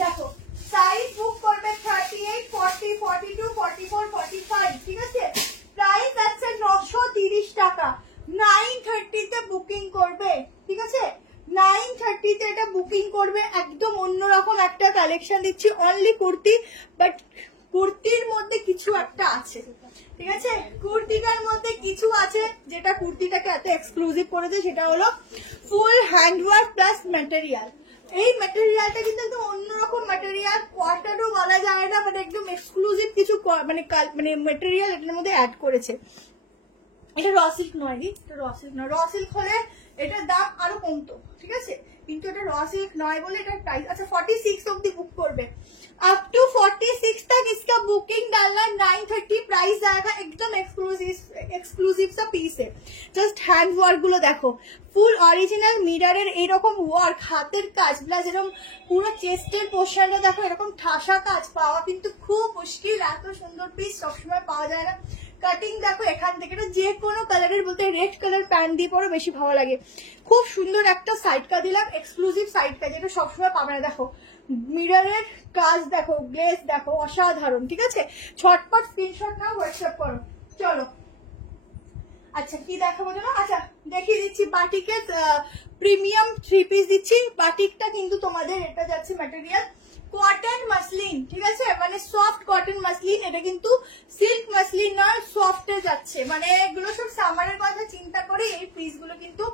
দেখো সাইজ বুক করবে 38, 40, 42, 44, 45, ঠিক আছে? প্রাইস আছে 930 টাকা। 930 তে বুকিং করবে, ঠিক আছে? 930 তে এটা বুকিং করবে, একদম অন্যরকম একটা কালেকশন দিচ্ছি, অনলি কুর্তি, বাট কুর্তির মধ্যে কিছু একটা আছে, ঠিক আছে? কুর্তিটার মধ্যে কিছু আছে যেটা কুর্তিটাকে এত এক্সক্লুসিভ করেছে, সেটা হলো ফুল হ্যান্ডওয়ার্ক প্লাস ম্যাটেরিয়াল। এই ম্যাটেরিয়ালটা কিন্তু একদম অন্যরকম ম্যাটেরিয়াল, কোয়ার্টারও বলা যায় না, মানে একদম এক্সক্লুসিভ কিছু মানে ম্যাটেরিয়াল এটার মধ্যে অ্যাড করেছে। এটা র সিল্ক নয়, এটা র সিল্ক নয়, র সিল্ক হলে এটার দাম আরো কমতো, ঠিক আছে? কিন্তু এটা র सिल्क नॉय बोले एटार प्राइस अच्छा 46 ऑब्दी बुक करबे अप टू 46 तक इसका बुकिंग डालना 930 प्राइस आएगा एकदम एक्सक्लूसिव सा पीस है जस्ट हैंड वर्क गुलो देखो ফুল অরিজিনাল মিররের এরকম ওয়ার্ক হাতের কাজ প্লাস এরকম পুরো চেস্টের পোর্শনটা দেখো এরকম ঠাসা কাজ পাওয়া কিন্তু খুব মুশকিল এত সুন্দর পিস সবসময় পাওয়া যায় না কাটিং দেখো এখান থেকে যে কোনো কালারের বলতে রেড কালার প্যান্ট দিয়ে পরে বেশি ভালো লাগে খুব সুন্দর একটা সাইড কা দিলাম এক্সক্লুসিভ সাইড কা যেটা সবসময় পাবে না দেখো মিররের কাজ দেখো গ্লেজ দেখো অসাধারণ ঠিক আছে ছটপট স্ক্রিনশট নাও হোয়াটসঅ্যাপ করো চলো अच्छा की দেখাবো জানো আচ্ছা দেখিয়ে দিচ্ছি বাটিকের প্রিমিয়াম 3 পিস দিচ্ছি বাটিকটা কিন্তু তোমাদের এটা যাচ্ছে ম্যাটেরিয়াল কটন মাসলিন ঠিক আছে মানে সফট কটন মাসলিন এটা কিন্তু সিল্ক মাসলিন নয় সফটে যাচ্ছে মানে এগুলো সব সামারের কথা চিন্তা করে এই পিসগুলো কিন্তু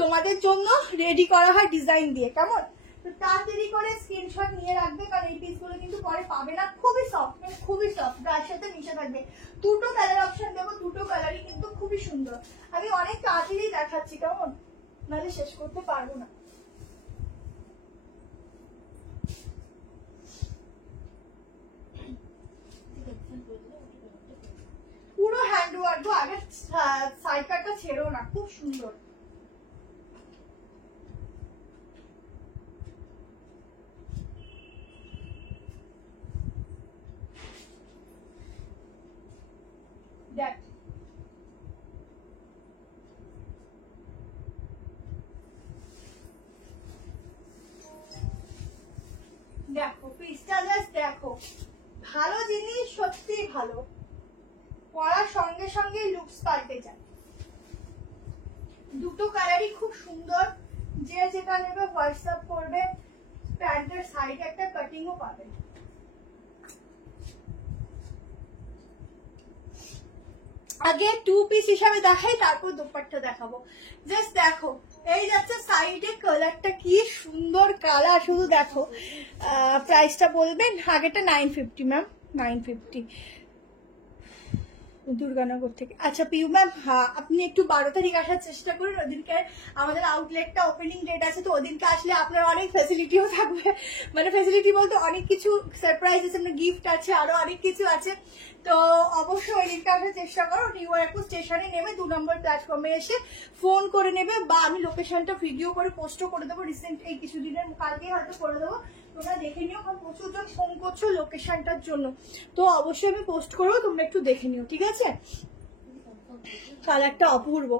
তোমাদের জন্য রেডি করা হয় ডিজাইন দিয়ে কেমন তো তাড়াতাড়ি করে স্ক্রিনশট নিয়ে রাখবে কারণ এই পিসগুলো কিন্তু পরে পাবে না খুবই সফট মানে খুবই সফট গায়ের সাথে মিশে থাকবে দুটো কালার অপশন দেবো দুটো কালারই কিন্তু খুবই সুন্দর আমি অনেক তাড়াতাড়ি দেখাচ্ছি কেমন নাহলে শেষ করতে পারবো না পুরো হ্যান্ড ওয়ার্ক গো আগে সাইড কাটটা ছেড়ো না খুব সুন্দর দেখ দেখো পিসটা জাস্ট দেখো ভালো জিনিস সত্যি ভালো পরার সঙ্গে সঙ্গে লুকস পাল্টে যায় দুটো কালারই খুব সুন্দর যে যেটা নেবে হোয়াটসঅ্যাপ করবে প্যান্টের সাইডে একটা কাটিংও পাবে আগে টু পিস হিসাবে দেখাই তারপর দুপাট্টা দেখাবো জাস্ট দেখো এই যাচ্ছে সাইডে কালারটা কি সুন্দর কালার শুধু দেখো প্রাইসটা বলবেন আগেটা 950 ম্যাম 950 দুর্গানগর থেকে আচ্ছা পিউ ম্যাম হ্যাঁ আপনি একটু 12 তারিখ আসার চেষ্টা করুন ওদিনকে আমাদের আউটলেটটা ওপেনিং ডেট আছে তো ওদিনকে আসলে আপনার অনেক ফ্যাসিলিটিও থাকবে মানে ফ্যাসিলিটি বলতে অনেক কিছু সারপ্রাইজ আছে মানে গিফট আছে আরো অনেক কিছু আছে তো অবশ্যই ওদিনকে আসার চেষ্টা করো নিউ ইয়ারপুর স্টেশনে নেমে 2 নম্বর প্ল্যাটফর্মে এসে ফোন করে নেবে বা আমি লোকেশনটা ভিডিও করে পোস্টও করে দেবো রিসেন্ট এই কিছুদিনের কালকে হয়তো করে দেবো তোমরা দেখে নিও কারণ প্রচুর জন ফোন করছো লোকেশনটার জন্য তো অবশ্যই আমি পোস্ট করবো তোমরা একটু দেখে নিও ঠিক আছে কালারটা অপূর্ব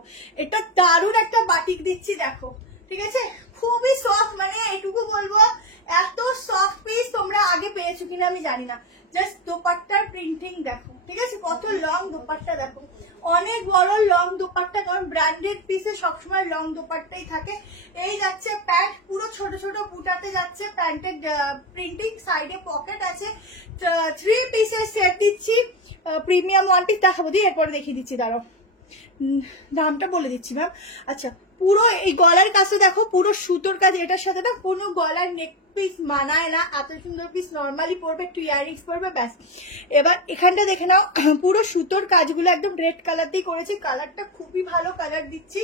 এটা দারুণ একটা বাটিক দিচ্ছি দেখো ঠিক আছে খুবই সফট মানে এটুকু বলবো এত সফট পিস তোমরা আগে পেয়েছো কিনা আমি জানি না জাস্ট দোপাট্টার প্রিন্টিং দেখো, ঠিক আছে, কত লং দোপাট্টা দেখো, অনেক বড় লং দোপাট্টা, কারণ ব্র্যান্ডেড পিসে সবসময় লং দোপাট্টাই থাকে। এই যাচ্ছে প্যান্ট, পুরো ছোট ছোট বুটাতে যাচ্ছে প্যান্টের প্রিন্টিং, সাইডে পকেট আছে। 3 পিসের সেট দিচ্ছি, প্রিমিয়াম 1 পিস দেখাবো, দিয়ে এরপরে দেখিয়ে দিচ্ছি, দাঁড়াও দামটা বলে দিচ্ছি ম্যাম। আচ্ছা, পুরো এই গলার কাছে দেখো পুরো সুতোর কাজ, এটার সাথে না কোনো গলার নেক পিস মানায় না, এত সুন্দর পিস নর্মালি পরবে, একটু ইয়ারিংস পরবে ব্যাস। এবার এখানটা দেখে নাও, পুরো সুতোর কাজগুলো একদম রেড কালার দিয়ে করেছি, কালারটা খুবই ভালো কালার দিচ্ছি।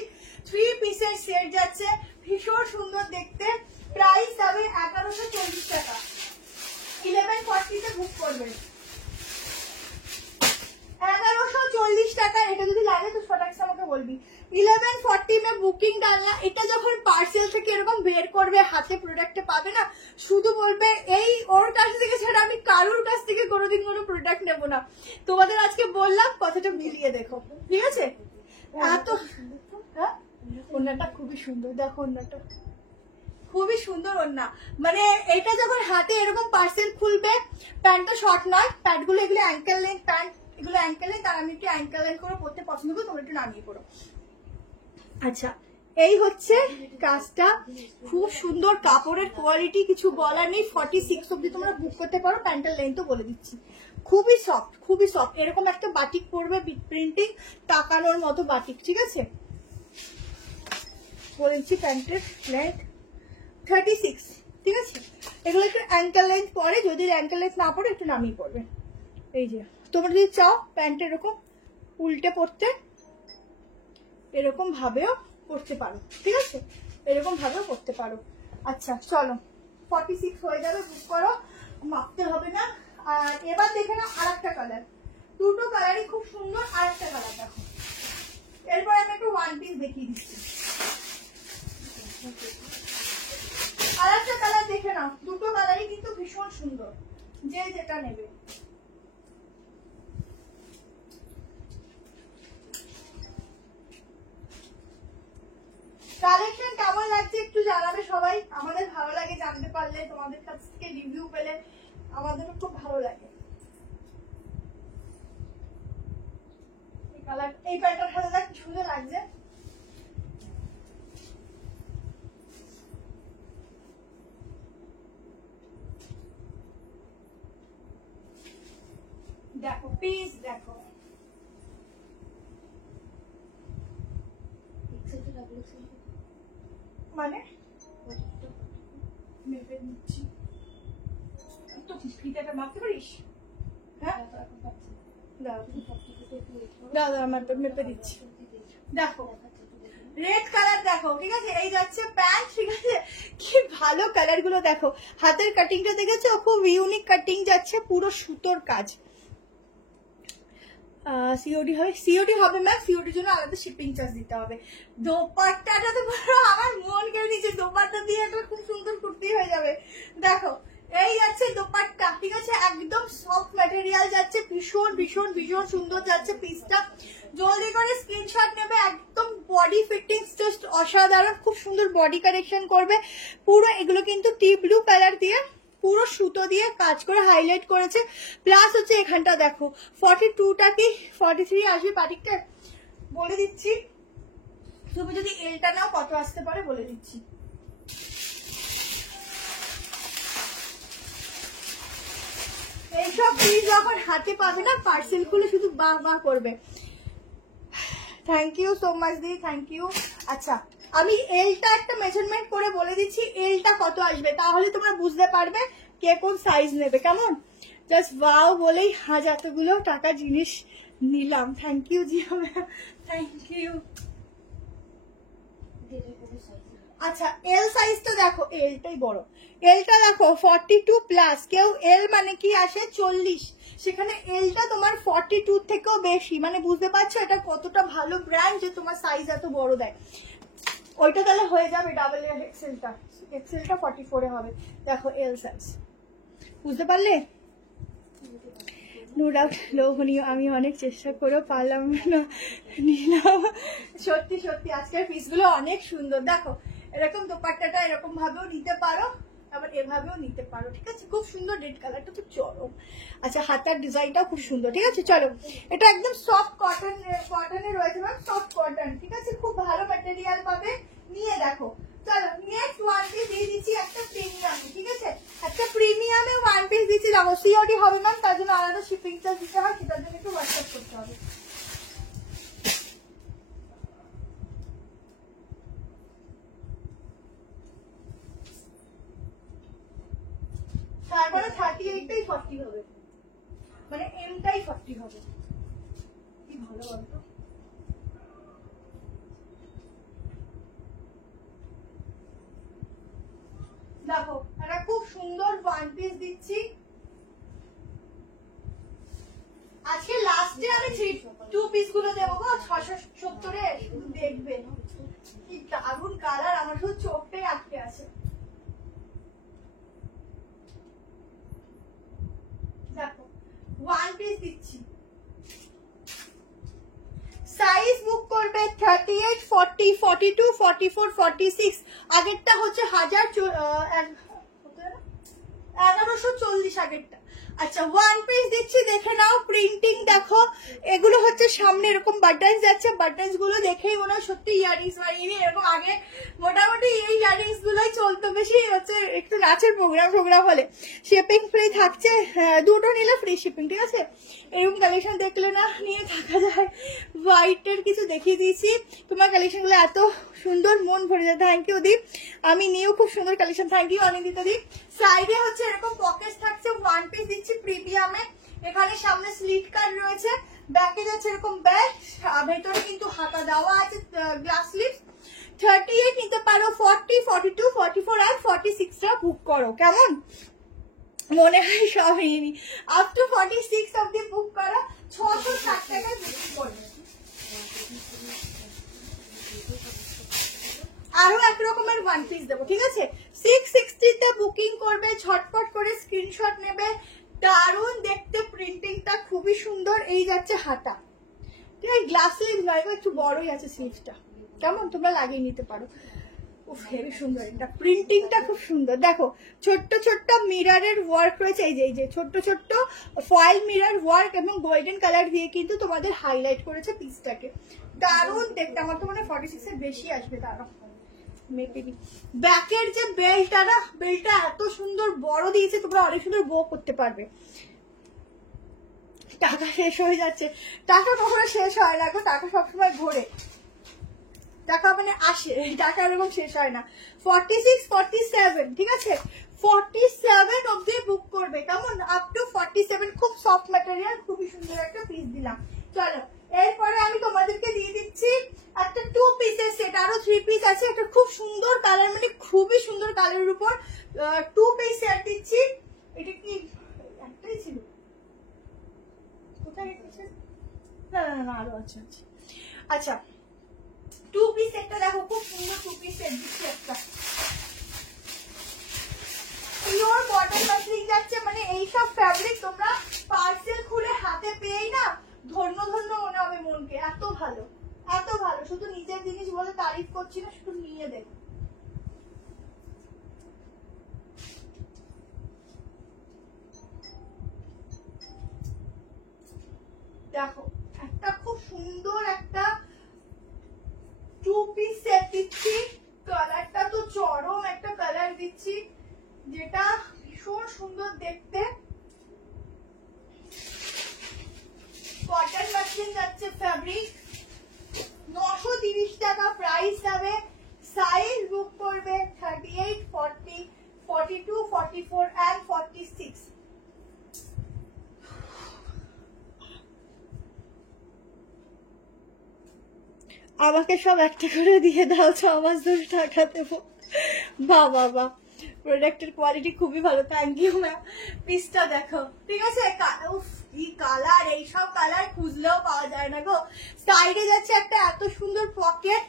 3 পিসের সেট যাচ্ছে, ভীষণ সুন্দর দেখতে। প্রাইস যাবে 1140 টাকা। 1140 তে বুক করবে, 1140 টাকা। এটা যদি লাগে তো ফটাক্স আমাকে বলবি। 1140 में বুকিং ডালনা। এটা যখন পার্সেল থেকে এরকম বের করবে, হাতে প্রোডাক্টে পাবে না, শুধু বলবে এই ওর কাছ থেকে ছাড়া আমি কারোর কাছ থেকে কোনোদিন কোনো প্রোডাক্ট নেবো না। তোমাদের আজকে বললাম, কথাটা মিলিয়ে দেখো, ঠিক আছে? এত হ্যাঁ, ওন্নাটা খুবই সুন্দর, দেখো ওন্নাটা খুবই সুন্দর ওন্না। মানে এটা যখন হাতে এরকম পার্সেল খুলবে, প্যান্টটা শর্ট নয়, প্যান্টগুলো এগুলো অ্যাঙ্কেল লেন্থ প্যান্ট, এগুলো অ্যাঙ্কেল লেন্থ, আর আমি একটু অ্যাঙ্কেল লেন্থ করে পরতে পছন্দ করি, তোমরা একটু নামিয়ে পড়ো। আচ্ছা, এই হচ্ছে কাজটা, খুব সুন্দর কাপড়ের কোয়ালিটি, কিছু বলার নেই। 46 অব্দি তোমরা বুক করতে পারো, প্যান্টের লেন্থও বলে দিচ্ছি, খুবই সফট, খুবই সফট। এরকম একটা বাটিক পরবে, প্রিন্টিং তাকানোর মতো বাটিক, ঠিক আছে? বলেছি প্যান্টের লেন্থ 36, ঠিক আছে? এগুলো একটু অ্যাঙ্কেল লেন্থ পরে, যদি অ্যাঙ্কেল লেন্থ না পড়ে একটু নামিয়ে পড়বে। এই যে তোমরা যদি চাও প্যান্ট এরকম উল্টে পড়তে, এরকম ভাবেও পড়তে পারো, ঠিক আছে? এরকম ভাবেও পড়তে পারো। আচ্ছা চলো, 46 হয়ে যাবে, বুক করো, মাপতে হবে না। আর এবার দেখে নাও আরেকটা কালার, দুটো কালারই খুব সুন্দর। আরেকটা কালার দেখো, এরপর আমি একটু 1 পিস দেখিয়ে দিচ্ছি। আরেকটা কালার দেখে নাও, দুটো কালারই কিন্তু ভীষণ সুন্দর, যে যেটা নেবে। কালেকশন কেমন লাগছে একটু জানাবে সবাই, আমাদের ভালো লাগে জানতে পারলে, তোমাদের কাছ থেকে রিভিউ পেলে আমাদেরও খুব ভালো লাগে। এই প্যান্টটার সাথে দেখ কি সুন্দর লাগছে, দেখো পিস দেখো, মানে মেপে নিচ্ছি তো, ফিতাটা মাপতে পারিস? হ্যাঁ দাদা আমার মেপে দিচ্ছি। দেখো রেড কালার দেখো, ঠিক আছে? এই যাচ্ছে প্যান্ট, ঠিক আছে? কি ভালো কালার গুলো দেখো, হাতের কাটিংটা দেখেছো, খুব ইউনিক কাটিং যাচ্ছে, পুরো সুতোর কাজ। সিওডি হবে, সিওডি হবে ম্যাম, সিওডির জন্য আলাদা শিপিং চার্জ দিতে হবে। দোপাট্টাটা তো পুরো আমার মন কেড়ে নিচ্ছে, দোপাট্টা দিয়ে একটা খুব সুন্দর কুর্তি হয়ে যাবে। দেখো এই যাচ্ছে দোপাট্টা, ঠিক আছে? একদম সফট ম্যাটেরিয়াল যাচ্ছে, ভীষণ ভীষণ ভীষণ সুন্দর যাচ্ছে পিসটা। জলদি করে স্ক্রিনশট নেবে, একদম বডি ফিটিংস জাস্ট অসাধারণ, খুব সুন্দর বডি কারেকশন করবে। পুরো এগুলো কিন্তু টি ব্লু কালার দিয়ে পুরো সুতো দিয়ে কাজ করে হাইলাইট করেছে। প্লাস হচ্ছে এখানটা দেখো 42টা কি 43 আসবে পাটিকটা, বলে দিচ্ছি। তুমি যদি এলটা নাও কত আসতে পারে বলে দিচ্ছি। এইসব পিস যখন হাতে পাবে না, পার্সেল খুলে শুধু বাহ বাহ করবে। থ্যাংক ইউ সো মাচ দি, থ্যাংক ইউ। আচ্ছা আমি এলটা একটা মেজারমেন্ট করে বলে দিচ্ছি, এলটা কত আসবে, তাহলে তোমরা বুঝতে পারবে কে কোন সাইজ নেবে, কেমন? জাস্ট ওয়াও বলেই আজ এতগুলো টাকা জিনিস নিলাম। থ্যাংক ইউ জি, থ্যাংক ইউ। আচ্ছা এল সাইজটা দেখো, এলটাই বড়, এলটা দেখো 42 প্লাস। কেউ এল মানে কি আসে 40, সেখানে এলটা তোমার 42 থেকেও বেশি। মানে বুঝতে পারছো এটা কতটা ভালো ব্র্যান্ড যে তোমার সাইজ এত বড় দেয়। ওইটা তাহলে হয়ে যাবে ডাবল এক্সেলটা, এক্সেলটা 44 এ হবে। দেখো এল সাইজ, বুঝতে পারলে? নো ডাউট লোভনীয়, আমি অনেক চেষ্টা করেও পারলাম না, নিলাম। সত্যি সত্যি আজকের পিসগুলো অনেক সুন্দর। দেখো এরকম দোপাট্টাটা এরকম ভাবেও নিতে পারো, আবার এভাবেও নিতে পারো, ঠিক আছে? খুব সুন্দর, রেড কালারটা তো চরম। আচ্ছা, হাতার ডিজাইনটাও খুব সুন্দর, ঠিক আছে? চলো, এটা একদম সফট কটনে রয়েছে ম্যাম, সফট কটন, ঠিক আছে? খুব ভালো ম্যাটেরিয়াল পাবে, নিয়ে দেখো। চলো, নেক্সট ওয়ান পিস দিয়ে দিচ্ছি একটা প্রিমিয়াম, ঠিক আছে? একটা প্রিমিয়ামে ওয়ান পিস দিচ্ছি, দেখো সিওডি হবে ম্যাম, তার জন্য আলাদা শিপিং চার্জ দিতে হয়, সেটার জন্য একটু হোয়াটসঅ্যাপ করতে হবে। তারপরে 38টাই 40 হবে, মানে এমটাই 40 হবে। কি ভালো বলতো, দেখো একটা খুব সুন্দর ওয়ান পিস দিচ্ছি। আজকে লাস্টে আমি 2 পিস গুলো দেবো গো, 670-এ দেখবে কি দারুন কালার, আমার শুধু চোখটাই আটকে আছে। দেখো ওয়ান পিস দিচ্ছি, সাইজ বুক করবে 38, 40, 42, 44, 46। আগেরটা হচ্ছে 1140 আগেরটা। আচ্ছা, ওয়ান পিস দিচ্ছি, দেখে নাও, প্রিন্টিং দেখো, এগুলো হচ্ছে সামনে এরকম বাটনস যাচ্ছে, বাটনস গুলো দেখেই মনে হয় সত্যি ইয়ারিংস বানিয়ে। এরকম আগে মোটামুটি এই ইয়ারিংস গুলোই চলতো বেশি, হচ্ছে একটু নাচের প্রোগ্রাম হলে। শিপিং ফ্রি থাকছে, দুটো নিলে ফ্রি শিপিং, ঠিক আছে? এরকম কালেকশন দেখলে না নিয়ে থাকা যায়। হোয়াইটের কিছু দেখিয়ে দিয়েছি, তোমার কালেকশন গুলো এত সুন্দর, মন ভরে যায়। থ্যাংক ইউ দি, আমি নিয়েও খুব সুন্দর কালেকশন, থ্যাংক ইউ অনিন্দিতা দি। সাইডে হচ্ছে এরকম পকেট থাকছে, ওয়ান পিস দিচ্ছি প্রিমিয়ামে। এখানে সামনে স্লিট কাট রয়েছে, ব্যাকে যাচ্ছে এরকম ব্যাগ, ভেতরে কিন্তু হাতা দেওয়া আছে, গ্লাস স্লিপ। 38 নিতে পারো, 40, 42, 44 আর 46টা বুক করো, কেমন? মনে হয় সব নিয়ে নি, আপ টু 46 অব্দি বুক করো, 660 টাকায় বুক করবে। আরো এক রকমের ওয়ান পিস দেবো, ঠিক আছে? 660-তে বুকিং করবে, ঝটপট করে স্ক্রিনশট নেবে। দারুণ দেখতে, প্রিন্টিংটা খুবই সুন্দর। এই যাচ্ছে হাতা, ঠিক আছে? গ্লাস স্লিভ নয়, একটু বড়ই আছে স্লিভটা, কেমন? তোমরা লাগিয়ে নিতে পারো। হেবি সুন্দর, এটা প্রিন্টিংটা খুব সুন্দর। দেখো ছোট্ট ছোট্ট মিরারের ওয়ার্ক রয়েছে, এই যে ছোট্ট ছোট্ট ফয়েল মিরার ওয়ার্ক এবং গোল্ডেন কালার দিয়ে কিন্তু তোমাদের হাইলাইট করেছে পিসটাকে। দারুণ দেখতে, আমার তো মানে 46 এর বেশি আসবে। দাঁড়াও মেপে দিই। ব্যাকের যে বেল্টটা না, বেল্টটা এত সুন্দর বড় দিয়েছে, তোমরা অনেক সুন্দর বো করতে পারবে। টাকা শেষ হয়ে যাচ্ছে, টাকা কখনো শেষ হয় না গো, টাকা সবসময় ঘোরে, টাকা মানে আসে, টাকা এরকম শেষ হয় না। 46, 47, ঠিক আছে? 47 অব্দি বুক করবে, কেমন? আপ টু 47, খুব সফট ম্যাটেরিয়াল, খুবই সুন্দর একটা পিস দিলাম। চলো, এরপরে আমি তোমাদেরকে দিয়ে দিচ্ছি একটা 2 পিসের সেট, আরো 3 পিস আছে। একটা খুব সুন্দর কালার, মানে খুবই সুন্দর কালারের উপর 2 পিস সেট দিচ্ছি। এটা কি একটাই ছিল? কোথায় রেখেছে? না না না, আরো আছে। আচ্ছা, 2 পিস সেটটা দেখো, খুব সুন্দর 2 পিস সেট দিচ্ছি একটা। পিওর কটন মাসলিন যাচ্ছে, মানে এইসব ফ্যাব্রিক তোমরা পার্সেল খুলে হাতে পেয়েই না ধন্য ধন্য মনে হবে মনকে। এত ভালো, এত ভালো, শুধু নিজের জিনিস বলে তারিফ করছি না, শুধু নিয়ে দেখো। দেখো একটা খুব সুন্দর একটা 2 পিস সেট দিচ্ছি। কালারটা তো চরম একটা কালার দিচ্ছি, যেটা ভীষণ সুন্দর দেখতে। কটন মাসলিন যাচ্ছে ফ্যাব্রিক, 930 টাকা প্রাইস যাবে। সাইজ বুক করবে 38, 40, 42, 44 and 46। আমাকে সব একটা করে দিয়ে দাও, 6 মাস ধরে টাকা দেবো। বাবা বাবা, প্রোডাক্টের কোয়ালিটি খুবই ভালো, থ্যাংক ইউ ম্যাম। পিসটা দেখো, ঠিক আছে? কি কালার, এইসব কালার খুঁজলেও পাওয়া যায় না গো। সাইডে যাচ্ছে একটা এত সুন্দর পকেট,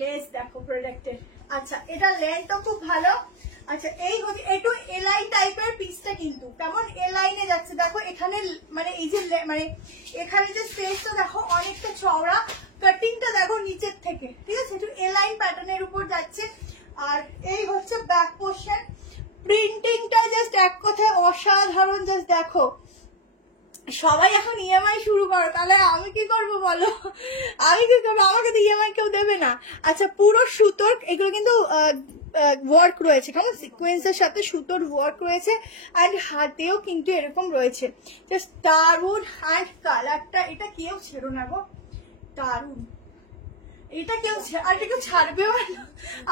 লেস দেখো প্রোডাক্টের। আচ্ছা, এটা লেন্থও খুব ভালো। আচ্ছা, এই হচ্ছে একটু এলাই টাইপের পিসটা, কিন্তু কেমন এলাইনে যাচ্ছে দেখো। এখানে মানে এই যে মানে এখানে যে স্পেসটা দেখো অনেকটা চওড়া, কাটিংটা দেখো নিচের থেকে, ঠিক আছে? একটু এলাইন প্যাটার্নের উপর যাচ্ছে। আর এই হচ্ছে ব্যাক পোর্শন, প্রিন্ট অসাধারণ, জাস্ট দেখো। সবাই এখন ইএমআই শুরু করো, তাহলে আমি কি করব বলো? আমি কি করবো? আমাকে তো ইএমআই কেউ দেবে না। আচ্ছা, পুরো সুতোর, এগুলো কিন্তু ওয়ার্ক রয়েছে, কেমন সিকোয়েন্সের সাথে সুতোর ওয়ার্ক রয়েছে, অ্যান্ড হাতেও কিন্তু এরকম রয়েছে, জাস্ট দারুন। অ্যান্ড কালারটা এটা কেউ ছেড়ো না গো, দারুন। এটা কেউ আর এটা কেউ ছাড়বেও না,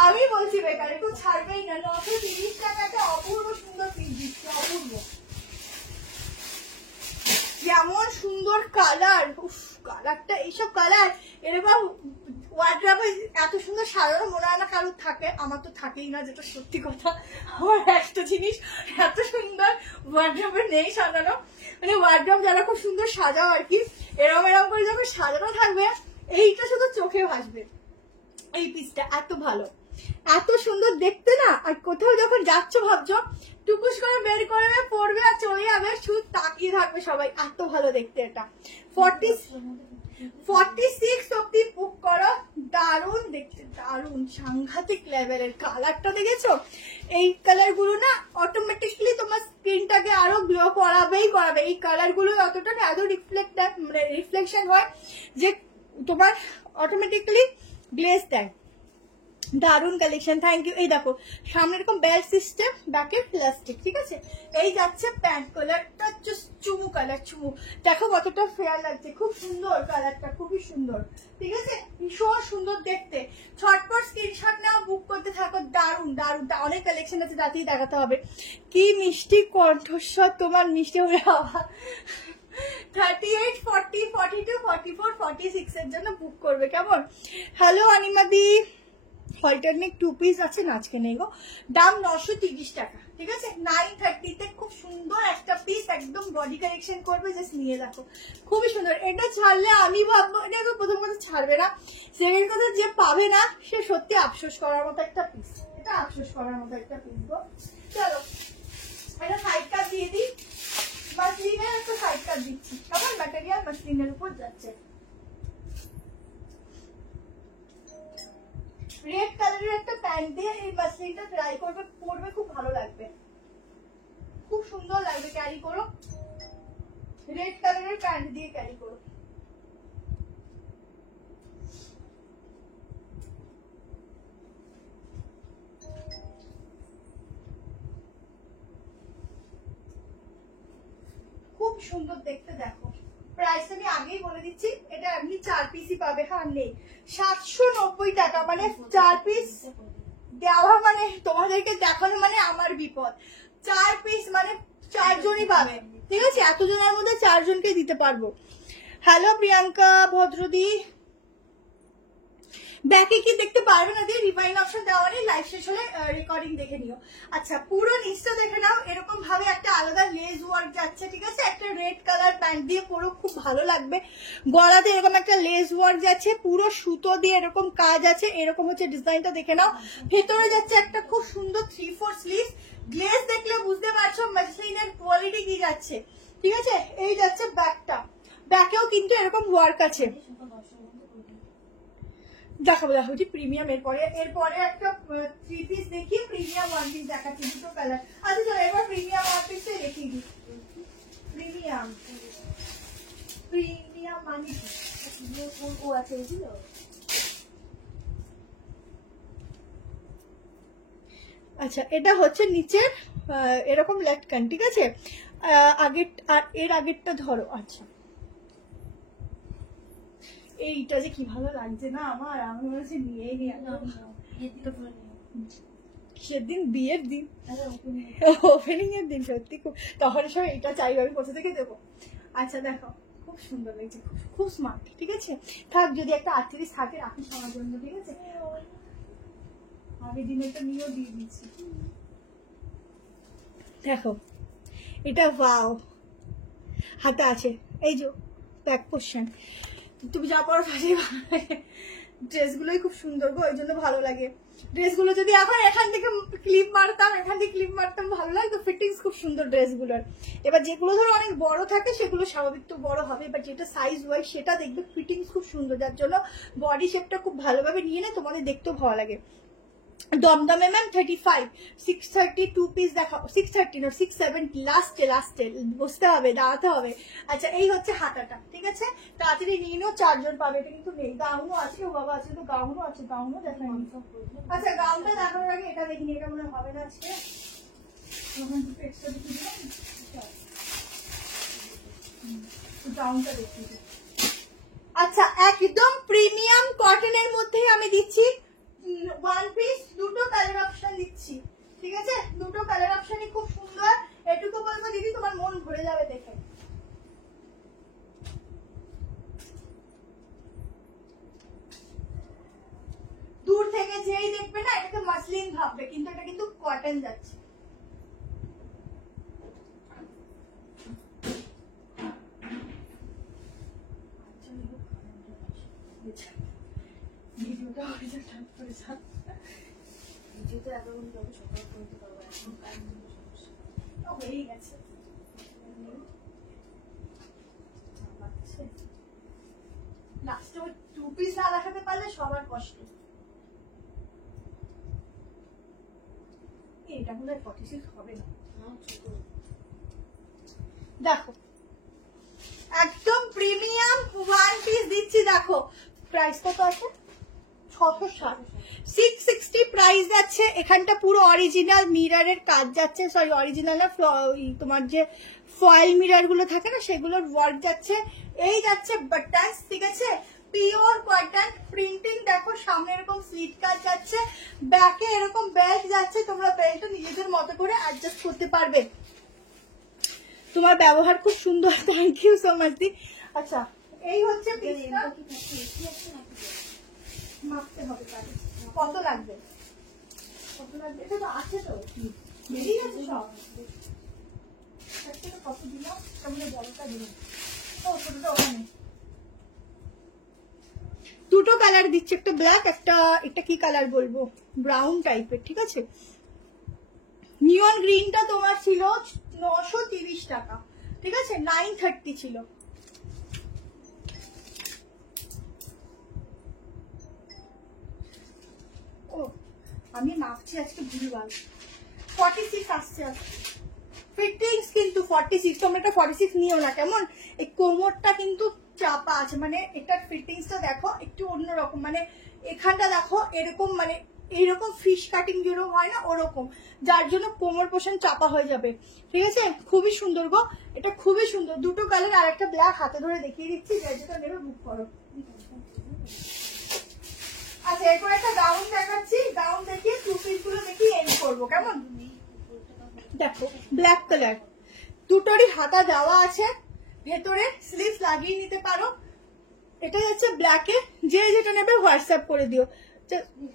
আমি বলছি বেকার, কেউ ছাড়বেই না। 930 টাকাটা অপূর্ব সুন্দর পিস দিচ্ছে, অপূর্ব। যেমন সুন্দর কালার, উফ কালারটা, এইসব কালার এরকম ওয়ার্ড্রবে এত সুন্দর সাজানো মনে হয় না কারোর থাকে, আমার তো থাকেই না, যেটা সত্যি কথা। আমার একটা জিনিস এত সুন্দর ওয়ার্ড্রবে নেই সাজানো, মানে ওয়ার্ড্রব যারা খুব সুন্দর সাজাও আর কি, এরকম এরকম করে যখন সাজানো থাকবে, এইটা শুধু চোখে ভাসবে। এই পিসটা এত ভালো, এত সুন্দর দেখতে না, আর কোথাও যখন যাচ্ছ ভাবছো টুকুস করে বের করবে, পড়বে আর চলে যাবে, শুধু তাকিয়ে থাকবে সবাই, এত ভালো দেখতে এটা। 46 অব্দি বুক করো, দারুণ দেখতে, দারুণ সাংঘাতিক লেভেলের। কালারটা দেখেছো? এই কালার গুলো না অটোমেটিকলি তোমার স্কিনটাকে আরো গ্লো করাবেই করাবে। এই কালার গুলো অতটা এত রিফ্লেকশন হয় যে তোমার অটোমেটিকলি গ্লেজ দেয়। দারুন কালেকশন, থ্যাংক ইউ। এই দেখো সামনে এরকম বেল্ট সিস্টেম, ব্যাকে প্লাস্টিক, ঠিক আছে। এই যাচ্ছে প্যান্ট, কালারটা চুমু কালার, চুমু। দেখো কতটা ফেয়ার লাগছে, খুব সুন্দর কালারটা, খুবই সুন্দর, ঠিক আছে, ভীষণ সুন্দর দেখতে। ছটপট স্ক্রিনশট নাও, বুক করতে থাকো, দারুন দারুন। অনেক কালেকশন আছে, তাতেই দেখাতে হবে। কি মিষ্টি কণ্ঠস্বর তোমার, মিষ্টি হয়ে আওয়াজ। 38, 40, 42, 44, 46 এর জন্য বুক করবে, কেমন? হ্যালো অনিমাদি, অল্টারনেট 2 পিস আছে না, আজকে নেই গো। দাম 930 টাকা, ঠিক আছে। 930 খুব সুন্দর একটা পিস, একদম বডি কালেকশন করবে, জাস্ট নিয়ে দেখো, খুবই সুন্দর। এটা ছাড়লে আমি ভাববো, এটা প্রথম কথা ছাড়বে না, সেকেন্ড কথা যে পাবে না সে সত্যি আফসোস করার মতো একটা পিস, এটা আফসোস করার মতো একটা পিস গো। চলো এটা সাইড কাট দিয়ে দিই, মাসলিনের একটা সাইড কাট দিচ্ছি, কেমন? ম্যাটেরিয়াল মাসলিনের উপর যাচ্ছে, রেড কালারের একটা প্যান্ট দিয়ে এই মাসলিনটা ট্রাই করবে, পরবে, খুব ভালো লাগবে, খুব সুন্দর লাগবে। ক্যারি করো, রেড কালারের প্যান্ট দিয়ে ক্যারি করো। খুব সুন্দর দেখতে, দেখো। প্রাইস আমি আগেই বলে দিচ্ছি, এটা এমনি 4 পিসই পাবে, হ্যাঁ নেই। 790 টাকা, মানে 4 পিস দেওয়া মানে তোমাদেরকে দেখানো মানে আমার বিপদ। 4 পিস মানে 4 জনই পাবে, ঠিক আছে, এতজনের মধ্যে 4 জনকে দিতে পারবো। হ্যালো প্রিয়াঙ্কা ভদ্রদি, ব্যাকে কি দেখতে পারবে না দিয়ে রিভাইন অপশন দেওয়া নেই, লাইভ শেষ হলে রেকর্ডিং দেখে নিও। আচ্ছা, পুরো নিচটা দেখে নাও, এরকম ভাবে একটা আলাদা লেস ওয়ার্ক যাচ্ছে, ঠিক আছে, একটা রেড কালার প্যান্ট দিয়ে পরো, খুব ভালো লাগবে। গলাতে এরকম একটা লেস ওয়ার্ক যাচ্ছে, পুরো সুতো দিয়ে এরকম কাজ আছে, এরকম হচ্ছে ডিজাইনটা, দেখে নাও। ভেতরে যাচ্ছে একটা খুব সুন্দর 3/4 স্লিভ, গ্লেজ দেখলে বুঝতে পারছো মাসলিনের কোয়ালিটি কি যাচ্ছে, ঠিক আছে। এই যাচ্ছে ব্যাকটা, ব্যাকেও কিন্তু এরকম ওয়ার্ক আছে, দেখাবো দেখো প্রিমিয়াম। এরপরে একটা 3 পিস দেখি, প্রিমিয়াম 1 পিস দেখাচ্ছি, দুটো কালার। আচ্ছা চলো এবার প্রিমিয়াম 1 পিস দেখিয়ে দিই। প্রিমিয়াম মানে ও আছে, বুঝলো? আচ্ছা, এটা হচ্ছে নিচের এরকম লেটকান, ঠিক আছে। আগের এর আগেরটা ধরো। আচ্ছা, এইটা যে কি ভালো লাগছে না আমার, আমি মনে হচ্ছে নিয়েই নিয়ে সেদিন বিয়ের দিন, ওপেনিং এর দিন, সত্যি খুব, তখন সব এটা চাইবে, আমি কোথা থেকে দেবো। আচ্ছা দেখো, খুব সুন্দর লাগছে, খুব স্মার্ট, ঠিক আছে। থাক, যদি একটা 38 থাকে রাখিস আমার জন্য, ঠিক আছে। আগের দিনে তো নিয়েও দিয়ে দিচ্ছি, দেখো এটা ওয়াও, হাতে আছে, এই যে ব্যাক পোর্শন, তুমি যা পড়ো তাই ভালো লাগে। ড্রেসগুলোই খুব সুন্দর গো, ওই জন্য ভালো লাগে। ড্রেসগুলো যদি এখন এখান থেকে ক্লিপ মারতাম, ভালো লাগতো। ফিটিংস খুব সুন্দর ড্রেসগুলোর। এবার যেগুলো ধরো অনেক বড় থাকে সেগুলো স্বাভাবিক তো বড় হবে, এবার যেটা সাইজ ওয়াইজ সেটা দেখবে ফিটিংস খুব সুন্দর, যার জন্য বডি শেপটা খুব ভালোভাবে নিয়ে নেয়, তোমাদের দেখতেও ভালো লাগে। দমদমে ম্যাম 35, 630 2 পিস দেখাও, 630 না 670 লাস্টে বসতে হবে, দাঁড়াতে হবে। আচ্ছা এই হচ্ছে হাতাটা, ঠিক আছে, তাড়াতাড়ি নিয়ে নিও, 4 জন পাবে। এটা কিন্তু নেই, গাউনও আছে, ও বাবা আছে তো, গাউনও আছে, গাউনও দেখাই। আচ্ছা গাউনটা দেখানোর আগে এটা দেখিনি, এটা মনে হবে না আজকে, গাউনটা দেখি। আচ্ছা একদম প্রিমিয়াম কটনের মধ্যেই আমি দিচ্ছি ওয়ান পিস, দুটো কালার অপশন দিচ্ছি, ঠিক আছে, দুটো কালার অপশনই খুব সুন্দর। এটুকু বলবো দিদি তোমার মন ভরে যাবে দেখে। দূর থেকে যেই দেখবে না এটাকে মাসলিন ভাববে, কিন্তু এটা কিন্তু কটন যাচ্ছে। ভিডিওটা হয়ে যাচ্ছে, ভিডিওতে এতক্ষণ যাবে সকাল করতে পারবো, এখন কারেন্ট সমস্যা হয়েই গেছে। লাস্টে ওই 2 পিস না দেখাতে পারলে সবার কষ্ট। এটা মনে হয় 46 হবে না, দেখো একদম প্রিমিয়াম ওয়ান পিস দিচ্ছি। দেখো প্রাইস কত আছে, 660, 660 প্রাইস যাচ্ছে। এখানটা পুরো অরিজিনাল মিররের কাজ যাচ্ছে, সরি অরিজিনাল না, তোমার যে ফয়েল মিরর গুলো থাকে না সেগুলোর ওয়ার্ক যাচ্ছে। এই যাচ্ছে বাটন্স, ঠিক আছে, পিওর কটন প্রিন্টিং। দেখো সামনে এরকম স্লিট কাজ যাচ্ছে, ব্যাকে এরকম বেল্ট যাচ্ছে, তোমরা বেল্টটা নিজেদের মতো করে অ্যাডজাস্ট করতে পারবে। তোমার ব্যবহার খুব সুন্দর, থ্যাংক ইউ সো মাচ দি। আচ্ছা এই হচ্ছে পিসটা, মাপতে হবে তাহলে কত লাগবে, কত লাগবে, এটা তো আছে তো, বেরিয়ে গেছে সব। কত দিলাম, তাহলে বড়টা দিলাম, ও ছোটটা ওখানে। দুটো কালার দিচ্ছে, একটা ব্ল্যাক, একটা এটা কি কালার বলবো, ব্রাউন টাইপের, ঠিক আছে। নিয়ন গ্রিনটা তোমার ছিল 930 টাকা, ঠিক আছে, 930 ছিল। ও আমি মাপছি আজকে ভুলবার, 46 আসছে আজকে ফিটিংস, কিন্তু 46, তোমরা এটা 46 নিও না কেমন, এই কোমরটা কিন্তু চাপা আছে, মানে এটার ফিটিংসটা দেখো একটু অন্যরকম, মানে এখানটা দেখো এরকম, মানে এইরকম ফিশ কাটিং যেরকম হয় না ওরকম, যার জন্য কোমর পোষণ চাপা হয়ে যাবে, ঠিক আছে, খুবই সুন্দর গো, এটা খুবই সুন্দর। দুটো কালার, আর একটা ব্ল্যাক হাতে ধরে দেখিয়ে দিচ্ছি, যেটা নেবে বুক করো। আচ্ছা এরপর একটা গাউন দেখাচ্ছি, গাউন দেখিয়ে 2 পিস গুলো দেখিয়ে এন্ড করবো কেমন। দেখো ব্ল্যাক কালার, দুটোরই হাতা দেওয়া আছে, ভেতরে স্লিভস লাগিয়ে নিতে পারো। এটা যাচ্ছে ব্ল্যাকে, যে যেটা নেবে হোয়াটসঅ্যাপ করে দিও,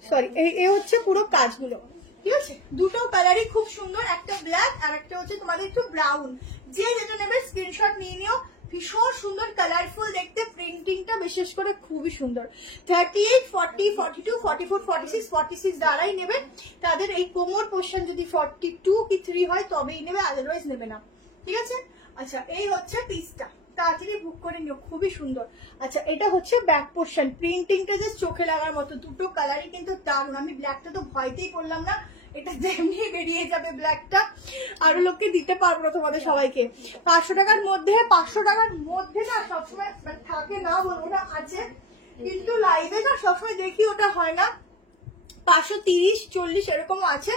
সরি এই হচ্ছে পুরো কাজগুলো, ঠিক আছে। দুটো কালারই খুব সুন্দর, একটা ব্ল্যাক আর একটা হচ্ছে তোমাদের একটু ব্রাউন, যে যেটা নেবে স্ক্রিনশট নিয়ে নিও। ভীষণ সুন্দর কালারফুল দেখতে, প্রিন্টিংটা বিশেষ করে খুবই সুন্দর। 38, 40, 42, 44, 46, 46 দ্বারাই নেবে। তাদের এই কোমর পোর্শন যদি 42 কি 3 হয় তবেই নেবে, আদারওয়াইজ নেবে না, ঠিক আছে। আচ্ছা এই হচ্ছে পিসটা, তাড়াতাড়ি বুক করে নিও, খুবই সুন্দর। আচ্ছা এটা হচ্ছে ব্যাক পোর্শন, প্রিন্টিংটা যে চোখে লাগার মতো, দুটো কালারই কিন্তু দারুণ। আমি ব্ল্যাকটা তো ভয়তেই করলাম না, এটা যেমনি বেরিয়ে যাবে ব্ল্যাকটা, আরো লোককে দিতে পারবো না তোমাদের সবাইকে। 500 টাকার মধ্যে, 500 টাকার মধ্যে না সবসময় থাকে না বলবো না, আছে, কিন্তু লাইভে না সবসময় দেখি ওটা হয় না, 530, 40 এরকম আছে।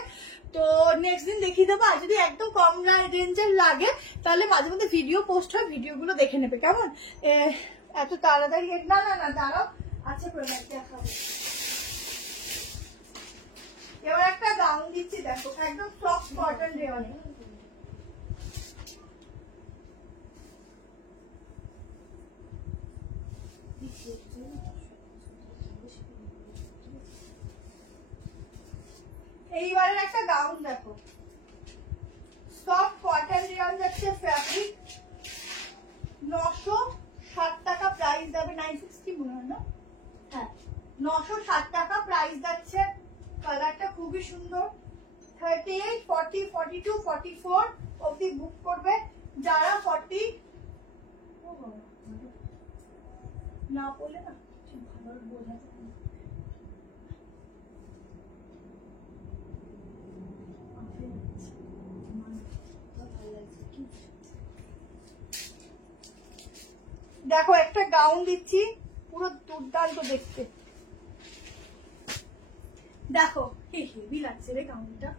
তো নেক্সট দিন দেখিয়ে দেবো, আর যদি একদম কম রেঞ্জের লাগে তাহলে মাঝে মধ্যে ভিডিও পোস্ট হয়, ভিডিওগুলো দেখে নেবে কেমন। এত তাড়াতাড়ি না না না দাঁড়াও, আচ্ছা প্রোডাক্ট দেখাবো। এবার একটা গাউন দিচ্ছি, দেখো একদম সফট কটন রেওয়ানে, এইবারের একটা গাউন দেখো, সফট কটন রেওয়ান যাচ্ছে, ফ্যাব্রিক 960 টাকা প্রাইস যাবে, 960 মনে হয় না, হ্যাঁ 960 টাকা প্রাইস যাচ্ছে। কালারটা খুবই সুন্দর, 38, 40, 42, 44 অবধি বুক করবে যারা। 40 না বলে না ভালো বোঝা দেখো একটা গাউন দিচ্ছি, পুরো দুর্দান্ত দেখতে। দেখো হেভি লাগছে রে গাউনটা,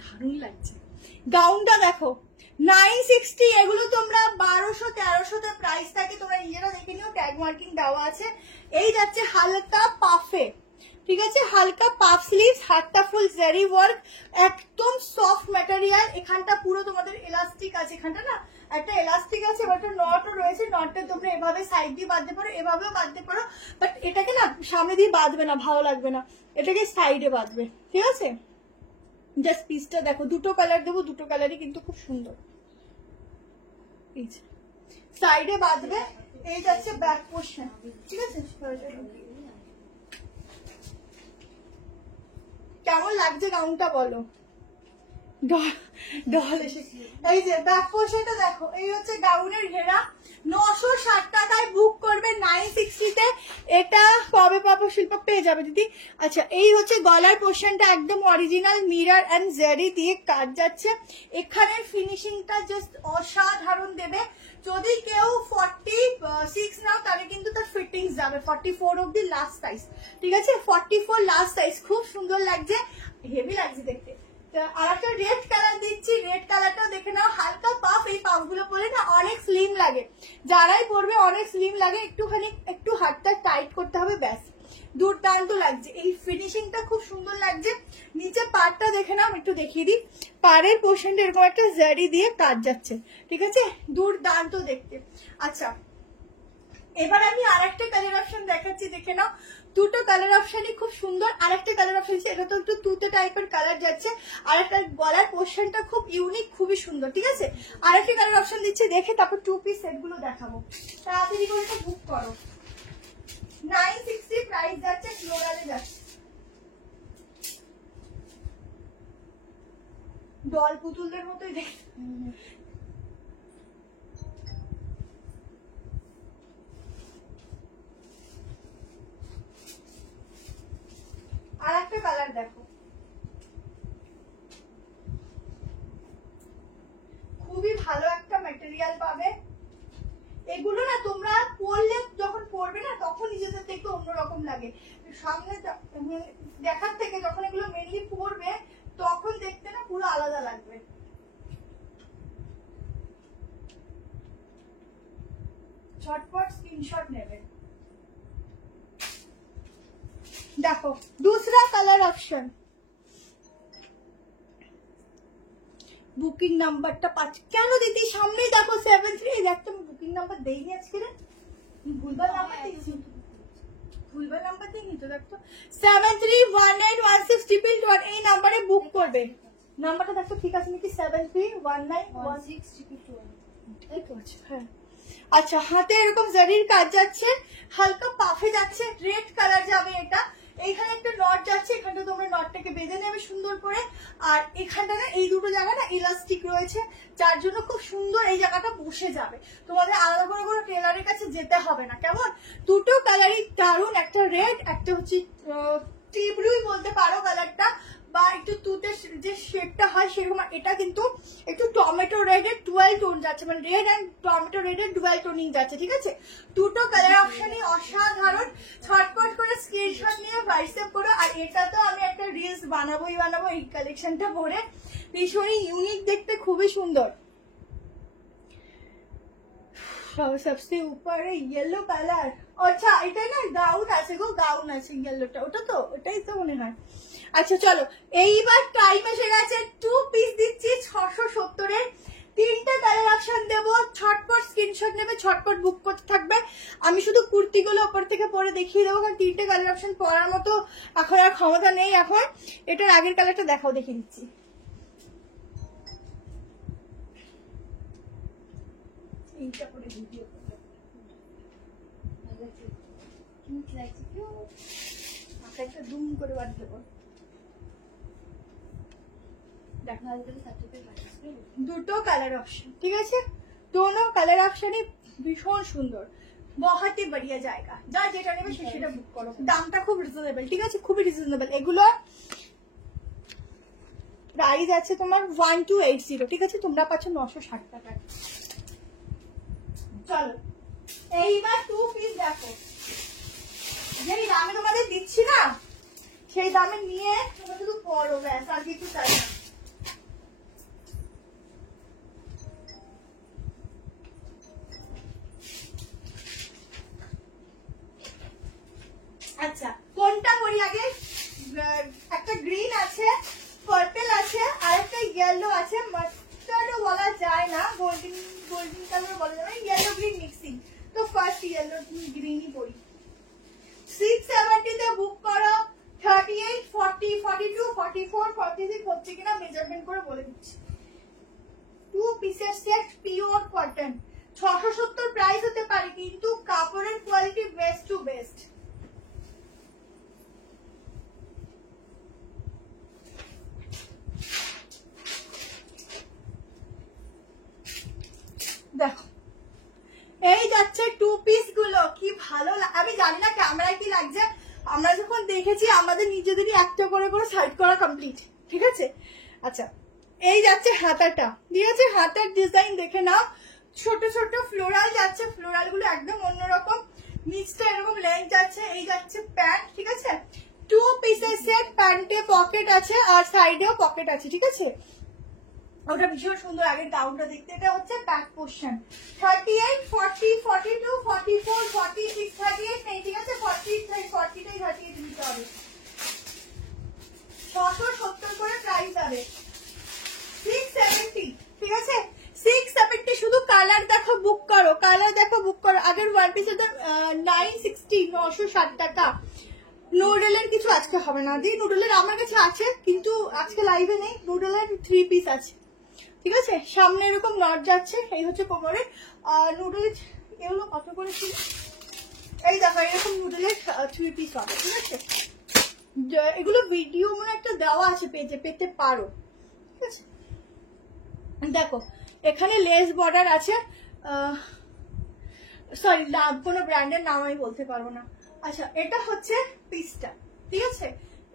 দারুণ লাগছে গাউনটা। দেখো 960, এগুলো তোমরা 1200-1300 প্রাইস থাকে, তোমরা নিজেরা দেখে নিও, ট্যাগ মার্কিং দেওয়া আছে। এই যাচ্ছে হালকা পাফে, ঠিক আছে, হালকা পাফ স্লিভস, হাতটা ফুল জারি ওয়ার্ক, একদম সফট ম্যাটেরিয়াল। এখানটা পুরো তোমাদের এলাস্টিক আছে, এখানটা না একটা এলাস্টিক আছে, এবার একটা নটও রয়েছে। নটটা তোমরা এভাবে সাইড দিয়ে বাঁধতে পারো, এভাবেও বাঁধতে পারো, বাট এটাকে না সামনে দিয়ে বাঁধবে না, ভালো লাগবে না, এটাকে সাইডে বাঁধবে, ঠিক আছে। জাস্ট পিসটা দেখো, দুটো কালার দেবো, দুটো কালারই কিন্তু খুব সুন্দর। সাইডে বাঁধবে। এই যাচ্ছে ব্যাক পোর্শন, ঠিক আছে। কেমন লাগছে গাউনটা বলো? ডল এসে এই যে ব্যাক পোর্শনটা দেখো, এই হচ্ছে গাউনের ঘেরা। 960 টাকায় বুক করবে 960-তে। এটা কবে পাবো শিল্পা? পেয়ে যাবে দিদি। আচ্ছা, এই হচ্ছে গলার পোর্শনটা, একদম অরিজিনাল মিরর এন্ড জারি দিয়ে কাজ যাচ্ছে। এখানে ফিনিশিংটা জাস্ট অসাধারণ দেবে। যদি কেউ 46 নাও তাহলে কিন্তু তার ফিটিংস যাবে 44 অব্দি লাস্ট সাইজ, ঠিক আছে। 44 লাস্ট সাইজ, খুব সুন্দর লাগছে, হেভি লাগছে দেখতে। আর একটা রেড কালার দিচ্ছি, রেড কালারটাও দেখে নাও, হালকা পাফ। এই পাফ গুলো পরে না অনেক স্লিম লাগে, যারাই পরবে অনেক স্লিম লাগে, একটুখানি একটু হাতটা টাইট করতে হবে, ব্যাস। দুর্দান্ত লাগছে, এই ফিনিশিংটা খুব সুন্দর লাগছে। নিচে পাড়টা দেখে নাও, একটু দেখিয়ে দিই। পাড়ের পোর্শনটা এরকম একটা জারি দিয়ে কাজ যাচ্ছে, ঠিক আছে, দুর্দান্ত দেখতে। আচ্ছা, এবার আমি আরেকটা কালার অপশন দেখাচ্ছি, দেখে নাও। দুটো কালার অপশনই খুব সুন্দর। আরেকটা কালার অপশন আছে, এটা তো একটু তুতে টাইপের কালার যাচ্ছে, আর একটা গলার পোর্শনটা খুব ইউনিক, খুবই সুন্দর, ঠিক আছে। আরেকটা কালার অপশন দিচ্ছে, দেখে তারপর 2 পিস সেট গুলো দেখাবো। তাড়াতাড়ি করে তো বুক করো। 960 প্রাইস যাচ্ছে, ফ্লোরালে যাচ্ছে। ডল পুতুলদের মতোই দেখতে। আর একটা কালার দেখো, খুবই ভালো একটা ম্যাটেরিয়াল পাবে। এগুলো না তোমরা পরলে, যখন পরবে না তখন নিজেদের দেখতে অন্যরকম লাগে, সামনে দেখার থেকে যখন এগুলো মেনলি পরবে তখন দেখতে না পুরো আলাদা লাগবে। ঝটপট স্ক্রিনশট নেবে। দেখো दूसरा কালার অপশন, বুকিং নাম্বারটা 5 কেন দিদি? সামনেই দেখো 73। দেখো আমি বুকিং নাম্বার দেইনি আজকে, রে ভুলবার নাম্বার দিয়েছি, ভুলবার নাম্বার দিইনি তো। দেখো 73181611, এই নাম্বারে বুক করবে। নাম্বারটা দেখো ঠিক আছে নাকি? 73191622, ঠিক আছে, হ্যাঁ। আচ্ছা, হাতে এরকম জারির কাজ যাচ্ছে, হালকা পাফে যাচ্ছে, রেড কালার যাবে এটা। এইখানে একটা নট যাচ্ছে, এখানটা তোমরা নটটাকে বেঁধে নেবে সুন্দর করে। আর এখানটা না এই দুটো জায়গা না ইলাস্টিক রয়েছে, যার জন্য খুব সুন্দর এই জায়গাটা বসে যাবে, তোমাদের আলাদা করে কোনো টেলারের কাছে যেতে হবে না। কেমন? দুটো কালারই দারুন, একটা রেড, একটা হচ্ছে টি ব্লুই বলতে পারো কালারটা, বা একটু তুতে যে শেডটা হয় সেরকম। এটা কিন্তু একটু টমেটো রেডের 12 টোন যাচ্ছে, মানে রেড এন্ড টমেটো রেডের 12 টোনিং যাচ্ছে, ঠিক আছে। দুটো কালার অপশনই অসাধারণ। ছটপট করে স্ক্রিনশট নিয়ে হোয়াটসঅ্যাপ করো। আর এটা তো আমি একটা রিলস বানাবোই বানাবো এই কালেকশনটা পরে, ভীষণই ইউনিক দেখতে, খুবই সুন্দর। सबसे ऊपर है येलो कलर। अच्छा, এটা না গাউন আছে গো, গাউন আছে ইয়েলোটা, ওটা তো ওটাই তো মনে হয়। আচ্ছা চলো, এইবার টাইম এসে গেছে। 2 পিস দিচ্ছি 670-এর, 3টে কালার অপশন দেবো। ছটপট স্ক্রিনশট নেবে, ছটপট বুক করতে থাকবে। আমি শুধু কুর্তিগুলো উপর থেকে পরে দেখিয়ে দেবো, কারণ 3টে কালার অপশন পরার মতো এখন আর ক্ষমতা নেই। এখন এটার আগের কালারটা দেখাও, দেখিয়ে দিচ্ছি। এইটা পরে ভিডিও একটা দুম করে বাদ দেবো। দুটো কালার অপশন, ঠিক আছে, दोनों কালার অপশনই ভীষণ সুন্দর, बहुत ही बढ़िया জায়গা। যা যেটা নেবে সেটা বুক করো। দামটা খুব রিজনেবল, ঠিক আছে, খুবই রিজনেবল। এগুলো প্রাইস আছে তোমার 1280, ঠিক আছে, তোমরা পাচ্ছ 960 টাকা। চলো এইবার 2 পিস দেখো, যেই দামে তোমাদের দিচ্ছি না সেই দামে নিয়ে তোমরা শুধু পরো, ব্যাস আর কিছু চাই না। আচ্ছা কোনটা করি আগে? একটা গ্রিন আছে, পার্পল আছে, আর একটা ইয়েলো আছে, মাস্টার্ডও বলা যায় না, গোল্ডেন গোল্ডেন কালার বলা যায় না, ইয়েলো গ্রিন মিক্সিং। তো ফার্স্ট ইয়েলো গ্রিনই পরি। 670 তে বুক করো। 38, 40, 42, 44, 46 হচ্ছে কিনা মেজারমেন্ট করে বলে দিচ্ছি। 2 পিসের সেট, পিওর কটন। 670 প্রাইস হতে পারে, কিন্তু কাপড়ের কোয়ালিটি বেস্ট টু বেস্ট। দেখো এই যাচ্ছে 2 পিস গুলো, কি ভালো। আমি জানি না ক্যামেরায় কি লাগছে, আমরা যখন দেখেছি আমাদের নিজেদেরই একটা করে করে সাইড করা কমপ্লিট, ঠিক আছে। আচ্ছা এই যাচ্ছে হাতাটা, ঠিক আছে, হাতার ডিজাইন দেখে নাও, ছোট ছোট ফ্লোরাল যাচ্ছে, ফ্লোরাল গুলো একদম অন্যরকম, নিচটা এরকম লেন্থ যাচ্ছে। এই যাচ্ছে প্যান্ট, ঠিক আছে, 2 পিসের সেট, প্যান্টে পকেট আছে আর সাইডেও পকেট আছে, ঠিক আছে। ওটা ভীষণ সুন্দর, আগের গাউনটা দেখতে। এটা হচ্ছে ব্যাক পোর্শন। 38, 40, 42, 44, 46, 38 নেই, ঠিক আছে, 40 টাই 38 নিতে হবে। 670 করে প্রাইস হবে। 670, ঠিক আছে, 670 শুধু। কালার দেখো বুক করো, কালার দেখো বুক করো। আগের ওয়ান পিসের দাম 960, 960 টাকা। নুডলের কিছু আজকে হবে না দি, নুডলের আমার কাছে আছে কিন্তু আজকে লাইভে নেই। নুডলের 3 পিস আছে, ঠিক আছে। সামনে এরকম নট যাচ্ছে, এই হচ্ছে কোমরে। আর নুডলের এগুলো কত করে ছিল, এই দেখো এরকম নুডলের 3 পিস হবে, ঠিক আছে। এগুলো ভিডিও মনে একটা দেওয়া আছে পেজে, পেতে পারো, ঠিক আছে। দেখো এখানে লেস বর্ডার আছে, সরি কোনো ব্র্যান্ডের নাম আমি বলতে পারবো না। আচ্ছা এটা হচ্ছে পিসটা, ঠিক আছে,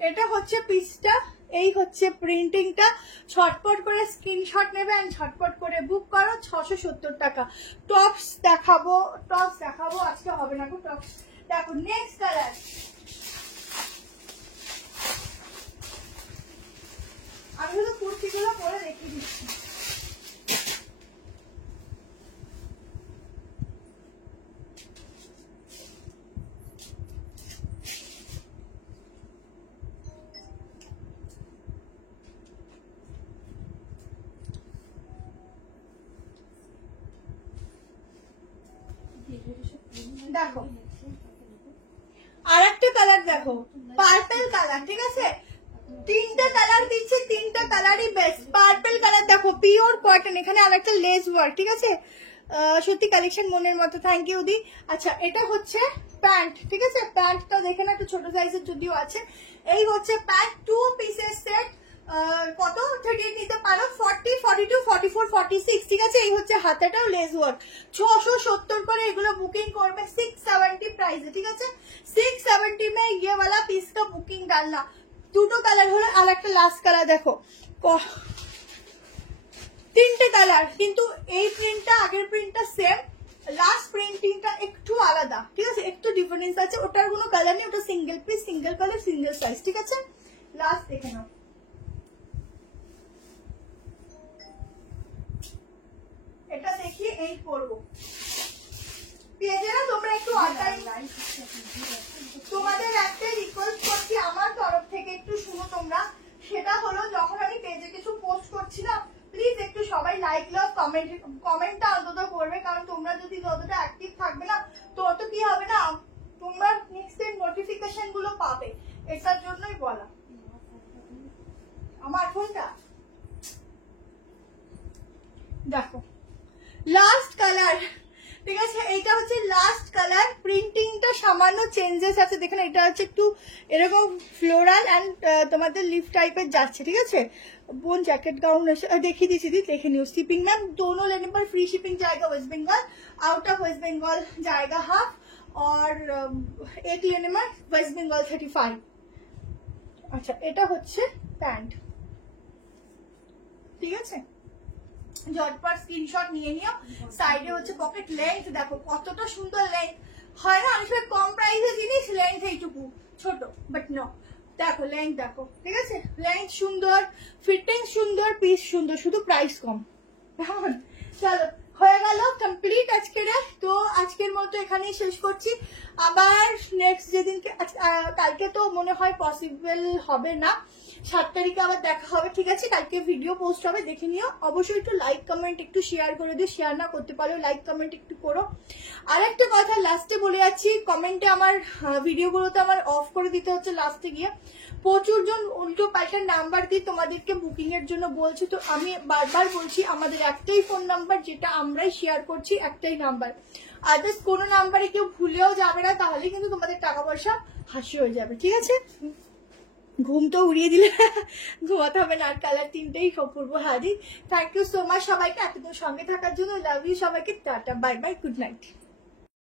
এটা হচ্ছে পিসটা, এই হচ্ছে প্রিন্টিংটা। ছটপট করে স্ক্রিনশট নেবে এন্ড ছটপট করে বুক করো। 670 টাকা। টপস দেখাবো, টপস দেখাবো, আজকে হবে না গো টপস। দেখো নেক্সট কালার, আমি শুধু কুর্তিগুলো পরে দেখিয়ে দিচ্ছি। দেখো আর একটা কালার দেখো, পার্পল কালার, ঠিক আছে। 3টা কালার দিচ্ছি, 3টা কালারই বেস্ট। পার্পল কালার দেখো, পিওর কটন, এখানে আর একটা লেস ওয়ার্ক, ঠিক আছে। সত্যি কালেকশন মনের মতো, থ্যাংক ইউ দি। আচ্ছা এটা হচ্ছে প্যান্ট, ঠিক আছে, প্যান্টটা দেখে না একটু ছোট সাইজের যদিও আছে। এই হচ্ছে প্যান্ট, 2 পিসের সেট। কত 38 নিতে পারো, 40, 42, 44, 46, ঠিক আছে। এই হচ্ছে হাতাটাও লেস ওয়ার্ক। 670 করে এগুলো বুকিং করবে 670 प्राइस है, ठीक है। 670 में ये वाला पीस का बुकिंग डालना। দুটো কালার হলো, আর একটা লাস্ট কালার দেখো, 3টে কালার, কিন্তু এই প্রিন্টটা আগের প্রিন্টটা সেম, লাস্ট প্রিন্টিংটা একটু আলাদা, ঠিক আছে, একটু ডিফারেন্স আছে। ওটার কোনো কালার নেই, ওটা single piece, single colour, single size, ঠিক আছে। লাস্ট দেখে নাও, এটা দেখিয়ে এই করবো পেজে না, তোমরা একটু অনলাইন, তোমাদের একটা রিকোয়েস্ট করছি আমার তরফ থেকে, একটু শুনো তোমরা। সেটা হলো যখন আমি পেজে কিছু পোস্ট করছি না, প্লিজ একটু সবাই লাইক লাভ কমেন্টটা অন্তত করবে, কারণ তোমরা যদি যতটা অ্যাক্টিভ থাকবে না তত কি হবে না, তোমরা নেক্সট টাইম নোটিফিকেশন গুলো পাবে, এটার জন্যই বলা। আমার ফোনটা দেখো লাস্ট কালার, ঠিক আছে, এইটা হচ্ছে লাস্ট কালার। প্রিন্টিংটা সামান্য চেঞ্জেস আছে, দেখেন এটা হচ্ছে একটু এরকম ফ্লোরাল এন্ড তোমাদের লিফ টাইপের যাচ্ছে, ঠিক আছে। বোন জ্যাকেট गाउन देखी दी सीधी देखे नहीं। शिपिंग मैम दोनों लेने पर फ्री शिपिंग जाएगा वेस्ट बंगाल, आउट ऑफ वेस्ट बंगाल जाएगा हाफ, और एक लेने में वेस्ट बंगाल 35। আচ্ছা এটা হচ্ছে প্যান্ট, ঠিক আছে। ঝটপট স্ক্রিনশট নিয়ে নিও। সাইডে হচ্ছে পকেট, লেন্থ দেখো কতটা সুন্দর লেন্থ, হয় না অনেক সময় কম প্রাইসে জিনিস লেন্থ এইটুকু ছোট, বাট নো দেখো লেন্থ দেখো, ঠিক আছে লেন্থ সুন্দর, ফিটিং সুন্দর, পিস সুন্দর, শুধু প্রাইস কম। কেমন? চলো হয়ে গেল কমপ্লিট আজকের। তো আজকের মতো এখানেই শেষ করছি। আবার নেক্সট যেদিনকে কালকে তো মনে হয় পসিবল হবে না, 7 তারিখে আবার দেখা হবে, ঠিক আছে কালকে ভিডিও পোস্ট হবে দেখে নিও। অবশ্যই একটু লাইক কমেন্ট একটু শেয়ার করে দিও, শেয়ার না করতে পারো লাইক কমেন্ট একটু করো। আর একটা কথা লাস্টে বলে যাচ্ছি, কমেন্টে আমার ভিডিওগুলোতে আমার অফ করে দিতে হচ্ছে লাস্টে গিয়ে, প্রচুর জন উল্টো পাল্টা নাম্বার দিয়ে তোমাদেরকে বুকিং এর জন্য বলছি। তো আমি বারবার বলছি আমাদের একটাই ফোন নাম্বার যেটা আমরাই শেয়ার করছি, একটাই নাম্বার, আদার্স কোনো নাম্বারে কেউ ভুলেও যাবে না, তাহলে কিন্তু তোমাদের টাকা পয়সা হাসি হয়ে যাবে, ঠিক আছে। ঘুম তো উড়িয়ে দিলে, ঘুমাতে হবে না, আর কালার 3টেই অপূর্ব হাজির। থ্যাংক ইউ সো মাচ সবাইকে এতদিন সঙ্গে থাকার জন্য, লাভ ইউ সবাইকে, tata bye bye, good night.